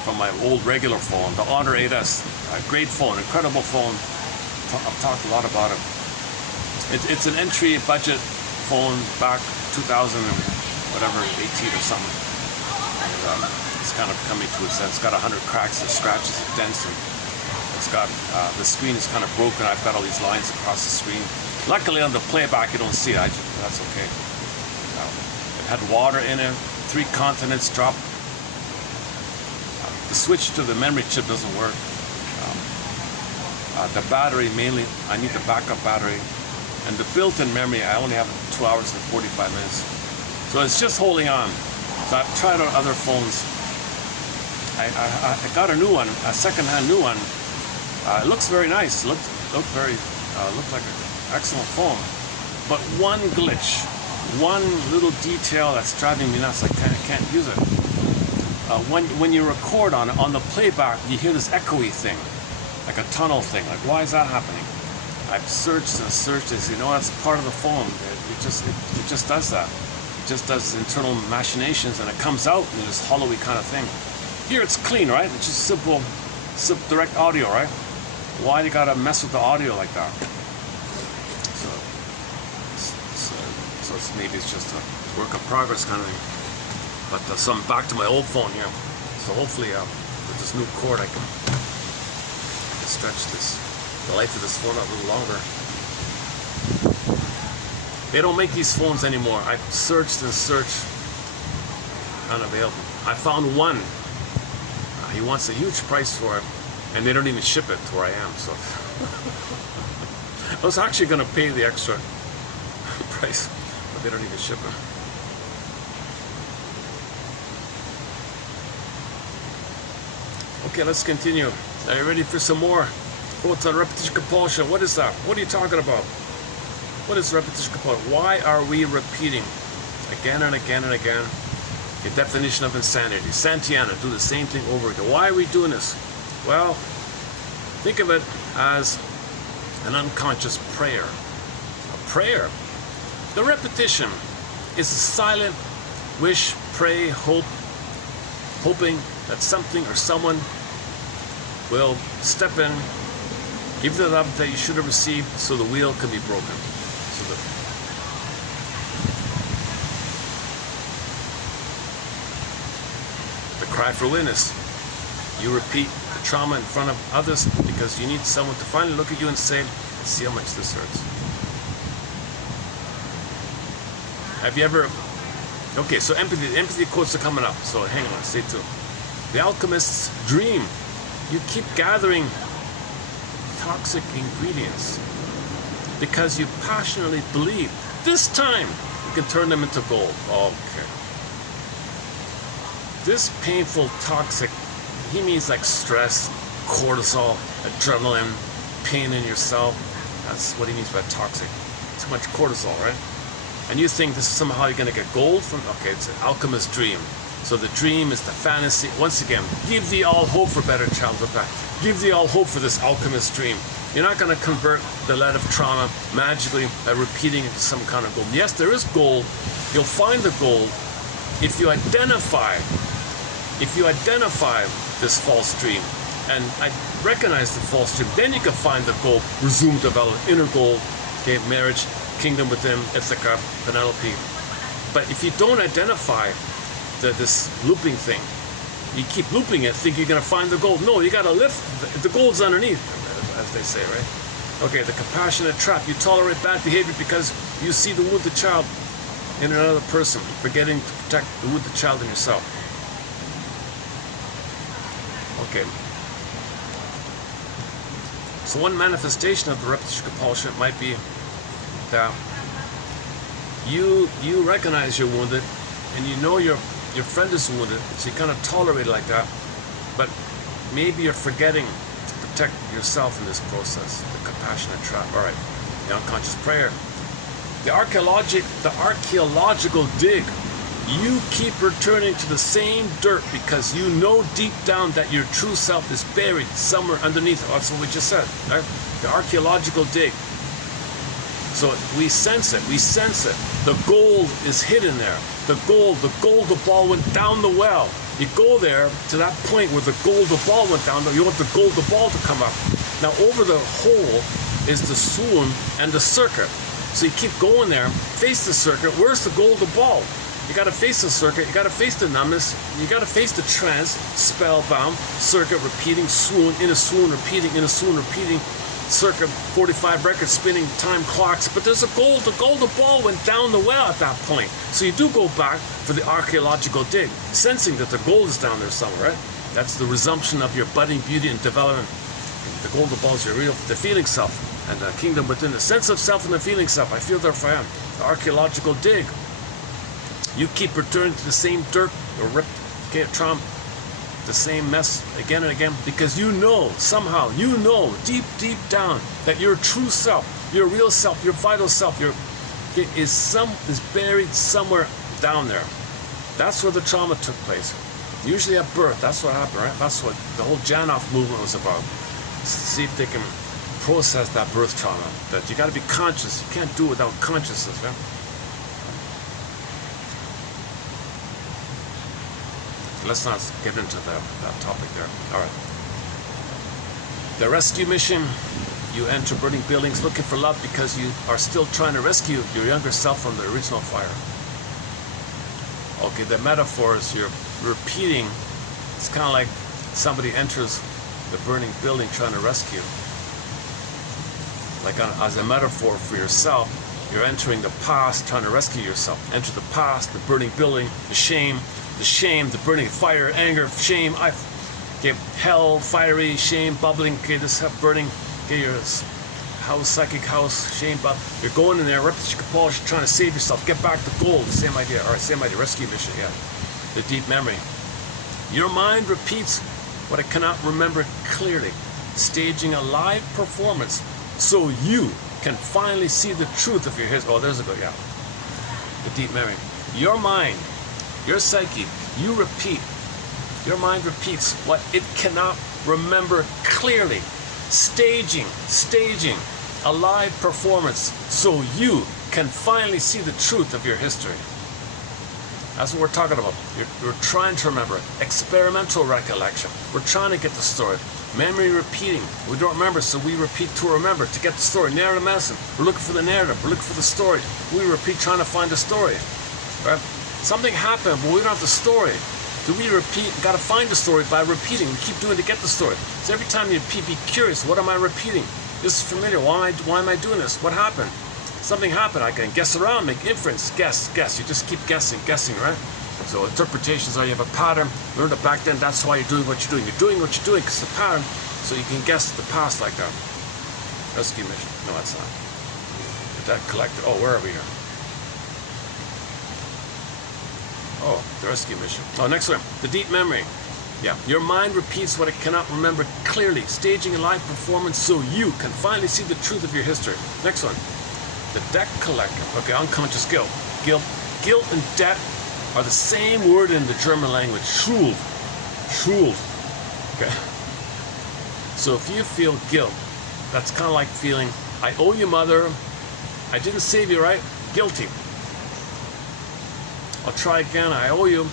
from my old regular phone, the Honor 8S. A great phone, incredible phone. I've talked a lot about it. It's an entry budget phone back 2000 and whatever, 18 or something. And it's kind of coming to its end. It's got 100 cracks and scratches and dents, and it's got the screen is kind of broken. I've got all these lines across the screen. Luckily on the playback you don't see it. That's okay. It had water in it, 3 continents dropped. The switch to the memory chip doesn't work. The battery mainly, I need the backup battery. And the built-in memory, I only have 2 hours and 45 minutes. So it's just holding on. So I've tried on other phones. I got a new one, a second-hand new one. It looks very nice. Looked like an excellent phone. But one glitch, one little detail that's driving me nuts. I can't use it. When you record on the playback, you hear this echoey thing, like a tunnel thing. Like, why is that happening? I've searched and searched. You know, that's part of the phone. It just does that. It just does internal machinations, and it comes out in this hollowy kind of thing. Here it's clean, right? It's just simple direct audio, right? Why you gotta mess with the audio like that? So maybe it's just a work of progress kind of thing. But so I'm back to my old phone here. So hopefully with this new cord I can stretch the life of this phone out a little longer. They don't make these phones anymore. I've searched and searched. Unavailable. I found one. He wants a huge price for it, and they don't even ship it to where I am. So I was actually going to pay the extra price, but they don't even ship it. Okay, let's continue. Are you ready for some more? Quotes on repetition compulsion. What is that? What are you talking about? What is repetition compulsion? Why are we repeating again and again and again? The definition of insanity. Santiana, do the same thing over again. Why are we doing this? Well, think of it as an unconscious prayer. A prayer. The repetition is a silent wish, pray, hope, hoping that something or someone will step in, give you the love that you should have received, so the wheel can be broken. So the cry for witness. You repeat the trauma in front of others because you need someone to finally look at you and say, see how much this hurts. Have you ever... Okay, so empathy. The empathy quotes are coming up, so hang on, stay tuned. The alchemist's dream. You keep gathering toxic ingredients because you passionately believe this time you can turn them into gold. Okay. This painful toxic, he means like stress, cortisol, adrenaline, pain in yourself. That's what he means by toxic. Too much cortisol, right? And you think this is somehow you're going to get gold from? Okay, it's an alchemist's dream. So the dream is the fantasy. Once again, give thee all hope for better childhood back. Give thee all hope for this alchemist dream. You're not going to convert the lead of trauma magically by repeating it to some kind of gold. Yes, there is gold. You'll find the gold if you identify this false dream and I recognize the false dream. Then you can find the gold, resume development, inner gold, okay, marriage, kingdom within, Ithaca, Penelope. But if you don't identify this looping thing, you keep looping it, think you're going to find the gold. No, you got to lift. The gold's underneath, as they say, right? Okay, the compassionate trap. You tolerate bad behavior because you see the wounded child in another person, forgetting to protect the wounded child in yourself. Okay. So one manifestation of the repetition compulsion might be that you recognize you're wounded and you know your friend is wounded, so you kind of tolerate it like that, but maybe you're forgetting to protect yourself in this process. The compassionate trap. All right, the unconscious prayer. The archaeological dig. You keep returning to the same dirt because you know deep down that your true self is buried somewhere underneath. That's what we just said, right? The archaeological dig. So we sense it. The gold is hidden there. The gold ball went down the well. You go there to that point where the gold ball went down. You want the gold ball to come up. Now over the hole is the swoon and the circuit. So you keep going there, face the circuit. Where's the gold ball? You got to face the circuit. You got to face the numbness. You got to face the trance, spellbound circuit, repeating swoon, in a swoon, repeating, in a swoon, repeating. circa 45 records spinning time clocks, but there's a gold. The golden ball went down the well at that point. So you do go back for the archaeological dig, sensing that the gold is down there somewhere, right? That's the resumption of your budding beauty and development. The golden ball is your real, the feeling self, and the kingdom within, the sense of self and the feeling self. I feel therefore I am. The archaeological dig. You keep returning to the same dirt or ripped trauma, the same mess again and again, because you know, somehow, you know, deep down, that your true self, your real self, your vital self, is buried somewhere down there. That's where the trauma took place. Usually at birth, that's what happened, right? That's what the whole Janov movement was about. See if they can process that birth trauma. That you got to be conscious. You can't do it without consciousness, right? Let's not get into that topic there. All right. The rescue mission. You enter burning buildings looking for love because you are still trying to rescue your younger self from the original fire. Okay, the metaphor is you're repeating. It's kind of like somebody enters the burning building trying to rescue. Like as a metaphor for yourself, you're entering the past trying to rescue yourself. Enter the past, the burning building, the shame, the burning fire, anger, shame, okay, hell, fiery, shame, bubbling, okay, this burning, okay, your house, psychic house, shame, you're going in there, you're trying to save yourself, get back the gold, same idea, all right, same idea, rescue mission, yeah, the deep memory. Your mind repeats what it cannot remember clearly, staging a live performance so you can finally see the truth of your history. Oh, there's a good, yeah, the deep memory. Your mind, your psyche, your mind repeats what it cannot remember clearly, staging a live performance so you can finally see the truth of your history. That's what we're talking about. We're trying to remember. Experimental recollection. We're trying to get the story. Memory repeating. We don't remember, so we repeat to remember, to get the story. Narrative medicine. We're looking for the narrative. We're looking for the story. We repeat trying to find the story. Right? Something happened, but we don't have the story. Do we repeat? Got to find the story by repeating. We keep doing it to get the story. So every time you repeat, be curious. What am I repeating? This is familiar. Why am I doing this? What happened? Something happened. I can guess around, make inference, guess. You just keep guessing, right? So interpretations are you have a pattern. Learned it back then. That's why you're doing what you're doing. You're doing what you're doing because it's a pattern. So you can guess the past like that. Rescue mission. No, that's not. The debt collector. Oh, where are we here? Oh, the rescue mission. Oh, next one. The deep memory. Yeah. Your mind repeats what it cannot remember clearly, staging a live performance so you can finally see the truth of your history. Next one. The debt collector. Okay, unconscious guilt. Guilt and debt are the same word in the German language. Schuld. Okay. So if you feel guilt, that's kind of like feeling, I owe you, mother. I didn't save you, right? Guilty. I'll try again. I owe you.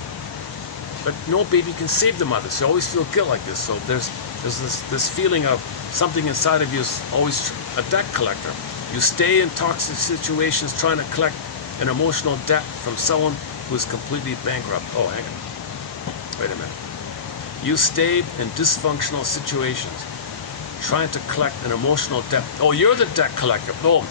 But no baby can save the mother. So you always feel guilt like this. So there's this feeling of something inside of you is always a debt collector. You stay in toxic situations trying to collect an emotional debt from someone who is completely bankrupt. Oh, hang on. Wait a minute. You stay in dysfunctional situations trying to collect an emotional debt. Oh, you're the debt collector. Oh,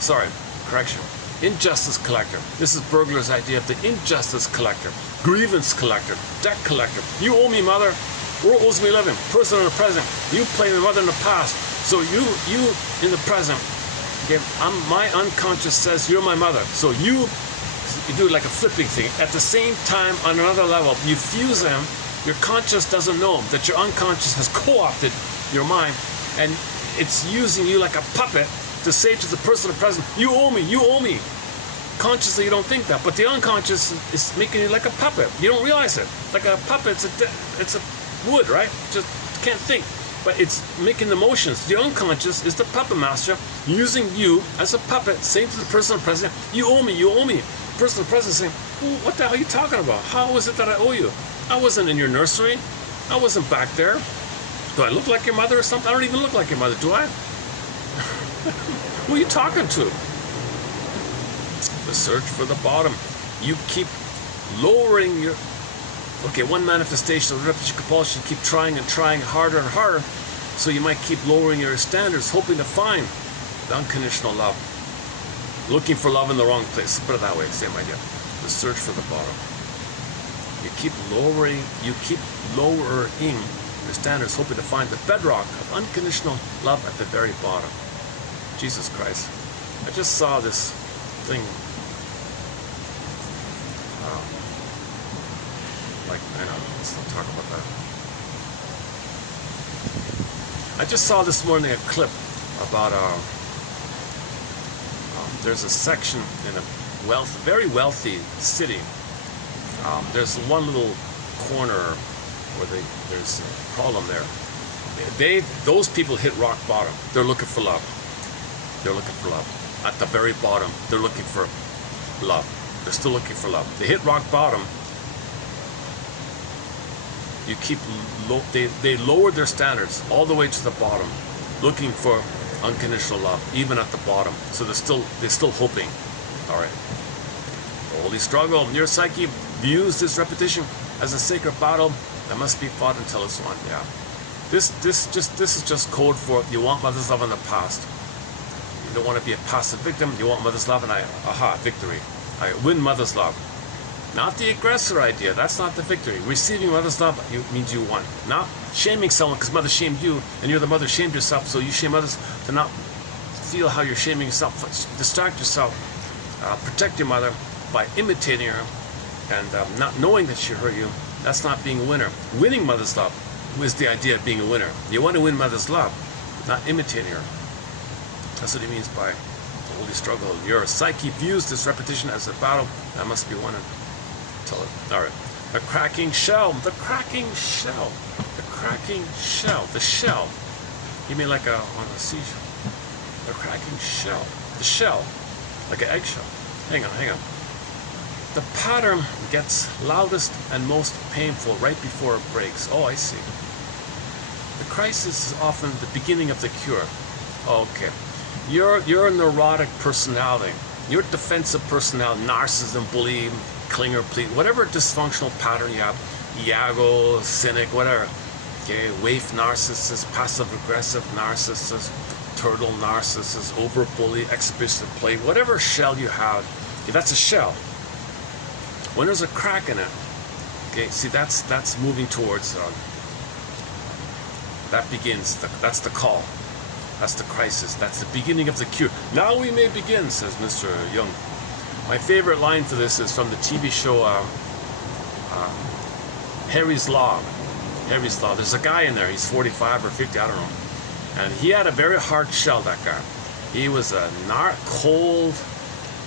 sorry. Correction. Injustice collector. This is Bergler's idea of the injustice collector. Grievance collector. Debt collector. You owe me, mother. World owes me living. Person in the present. You play my mother in the past. So you in the present. Okay, my unconscious says you're my mother. So you do like a flipping thing. At the same time, on another level, you fuse them. Your conscious doesn't know that your unconscious has co-opted your mind, and it's using you like a puppet to say to the person in the present, you owe me. Consciously, you don't think that, but the unconscious is making you like a puppet. You don't realize it. Like a puppet, it's a wood, right? Just can't think. But it's making the motions. The unconscious is the puppet master, using you as a puppet, saying to the person in the present, you owe me. The person in the present saying, well, what the hell are you talking about? How is it that I owe you? I wasn't in your nursery. I wasn't back there. Do I look like your mother or something? I don't even look like your mother, do I? Who are you talking to? The search for the bottom. You keep lowering your... Okay, one manifestation of repetition compulsion, keep trying and trying harder and harder So you might keep lowering your standards, hoping to find the unconditional love. Looking for love in the wrong place. Put it that way, same idea. The search for the bottom. You keep lowering your standards, hoping to find the bedrock of unconditional love at the very bottom. Jesus Christ. I just saw this thing. I know, let's not talk about that. I just saw this morning a clip about there's a section in a very wealthy city. There's one little corner where there's a problem there. Those people hit rock bottom. They're looking for love. They're looking for love. At the very bottom, they're looking for love. They're still looking for love. They hit rock bottom. They lowered their standards all the way to the bottom, looking for unconditional love, even at the bottom. So they're still hoping. All right. Holy struggle. Your psyche views this repetition as a sacred battle that must be fought until it's won. Yeah. This is just code for you want mother's love in the past. You don't want to be a passive victim. You want mother's love, and victory. I win mother's love. Not the aggressor idea. That's not the victory. Receiving mother's love means you won. Not shaming someone because mother shamed you and you're the mother shamed yourself, so you shame others to not feel how you're shaming yourself. Distract yourself. Protect your mother by imitating her and not knowing that she hurt you. That's not being a winner. Winning mother's love is the idea of being a winner. You want to win mother's love, not imitating her. That's what he means by the holy struggle. Your psyche views this repetition as a battle that must be won. All right. A cracking shell. The cracking shell. The cracking shell. The shell. You mean like on a seashell? The cracking shell. The shell. Like an eggshell. Hang on. The pattern gets loudest and most painful right before it breaks. Oh, I see. The crisis is often the beginning of the cure. Okay. You're a neurotic personality. Your defensive personality, narcissism, bully, clinger, plead, whatever dysfunctional pattern you have, Iago, cynic, whatever. Okay, waif narcissist, passive-aggressive narcissist, turtle narcissist, over-bully, exhibition play, whatever shell you have, okay, that's a shell. When there's a crack in it, okay, see, that's moving towards, that begins, that's the call. That's the crisis. That's the beginning of the cure. Now we may begin, says Mr. Jung. My favorite line for this is from the TV show Harry's Law. Harry's Law. There's a guy in there. He's 45 or 50, I don't know. And he had a very hard shell, that guy. He was a cold,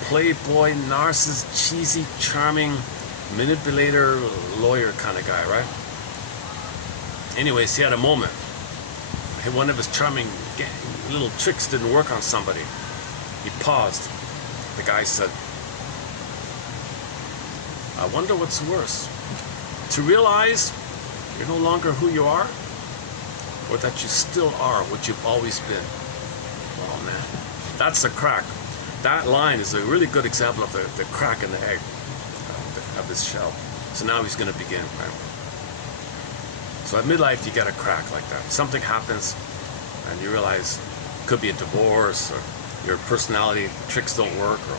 playboy, narcissist, cheesy, charming, manipulator, lawyer kind of guy, right? Anyways, he had a moment. One of his charming little tricks didn't work on somebody. He paused. The guy said, I wonder what's worse, to realize you're no longer who you are, or that you still are what you've always been. Oh man, that's the crack. That line is a really good example of the crack in the egg of this shell. So now he's going to begin, right? So at midlife, you get a crack like that. Something happens, and you realize it could be a divorce, or your personality tricks don't work, or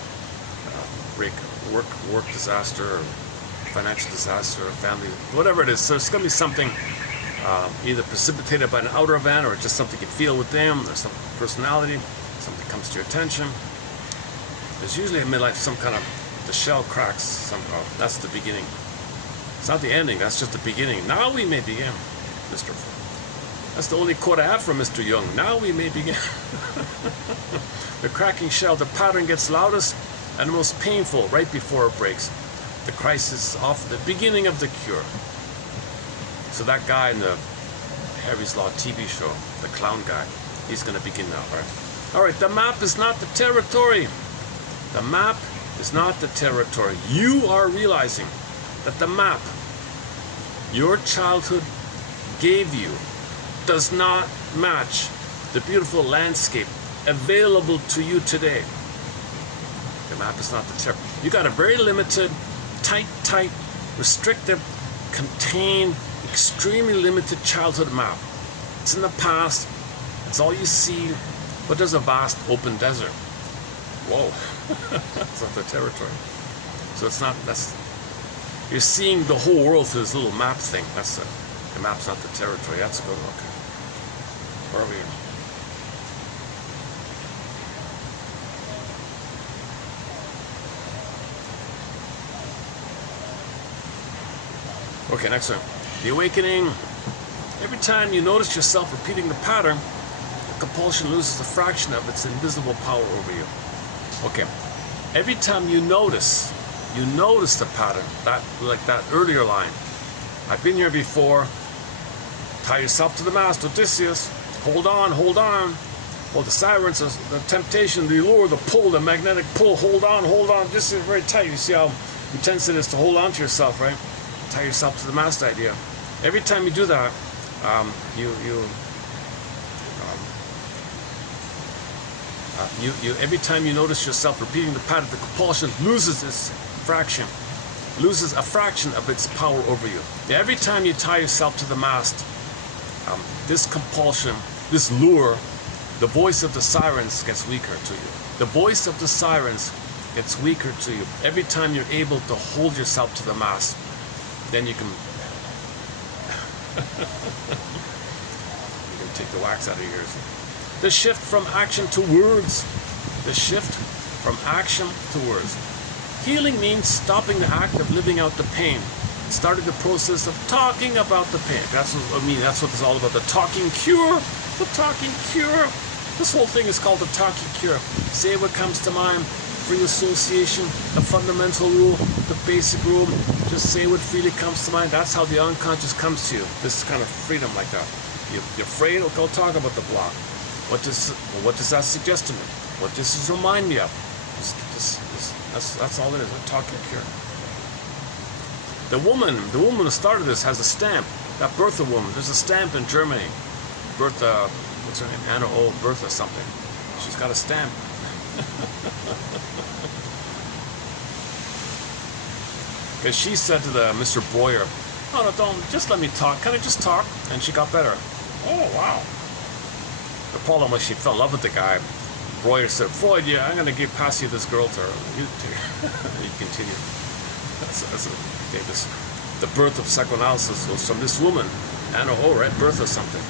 work disaster, or financial disaster, or family, whatever it is. So it's going to be something either precipitated by an outer event, or just something you feel within, or some personality, something comes to your attention. There's usually in midlife some kind of, the shell cracks somehow. That's the beginning. It's not the ending, that's just the beginning. Now we may begin, Mr. That's the only quote I have from Mr. Jung. Now we may begin. The cracking shell, the pattern gets loudest and the most painful right before it breaks. The crisis is often the beginning of the cure. So that guy in the Harry's Law TV show, the clown guy, he's going to begin now, right? All right, the map is not the territory. The map is not the territory. You are realizing that the map your childhood gave you does not match the beautiful landscape available to you today. The map is not the territory. You got a very limited, tight, restrictive, contained, extremely limited childhood map. It's in the past. It's all you see. But there's a vast open desert. Whoa. That's not the territory. So it's not, you're seeing the whole world through this little map thing. That's the map's not the territory. That's a good one. Okay. Where are we? Okay, next one. The awakening. Every time you notice yourself repeating the pattern, the compulsion loses a fraction of its invisible power over you. Okay. Every time you notice the pattern, like that earlier line. I've been here before. Tie yourself to the mast, Odysseus. Hold on, hold on. Well, the sirens, the temptation, the allure, the pull, the magnetic pull. Hold on, hold on. This is very tight. You see how intense it is to hold on to yourself, right? Tie yourself to the mast idea. Every time you do that, every time you notice yourself repeating the pattern, the compulsion loses a fraction of its power over you. Every time you tie yourself to the mast, this compulsion, this lure, the voice of the sirens gets weaker to you. The voice of the sirens gets weaker to you. Every time you're able to hold yourself to the mast, then you can take the wax out of your ears. The shift from action to words. The shift from action to words. Healing means stopping the act of living out the pain, starting the process of talking about the pain. That's what I mean. That's what it's all about. The talking cure. The talking cure. This whole thing is called the talking cure. Say what comes to mind. Free association, the fundamental rule, the basic rule. Just say what freely comes to mind. That's how the unconscious comes to you. This kind of freedom like that. You're afraid? Go talk about the block. What does that suggest to me? What does this remind me of? That's all it is. A talking cure. The woman who started this has a stamp. That Bertha woman. There's a stamp in Germany. Bertha, what's her name? Anna O. Bertha something. She's got a stamp. Because she said to the Mr. Breuer, "Oh no, don't, just let me talk. Can I just talk?" And she got better. Oh wow. The problem was she fell in love with the guy. Breuer said, "Freud, yeah, I'm gonna pass you this girl to her." He continued. The birth of psychoanalysis was from this woman, Anna O, right? Bertha something,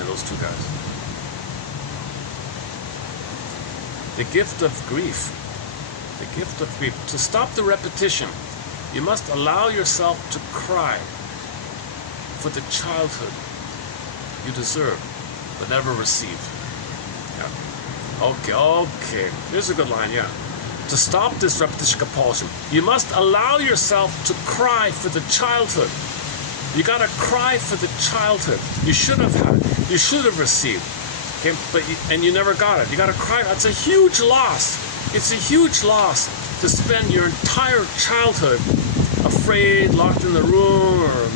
and those two guys. The gift of grief. The gift of grief. To stop the repetition, you must allow yourself to cry for the childhood you deserve but never received. Yeah. Okay. Here's a good line, yeah. To stop this repetition compulsion, you must allow yourself to cry for the childhood. You gotta cry for the childhood you should have had, you should have received. Okay, and you never got it. You got to cry. That's a huge loss. It's a huge loss to spend your entire childhood afraid, locked in the room, or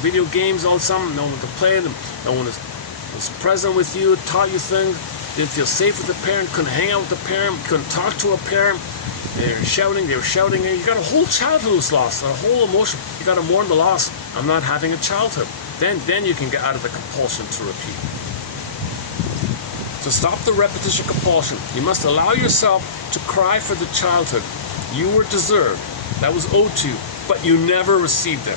video games all the time. No one to play them. No one was present with you, taught you things. Didn't feel safe with the parent. Couldn't hang out with the parent. Couldn't talk to a parent. They were shouting. You got a whole childhood was lost. A whole emotion. You got to mourn the loss of not having a childhood. Then you can get out of the compulsion to repeat. To stop the repetition compulsion, you must allow yourself to cry for the childhood you were deserved, that was owed to you, but you never received it.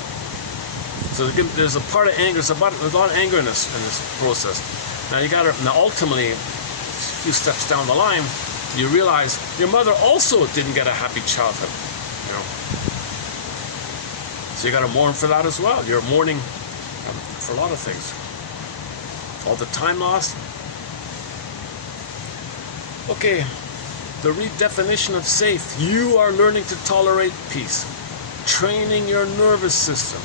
So there's a part of anger. There's a lot of anger in this process. Now ultimately, a few steps down the line, you realize your mother also didn't get a happy childhood. You know, so you got to mourn for that as well. You're mourning for a lot of things. All the time lost. Okay, the redefinition of safe. You are learning to tolerate peace, training your nervous system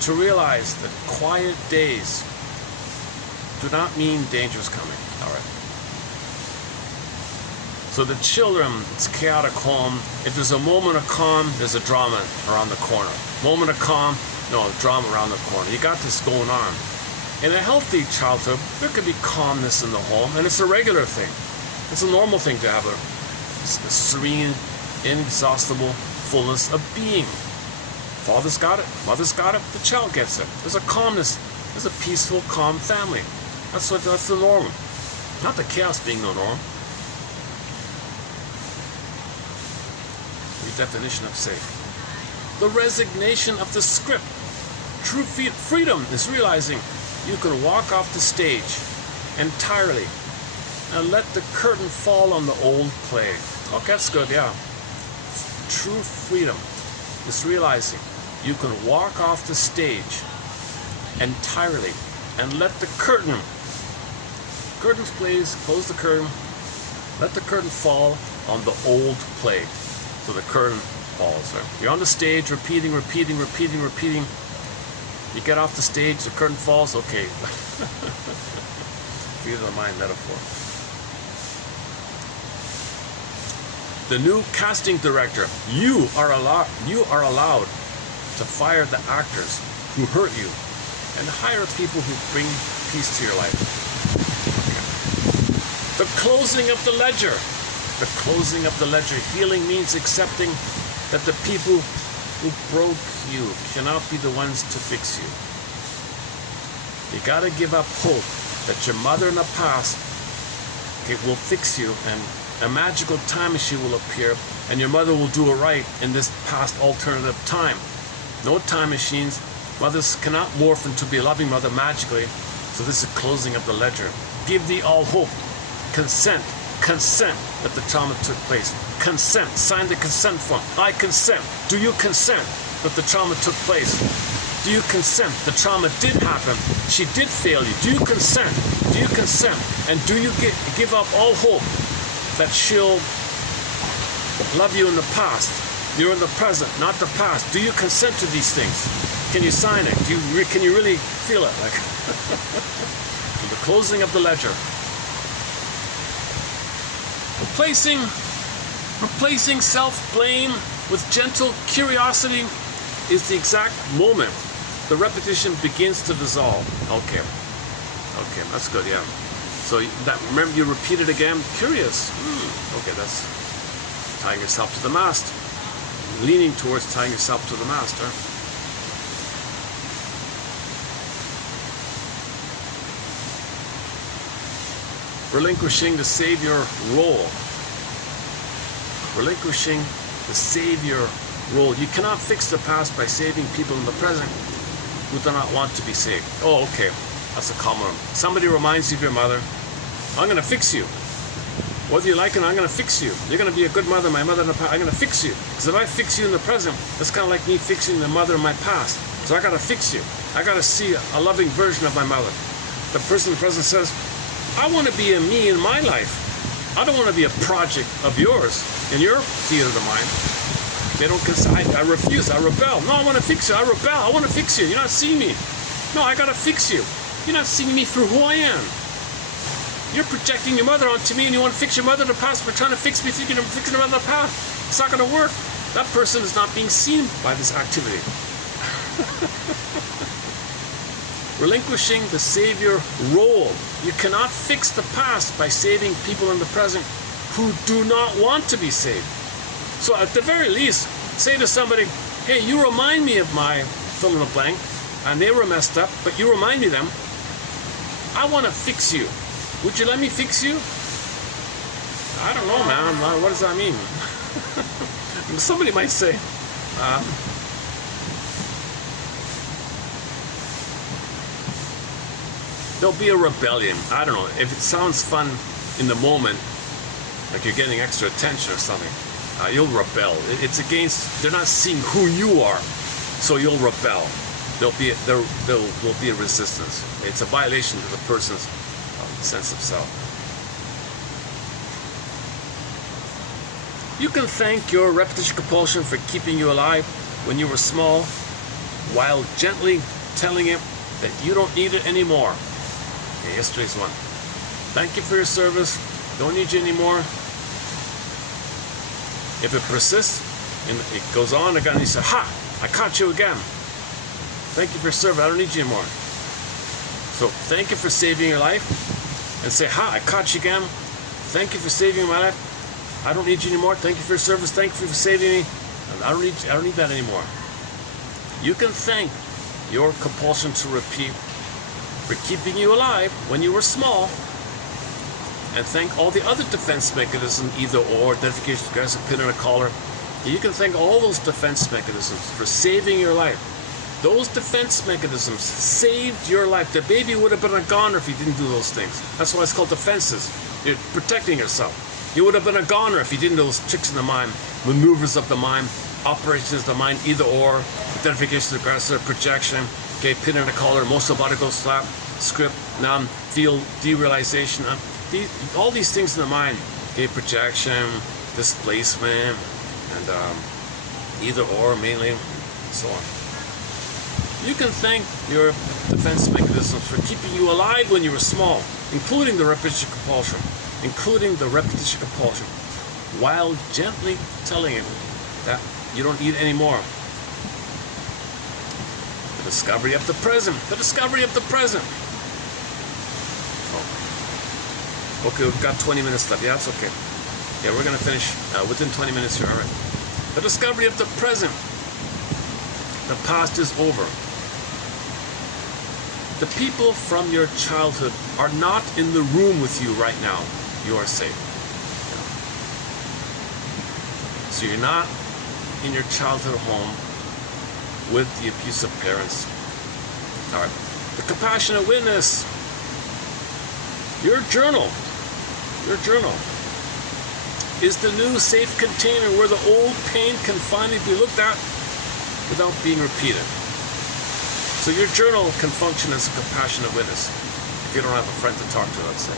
to realize that quiet days do not mean danger's coming. All right. So the children, it's chaotic home. If there's a moment of calm, there's a drama around the corner. Moment of calm, no, drama around the corner. You got this going on. In a healthy childhood, there could be calmness in the home, and it's a regular thing. It's a normal thing to have a serene, inexhaustible fullness of being. Father's got it, mother's got it, the child gets it. There's a calmness, there's a peaceful, calm family. That's the norm. Not the chaos being the norm. Definition of safe. The resignation of the script. True freedom is realizing you can walk off the stage entirely and let the curtain fall on the old play. Okay, that's good, yeah. True freedom is realizing you can walk off the stage entirely and let the curtains, please, close the curtain, let the curtain fall on the old play. So the curtain falls. Right? You're on the stage, repeating. You get off the stage, the curtain falls. Okay. These are my metaphor. The new casting director. You are allowed to fire the actors who hurt you and hire people who bring peace to your life. Okay. The closing of the ledger. The closing of the ledger. Healing means accepting that the people who broke you cannot be the ones to fix you. You gotta give up hope that your mother in the past will fix you and a magical time machine will appear and your mother will do it right in this past alternative time. No time machines. Mothers cannot morph into be a loving mother magically. So this is closing of the ledger. Give thee all hope. Consent that the trauma took place. Consent. Sign the consent form. I consent. Do you consent that the trauma took place? Do you consent? The trauma did happen. She did fail you. Do you consent? Do you consent? And do you give up all hope that she'll love you in the past? You're in the present, not the past. Do you consent to these things? Can you sign it? Can you really feel it? Like the closing of the ledger. Replacing self-blame with gentle curiosity is the exact moment the repetition begins to dissolve. Okay, that's good, yeah. So that, remember, you repeat it again, curious. Okay, that's tying yourself to the mast. Leaning towards tying yourself to the mast, huh? Relinquishing the savior role. Relinquishing the savior role. You cannot fix the past by saving people in the present who do not want to be saved. Oh, okay. That's a common one. Somebody reminds you of your mother. I'm going to fix you. Whether you like it, I'm going to fix you. You're going to be a good mother. My mother in the past, I'm going to fix you. Because if I fix you in the present, that's kind of like me fixing the mother in my past. So I got to fix you. I got to see a loving version of my mother. The person in the present says, I want to be a me in my life. I don't want to be a project of yours in your theater of mind. They don't consent. I refuse. I rebel. No, I want to fix you. I rebel. I want to fix you. You're not seeing me. No, I got to fix you. You're not seeing me through who I am. You're projecting your mother onto me and you want to fix your mother in the past by trying to fix me thinking I'm fixing her mother in the past. It's not going to work. That person is not being seen by this activity. Relinquishing the savior role. You cannot fix the past by saving people in the present who do not want to be saved. So at the very least, say to somebody, hey, you remind me of my fill in the blank, and they were messed up, but you remind me of them. I want to fix you. Would you let me fix you? I don't know, man. What does that mean? Somebody might say, there'll be a rebellion. I don't know. If it sounds fun in the moment, like you're getting extra attention or something, you'll rebel. It's against, they're not seeing who you are, so you'll rebel. There will be a resistance. It's a violation to the person's sense of self. You can thank your repetition compulsion for keeping you alive when you were small, while gently telling it that you don't need it anymore. Okay, yesterday's one. Thank you for your service. Don't need you anymore. If it persists and it goes on again, you say, ha! I caught you again. Thank you for your service. I don't need you anymore. So thank you for saving your life, and say, ha! I caught you again. Thank you for saving my life. I don't need you anymore. Thank you for your service. Thank you for saving me. I don't need that anymore. You can thank your compulsion to repeat for keeping you alive when you were small, and thank all the other defense mechanisms, either or, identification, aggressive, pin in a collar. You can thank all those defense mechanisms for saving your life. Those defense mechanisms saved your life. The baby would have been a goner if you didn't do those things. That's why it's called defenses. You're protecting yourself. You would have been a goner if you didn't do those tricks in the mind, maneuvers of the mind, operations of the mind, either or, identification, aggressive, projection, okay, pin in a collar, emotional body goes slap, script, numb, feel, derealization, all these things in the mind, okay, projection, displacement, and either or mainly, and so on. You can thank your defense mechanisms for keeping you alive when you were small, including the repetition compulsion, while gently telling you that you don't need any more. The discovery of the present. Oh. Okay, we've got 20 minutes left. Yeah, that's okay. Yeah, we're going to finish within 20 minutes here. All right. The discovery of the present. The past is over. The people from your childhood are not in the room with you right now. You are safe. So you're not in your childhood home with the abusive parents. All right. The compassionate witness. Your journal is the new safe container where the old pain can finally be looked at without being repeated. So your journal can function as a compassionate witness if you don't have a friend to talk to, let's say.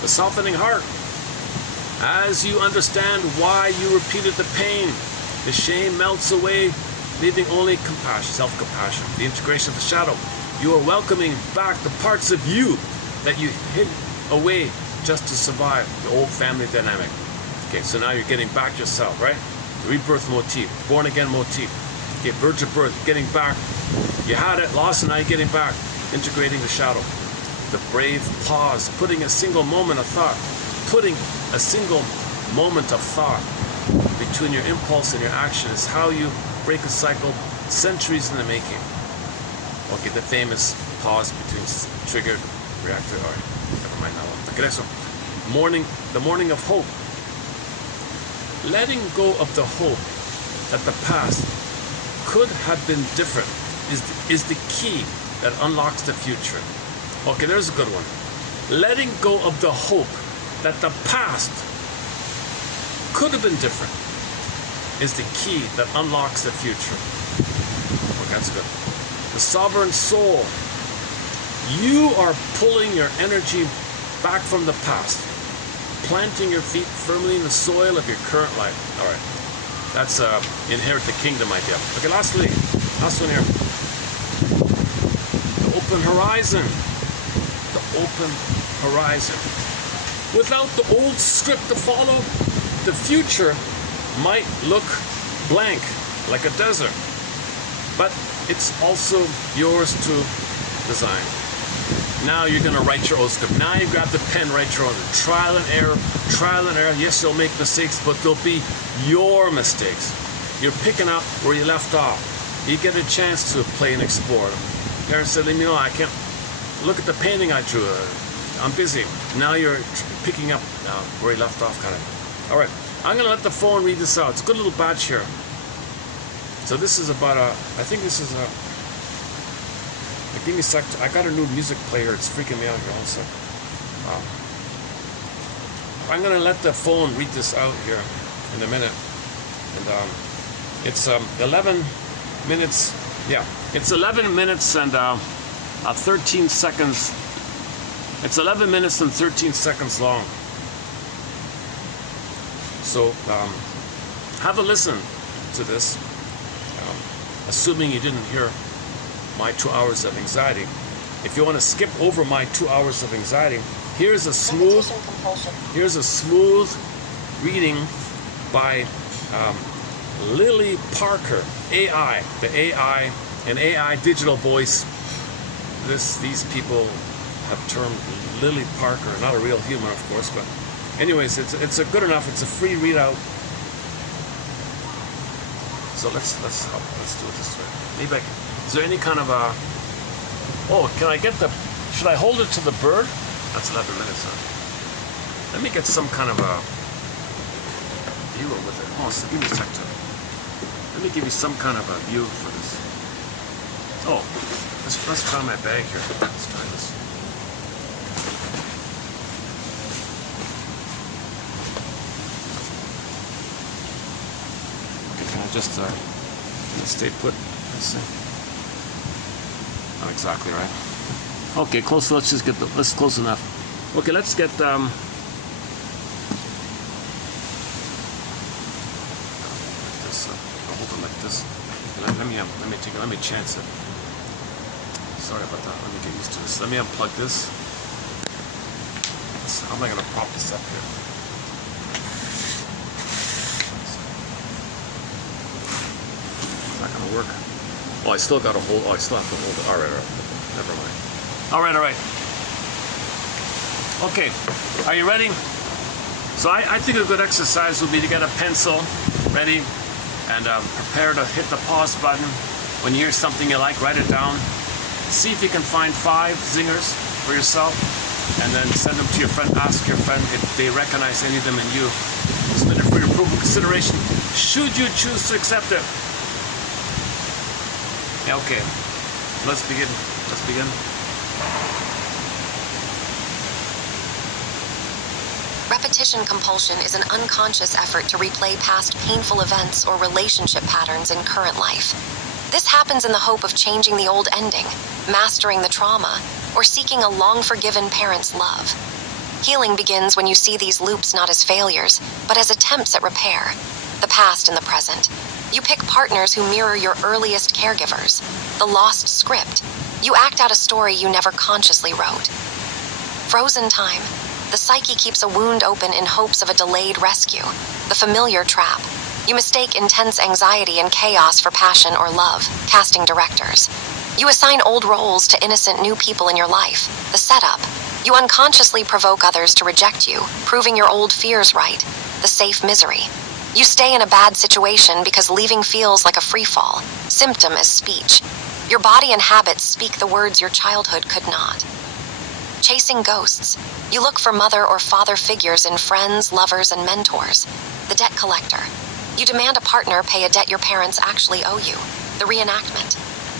The softening heart. As you understand why you repeated the pain, the shame melts away, leaving only compassion, self-compassion. The integration of the shadow. You are welcoming back the parts of you that you hid away just to survive the old family dynamic. Okay, so now you're getting back yourself, right? Rebirth motif, born again motif. Okay, verge of birth, getting back. You had it, lost it, now you're getting back. Integrating the shadow. The brave pause, putting a single moment of thought between your impulse and your action is how you break a cycle centuries in the making. Okay, the famous pause between triggered, reactor, or never mind that one. Okay, next one. The morning of hope. Letting go of the hope that the past could have been different is the key that unlocks the future. Okay, there's a good one. Letting go of the hope that the past could have been different is the key that unlocks the future. Okay, that's good. The sovereign soul. You are pulling your energy back from the past, planting your feet firmly in the soil of your current life. All right. That's inherit the kingdom idea. Okay, last one here. The open horizon. The open horizon. Without the old script to follow, the future might look blank, like a desert. But it's also yours to design. Now you're going to write your own script. Now you grab the pen, write your own. Trial and error. Yes, you'll make mistakes, but they'll be your mistakes. You're picking up where you left off. You get a chance to play and explore. Parents said, let me know, I can't look at the painting I drew. I'm busy. Now you're picking up where you left off, kind of. All right, I'm going to let the phone read this out. It's a good little batch here. So this is about give me a sec. I got a new music player. It's freaking me out here also. Wow. I'm going to let the phone read this out here in a minute. And it's 11 minutes. Yeah, it's 11 minutes and 13 seconds. It's 11 minutes and 13 seconds long. So have a listen to this. Assuming you didn't hear my 2 hours of anxiety. If you want to skip over my 2 hours of anxiety, here's a smooth reading by Lily Parker, AI, an AI digital voice. These people have termed Lily Parker, not a real human, of course, but anyways, it's a good enough. It's a free readout. So let's do it this way. Maybe is there any kind of a? Oh, can I get the? Should I hold it to the bird? That's 11 minutes. Huh? Let me get some kind of a viewer with it. Oh, so give me a sec. Let me give you some kind of a view for this. Oh, let's try my bag here. Let's try this. Okay, can I just stay put? Let's see. Not exactly right. Okay, close. Let's just get let's close enough. Okay, let's get like this. I'll hold it like this. Let me chance it. Sorry about that. Let me get used to this. Let me unplug this. How am I going to prop this up here? It's not going to work. Oh, I still got to hold. Oh, I still have to hold it. All right. Never mind. All right. Okay. Are you ready? So I think a good exercise would be to get a pencil ready and prepare to hit the pause button. When you hear something you like, write it down. See if you can find 5 zingers for yourself, and then send them to your friend. Ask your friend if they recognize any of them in you. Submit it for your approval consideration, should you choose to accept it. Yeah, okay. Let's begin. Repetition compulsion is an unconscious effort to replay past painful events or relationship patterns in current life. This happens in the hope of changing the old ending, mastering the trauma, or seeking a long-forgiven parent's love. Healing begins when you see these loops not as failures, but as attempts at repair, the past and the present. You pick partners who mirror your earliest caregivers, the lost script. You act out a story you never consciously wrote. Frozen time. The psyche keeps a wound open in hopes of a delayed rescue, the familiar trap. You mistake intense anxiety and chaos for passion or love, casting directors. You assign old roles to innocent new people in your life, the setup. You unconsciously provoke others to reject you, proving your old fears right, the safe misery. You stay in a bad situation because leaving feels like a free fall, symptom as speech. Your body and habits speak the words your childhood could not. Chasing ghosts. You look for mother or father figures in friends, lovers, and mentors. The debt collector. You demand a partner pay a debt your parents actually owe you. The reenactment.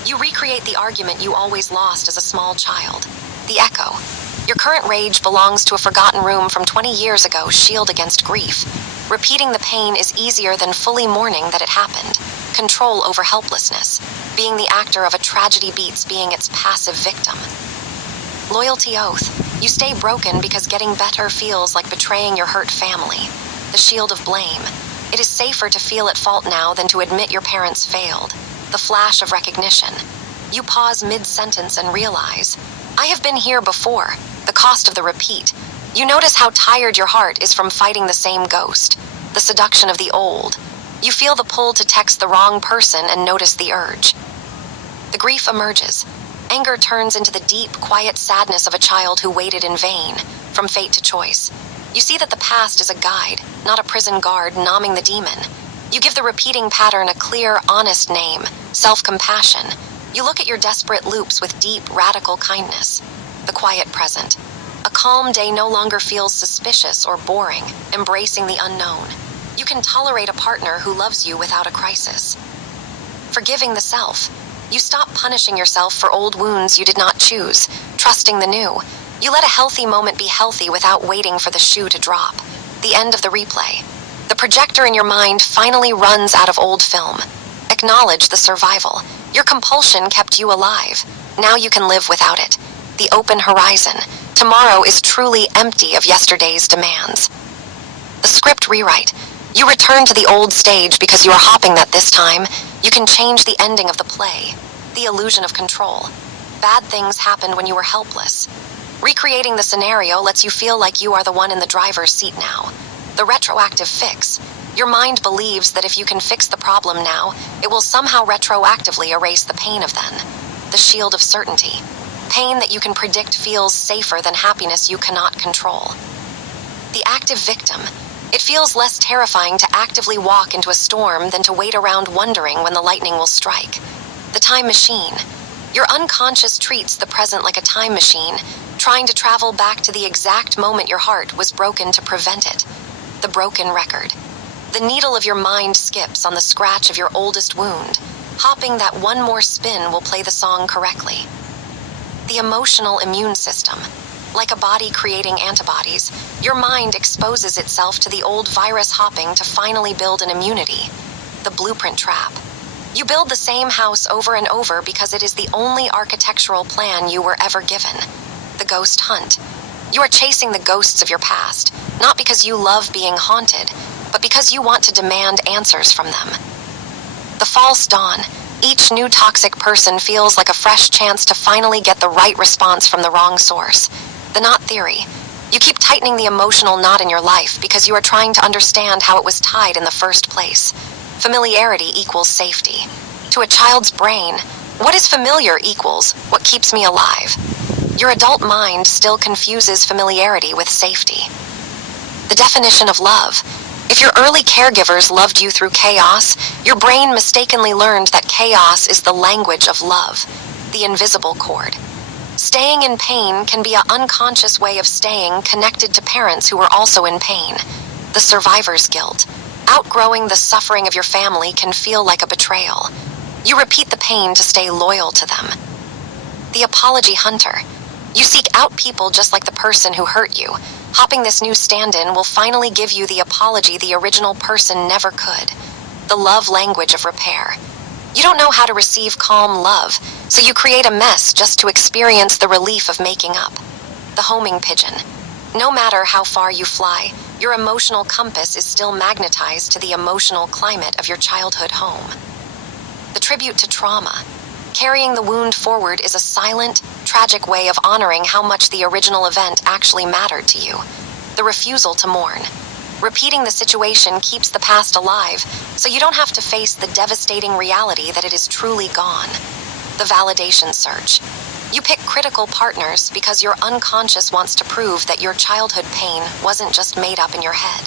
You recreate the argument you always lost as a small child. The echo. Your current rage belongs to a forgotten room from 20 years ago, shield against grief. Repeating the pain is easier than fully mourning that it happened. Control over helplessness. Being the actor of a tragedy beats being its passive victim. Loyalty oath. You stay broken because getting better feels like betraying your hurt family. The shield of blame. It is safer to feel at fault now than to admit your parents failed. The flash of recognition. You pause mid-sentence and realize, I have been here before. The cost of the repeat. You notice how tired your heart is from fighting the same ghost. The seduction of the old. You feel the pull to text the wrong person and notice the urge. The grief emerges. Anger turns into the deep, quiet sadness of a child who waited in vain, from fate to choice. You see that the past is a guide, not a prison guard numbing the demon. You give the repeating pattern a clear, honest name, self-compassion. You look at your desperate loops with deep, radical kindness. The quiet present. A calm day no longer feels suspicious or boring, embracing the unknown. You can tolerate a partner who loves you without a crisis. Forgiving the self. You stop punishing yourself for old wounds you did not choose, trusting the new. You let a healthy moment be healthy without waiting for the shoe to drop. The end of the replay. The projector in your mind finally runs out of old film. Acknowledge the survival. Your compulsion kept you alive. Now you can live without it. The open horizon. Tomorrow is truly empty of yesterday's demands. The script rewrite. You return to the old stage because you are hoping that this time you can change the ending of the play. The illusion of control. Bad things happened when you were helpless. Recreating the scenario lets you feel like you are the one in the driver's seat now. The retroactive fix. Your mind believes that if you can fix the problem now, it will somehow retroactively erase the pain of then. The shield of certainty. Pain that you can predict feels safer than happiness you cannot control. The active victim. It feels less terrifying to actively walk into a storm than to wait around wondering when the lightning will strike. The time machine. Your unconscious treats the present like a time machine, trying to travel back to the exact moment your heart was broken to prevent it. The broken record. The needle of your mind skips on the scratch of your oldest wound, hoping that one more spin will play the song correctly. The emotional immune system. Like a body creating antibodies, your mind exposes itself to the old virus hopping to finally build an immunity. The blueprint trap. You build the same house over and over because it is the only architectural plan you were ever given. The ghost hunt. You are chasing the ghosts of your past, not because you love being haunted, but because you want to demand answers from them. The false dawn. Each new toxic person feels like a fresh chance to finally get the right response from the wrong source. The knot theory. You keep tightening the emotional knot in your life because you are trying to understand how it was tied in the first place. Familiarity equals safety. To a child's brain, what is familiar equals what keeps me alive. Your adult mind still confuses familiarity with safety. The definition of love. If your early caregivers loved you through chaos, your brain mistakenly learned that chaos is the language of love, the invisible cord. Staying in pain can be an unconscious way of staying connected to parents who were also in pain. The survivor's guilt. Outgrowing the suffering of your family can feel like a betrayal. You repeat the pain to stay loyal to them. The apology hunter. You seek out people just like the person who hurt you. Hopping this new stand-in will finally give you the apology the original person never could. The love language of repair. You don't know how to receive calm love, so you create a mess just to experience the relief of making up. The homing pigeon. No matter how far you fly, your emotional compass is still magnetized to the emotional climate of your childhood home. The tribute to trauma. Carrying the wound forward is a silent, tragic way of honoring how much the original event actually mattered to you. The refusal to mourn. Repeating the situation keeps the past alive, so you don't have to face the devastating reality that it is truly gone. The validation search. You pick critical partners because your unconscious wants to prove that your childhood pain wasn't just made up in your head.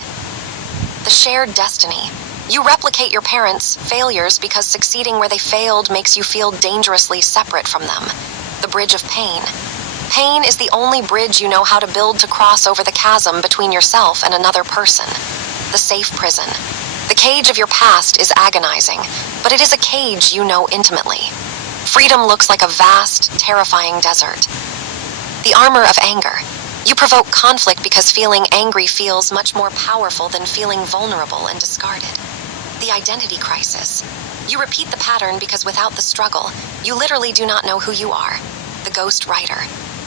The shared destiny. You replicate your parents' failures because succeeding where they failed makes you feel dangerously separate from them. The bridge of pain. Pain is the only bridge you know how to build to cross over the chasm between yourself and another person. The safe prison. The cage of your past is agonizing, but it is a cage you know intimately. Freedom looks like a vast, terrifying desert. The armor of anger. You provoke conflict because feeling angry feels much more powerful than feeling vulnerable and discarded. The identity crisis. You repeat the pattern because without the struggle, you literally do not know who you are. The ghost writer.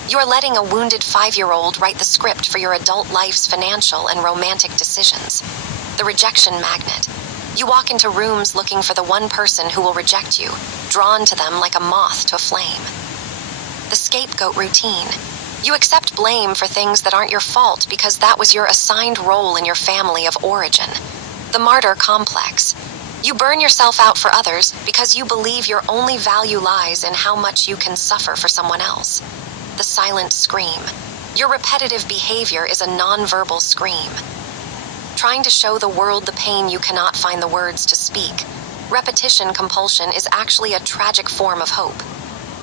You are letting a wounded 5-year-old write the script for your adult life's financial and romantic decisions. The rejection magnet. You walk into rooms looking for the one person who will reject you, drawn to them like a moth to a flame. The scapegoat routine. You accept blame for things that aren't your fault because that was your assigned role in your family of origin. The martyr complex. You burn yourself out for others because you believe your only value lies in how much you can suffer for someone else. The silent scream. Your repetitive behavior is a nonverbal scream. Trying to show the world the pain you cannot find the words to speak. Repetition compulsion is actually a tragic form of hope.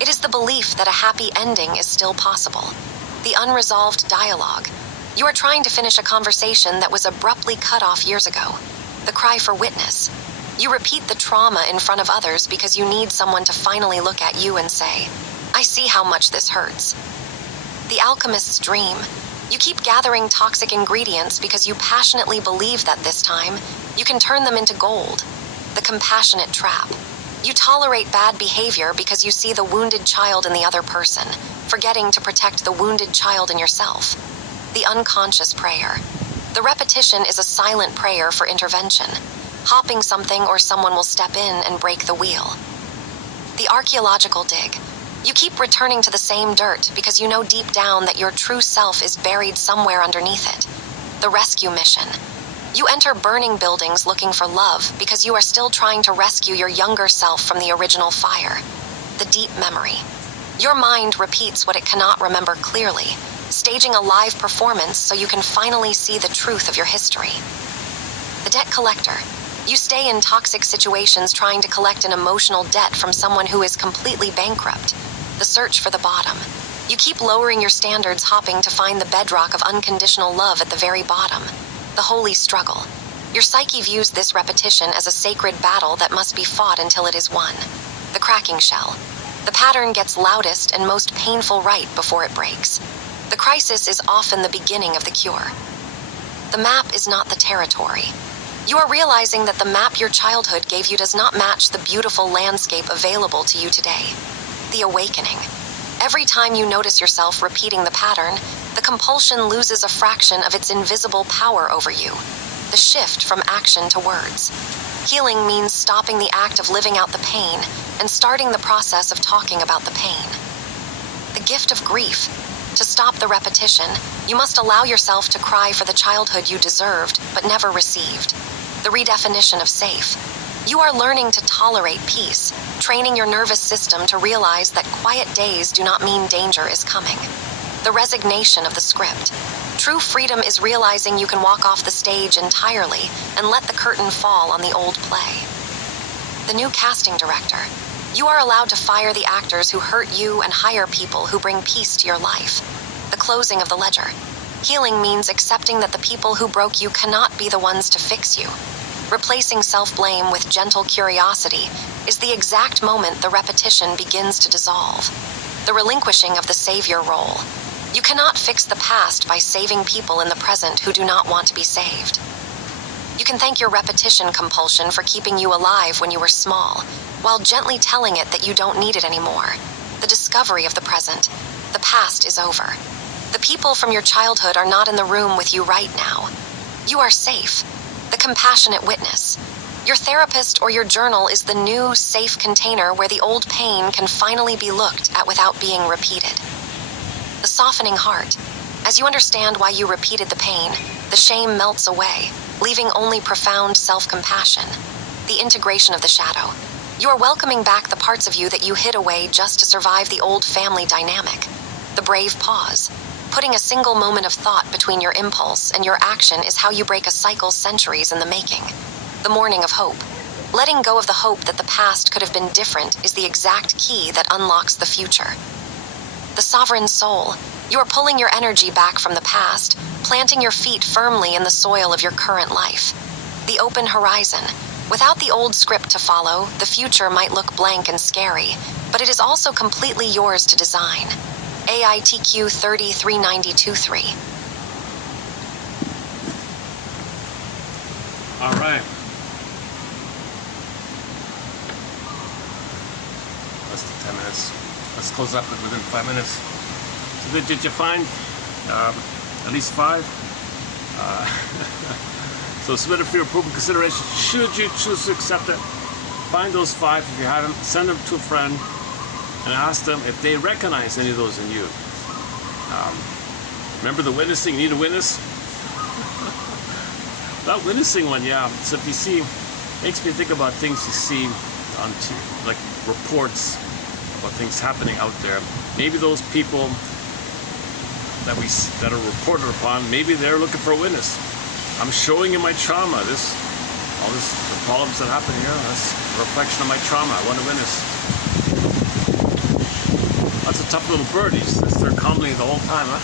It is the belief that a happy ending is still possible. The unresolved dialogue. You are trying to finish a conversation that was abruptly cut off years ago. The cry for witness. You repeat the trauma in front of others because you need someone to finally look at you and say, "I see how much this hurts." The alchemist's dream. You keep gathering toxic ingredients because you passionately believe that this time, you can turn them into gold. The compassionate trap. You tolerate bad behavior because you see the wounded child in the other person, forgetting to protect the wounded child in yourself. The unconscious prayer. The repetition is a silent prayer for intervention. Hopping something or someone will step in and break the wheel. The archaeological dig. You keep returning to the same dirt because you know deep down that your true self is buried somewhere underneath it. The rescue mission. You enter burning buildings looking for love because you are still trying to rescue your younger self from the original fire. The deep memory. Your mind repeats what it cannot remember clearly, staging a live performance so you can finally see the truth of your history. The debt collector. You stay in toxic situations trying to collect an emotional debt from someone who is completely bankrupt. The search for the bottom. You keep lowering your standards, hopping to find the bedrock of unconditional love at the very bottom. The holy struggle. Your psyche views this repetition as a sacred battle that must be fought until it is won. The cracking shell. The pattern gets loudest and most painful right before it breaks. The crisis is often the beginning of the cure. The map is not the territory. You are realizing that the map your childhood gave you does not match the beautiful landscape available to you today. The awakening. Every time you notice yourself repeating the pattern, the compulsion loses a fraction of its invisible power over you. The shift from action to words. Healing means stopping the act of living out the pain and starting the process of talking about the pain. The gift of grief. To stop the repetition, you must allow yourself to cry for the childhood you deserved but never received. The redefinition of safe. You are learning to tolerate peace, training your nervous system to realize that quiet days do not mean danger is coming. The resignation of the script. True freedom is realizing you can walk off the stage entirely and let the curtain fall on the old play. The new casting director. You are allowed to fire the actors who hurt you and hire people who bring peace to your life. The closing of the ledger. Healing means accepting that the people who broke you cannot be the ones to fix you. Replacing self-blame with gentle curiosity is the exact moment the repetition begins to dissolve. The relinquishing of the savior role. You cannot fix the past by saving people in the present who do not want to be saved. You can thank your repetition compulsion for keeping you alive when you were small, while gently telling it that you don't need it anymore. The discovery of the present. The past is over. The people from your childhood are not in the room with you right now. You are safe. The compassionate witness. Your therapist or your journal is the new, safe container where the old pain can finally be looked at without being repeated. The softening heart. As you understand why you repeated the pain, the shame melts away, leaving only profound self-compassion. The integration of the shadow. You are welcoming back the parts of you that you hid away just to survive the old family dynamic. The brave pause. Putting a single moment of thought between your impulse and your action is how you break a cycle centuries in the making. The morning of hope. Letting go of the hope that the past could have been different is the exact key that unlocks the future. The sovereign soul. You are pulling your energy back from the past, planting your feet firmly in the soil of your current life. The open horizon. Without the old script to follow, the future might look blank and scary, but it is also completely yours to design. AITQ 33923. All right. Less than 10 minutes. Let's close up within 5 minutes. So did you find at least 5? So submit it for your approval consideration. Should you choose to accept it, find those 5 if you haven't. Send them to a friend and ask them if they recognize any of those in you. Remember the witnessing? You need a witness? That witnessing one, yeah. So if you see, makes me think about things you see on like reports about things happening out there. Maybe those people that are reported upon, maybe they're looking for a witness. I'm showing you my trauma. All this, the problems that happen here, that's a reflection of my trauma. I want a witness. That's a tough little bird. He sits there calmly the whole time, huh?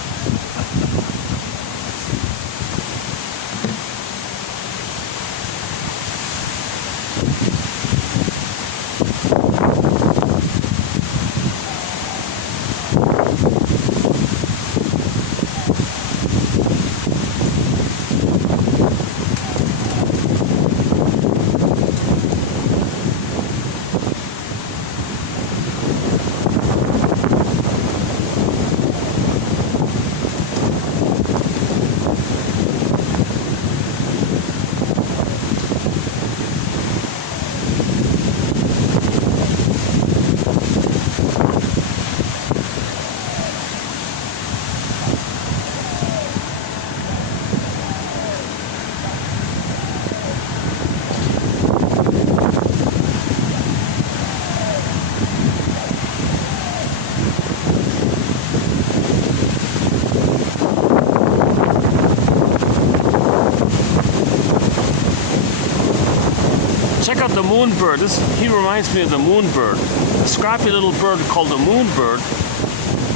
Check out the moonbird. He reminds me of the moonbird. A scrappy little bird called the moonbird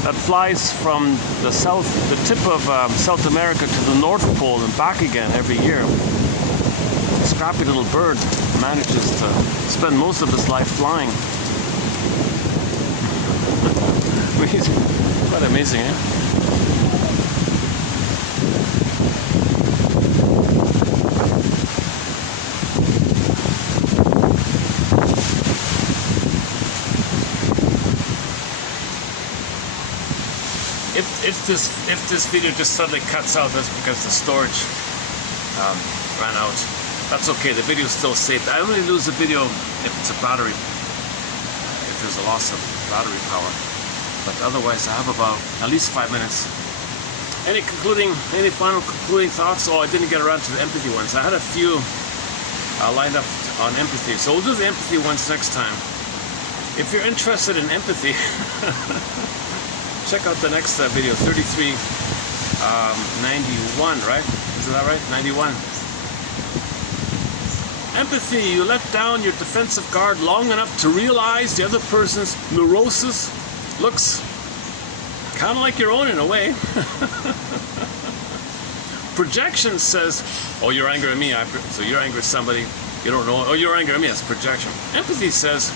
that flies from the tip of South America to the North Pole and back again every year. A scrappy little bird manages to spend most of his life flying. Quite amazing, eh? If this video just suddenly cuts out, that's because the storage ran out. That's okay, the video is still saved. I only lose the video if it's a battery, if there's a loss of battery power. But otherwise I have about at least 5 minutes. Any final concluding thoughts? Oh, I didn't get around to the empathy ones. I had a few lined up on empathy, so we'll do the empathy ones next time. If you're interested in empathy, check out the next video, 3391, right? Isn't that right? 91. Empathy, you let down your defensive guard long enough to realize the other person's neurosis looks kind of like your own in a way. Projection says, oh, you're angry at me, so you're angry at somebody you don't know. Oh, you're angry at me, that's projection. Empathy says,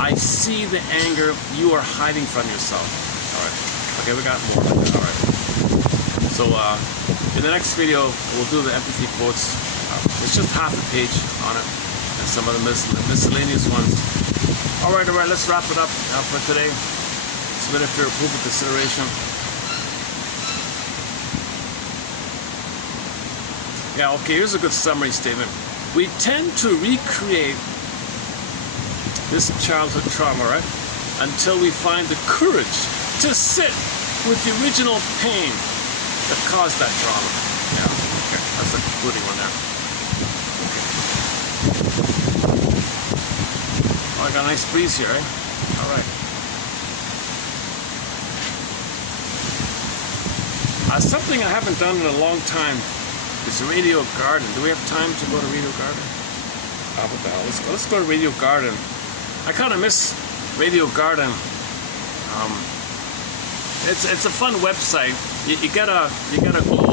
I see the anger you are hiding from yourself. All right. Okay, we got more. All right. So in the next video, we'll do the empathy quotes. It's just half a page on it, and some of the miscellaneous ones. All right. Let's wrap it up for today. Submit it for approval consideration. Yeah. Okay. Here's a good summary statement. We tend to recreate this childhood trauma, right? Until we find the courage to sit with the original pain that caused that trauma. Yeah, okay. That's the concluding one there. Okay. Oh, I got a nice breeze here, eh? All right. Something I haven't done in a long time is Radio Garden. Do we have time to go to Radio Garden? How about that? Let's go to Radio Garden. I kind of miss Radio Garden. It's a fun website. You gotta go.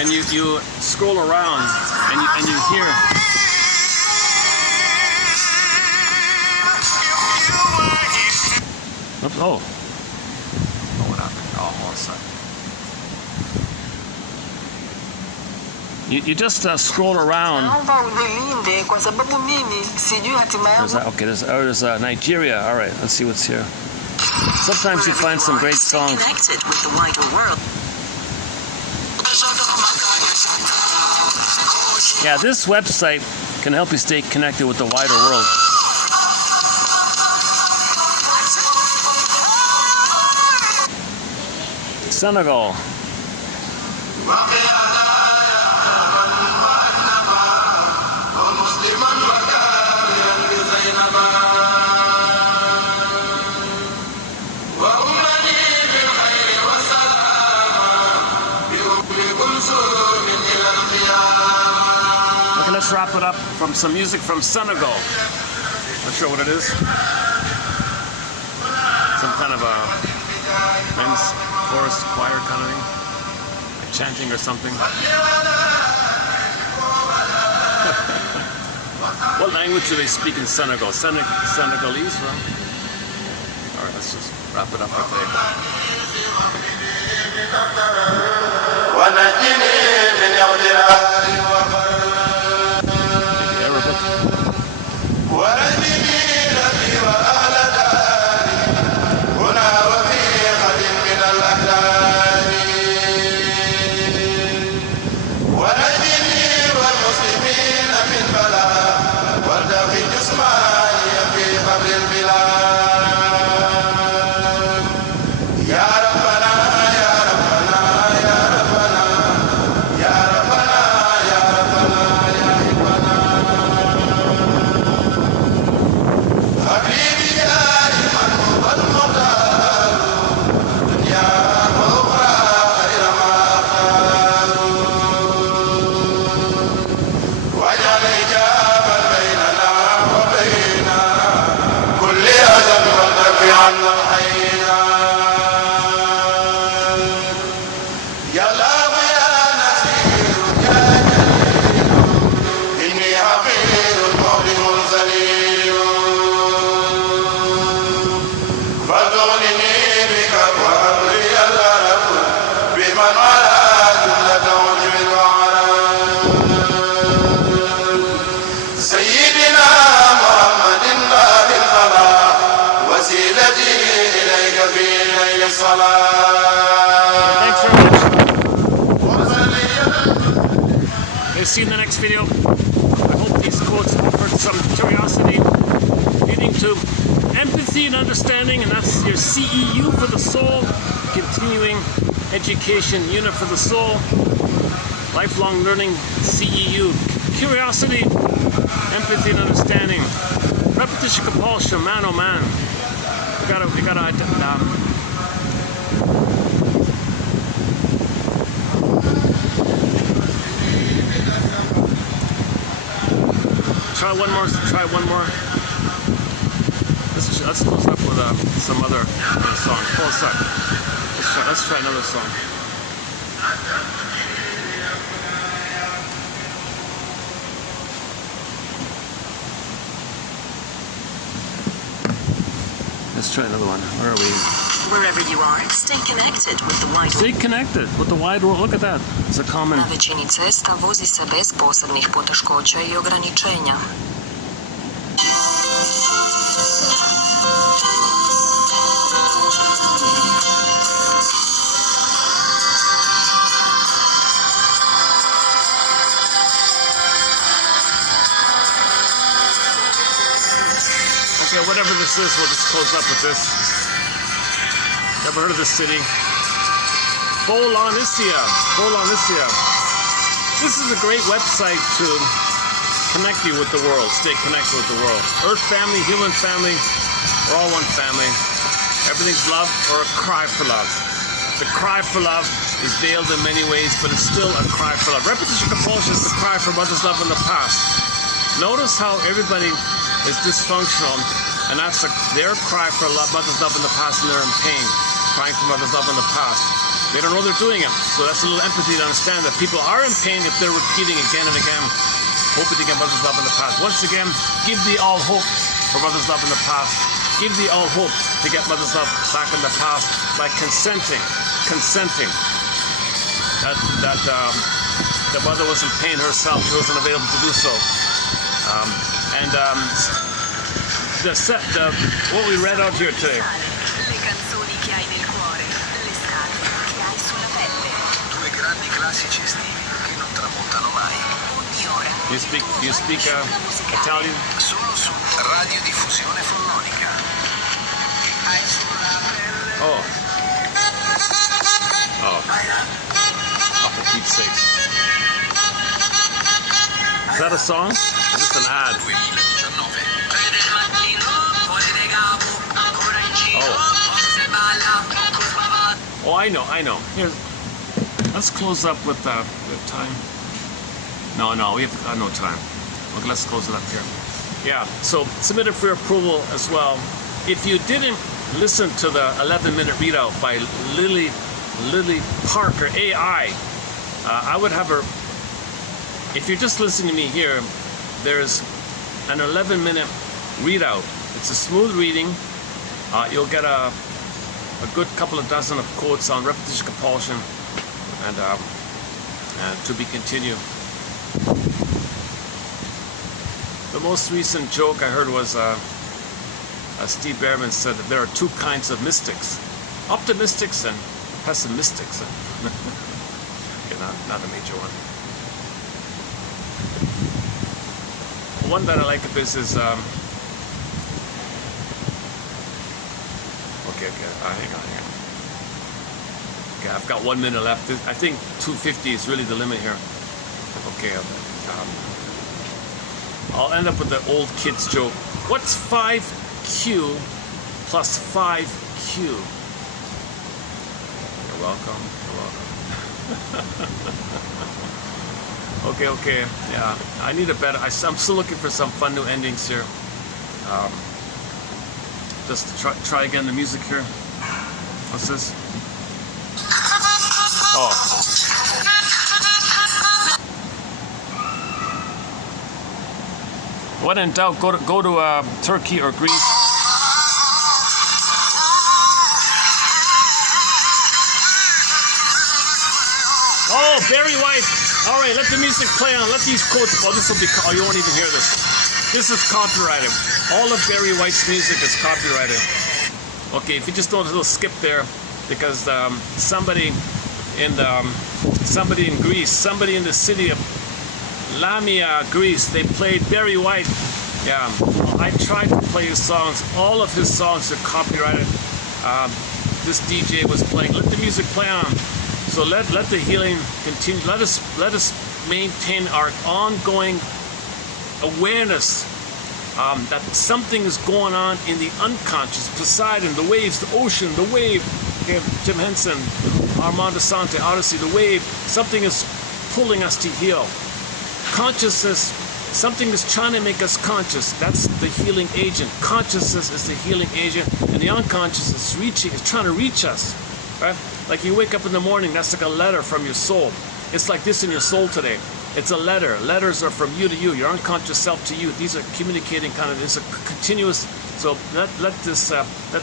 And you scroll around and you hear. Oops, oh, what happened? Oh, all of a sudden. You just scroll around. There's Nigeria. All right, let's see what's here. Sometimes you find some great songs. Connected with the wider world. Yeah, this website can help you stay connected with the wider world. Senegal. Okay, let's wrap it up from some music from Senegal. Not sure what it is. Some kind of a men's chorus choir kind of thing, like chanting or something. What language do they speak in Senegal? Senegalese, right? All right, let's just wrap it up for today. Thanks very much. We'll see you in the next video. I hope these quotes offered some curiosity, leading to empathy and understanding, and that's your CEU for the soul, continuing education unit for the soul, lifelong learning CEU, curiosity, empathy and understanding, repetition compulsion, man oh man. We gotta try one more. Let's close up with some other song. Hold a sec. Let's try another song. Let's try another one. Where are we? Wherever you are, stay connected with the wide world. Stay connected with the wide world. Look at that. It's a common. Na većini cesta vozi se bez posebnih poteškoća i ograničenja. Okay, whatever this is, we'll just close up with this. Never heard of this city? Bolonisia. This is a great website to connect you with the world, stay connected with the world. Earth family, human family, we're all one family. Everything's love or a cry for love. The cry for love is veiled in many ways, but it's still a cry for love. Repetition compulsion is the cry for mother's love in the past. Notice how everybody is dysfunctional, and that's their cry for love, mother's love in the past, and they're in pain, crying for mother's love in the past. They don't know they're doing it, so that's a little empathy to understand that people are in pain if they're repeating again and again, hoping to get mother's love in the past. Once again, give thee all hope for mother's love in the past. Give thee all hope to get mother's love back in the past by consenting that the mother was in pain herself, she wasn't available to do so. What we read out here today. Le canzoni che hai nel cuore, l'estate che hai sulla pelle. Due grandi classici estivi che non tramontano mai. Ogni ora. You speak Italian? Solo su Radiodiffusione Follonica. Oh, for Pete's sakes. Is that a song? Or just an ad? 2019. Oh, I know. Here, let's close up with the time. No, we have no time. Okay, let's close it up here. Yeah, so submitted for approval as well. If you didn't listen to the 11-minute readout by Lily Parker, AI, I would have her. If you're just listening to me here, there's an 11-minute readout. It's a smooth reading. You'll get a good couple of dozen of quotes on repetition compulsion and to be continued. The most recent joke I heard was Steve Behrman said that there are two kinds of mystics, optimistics and pessimistics. Okay, not a major one. One that I like a bit is okay, hang on. Okay, I've got 1 minute left. I think 250 is really the limit here. Okay, I'll end up with the old kids joke. What's 5Q plus 5Q? You're welcome. Okay. Yeah, I need a better. I'm still looking for some fun new endings here. Just try again the music here. What's this? Oh. When in doubt, go to Turkey or Greece. Oh, Barry White. All right, let the music play on. Let these quotes. Oh, this will be. Oh, you won't even hear this. This is copyrighted. All of Barry White's music is copyrighted. Okay, if you just don't, a little skip there, because somebody in Greece, somebody in the city of Lamia, Greece, they played Barry White. Yeah, I tried to play his songs. All of his songs are copyrighted. This DJ was playing. Let the music play on. So let the healing continue. Let us maintain our ongoing awareness that something is going on in the unconscious. Poseidon, the waves, the ocean, the wave. Okay, Jim Henson, Armando Sante, Odyssey, the wave. Something is pulling us to heal. Consciousness, something is trying to make us conscious. That's the healing agent. Consciousness is the healing agent, and the unconscious is trying to reach us. Right? Like you wake up in the morning, that's like a letter from your soul. It's like this in your soul today. It's a letter. Letters are from you to you, your unconscious self to you. These are communicating kind of, it's a continuous, so let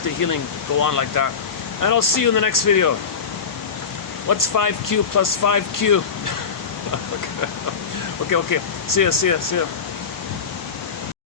the healing go on like that. And I'll see you in the next video. What's 5Q plus 5Q? Okay. See ya.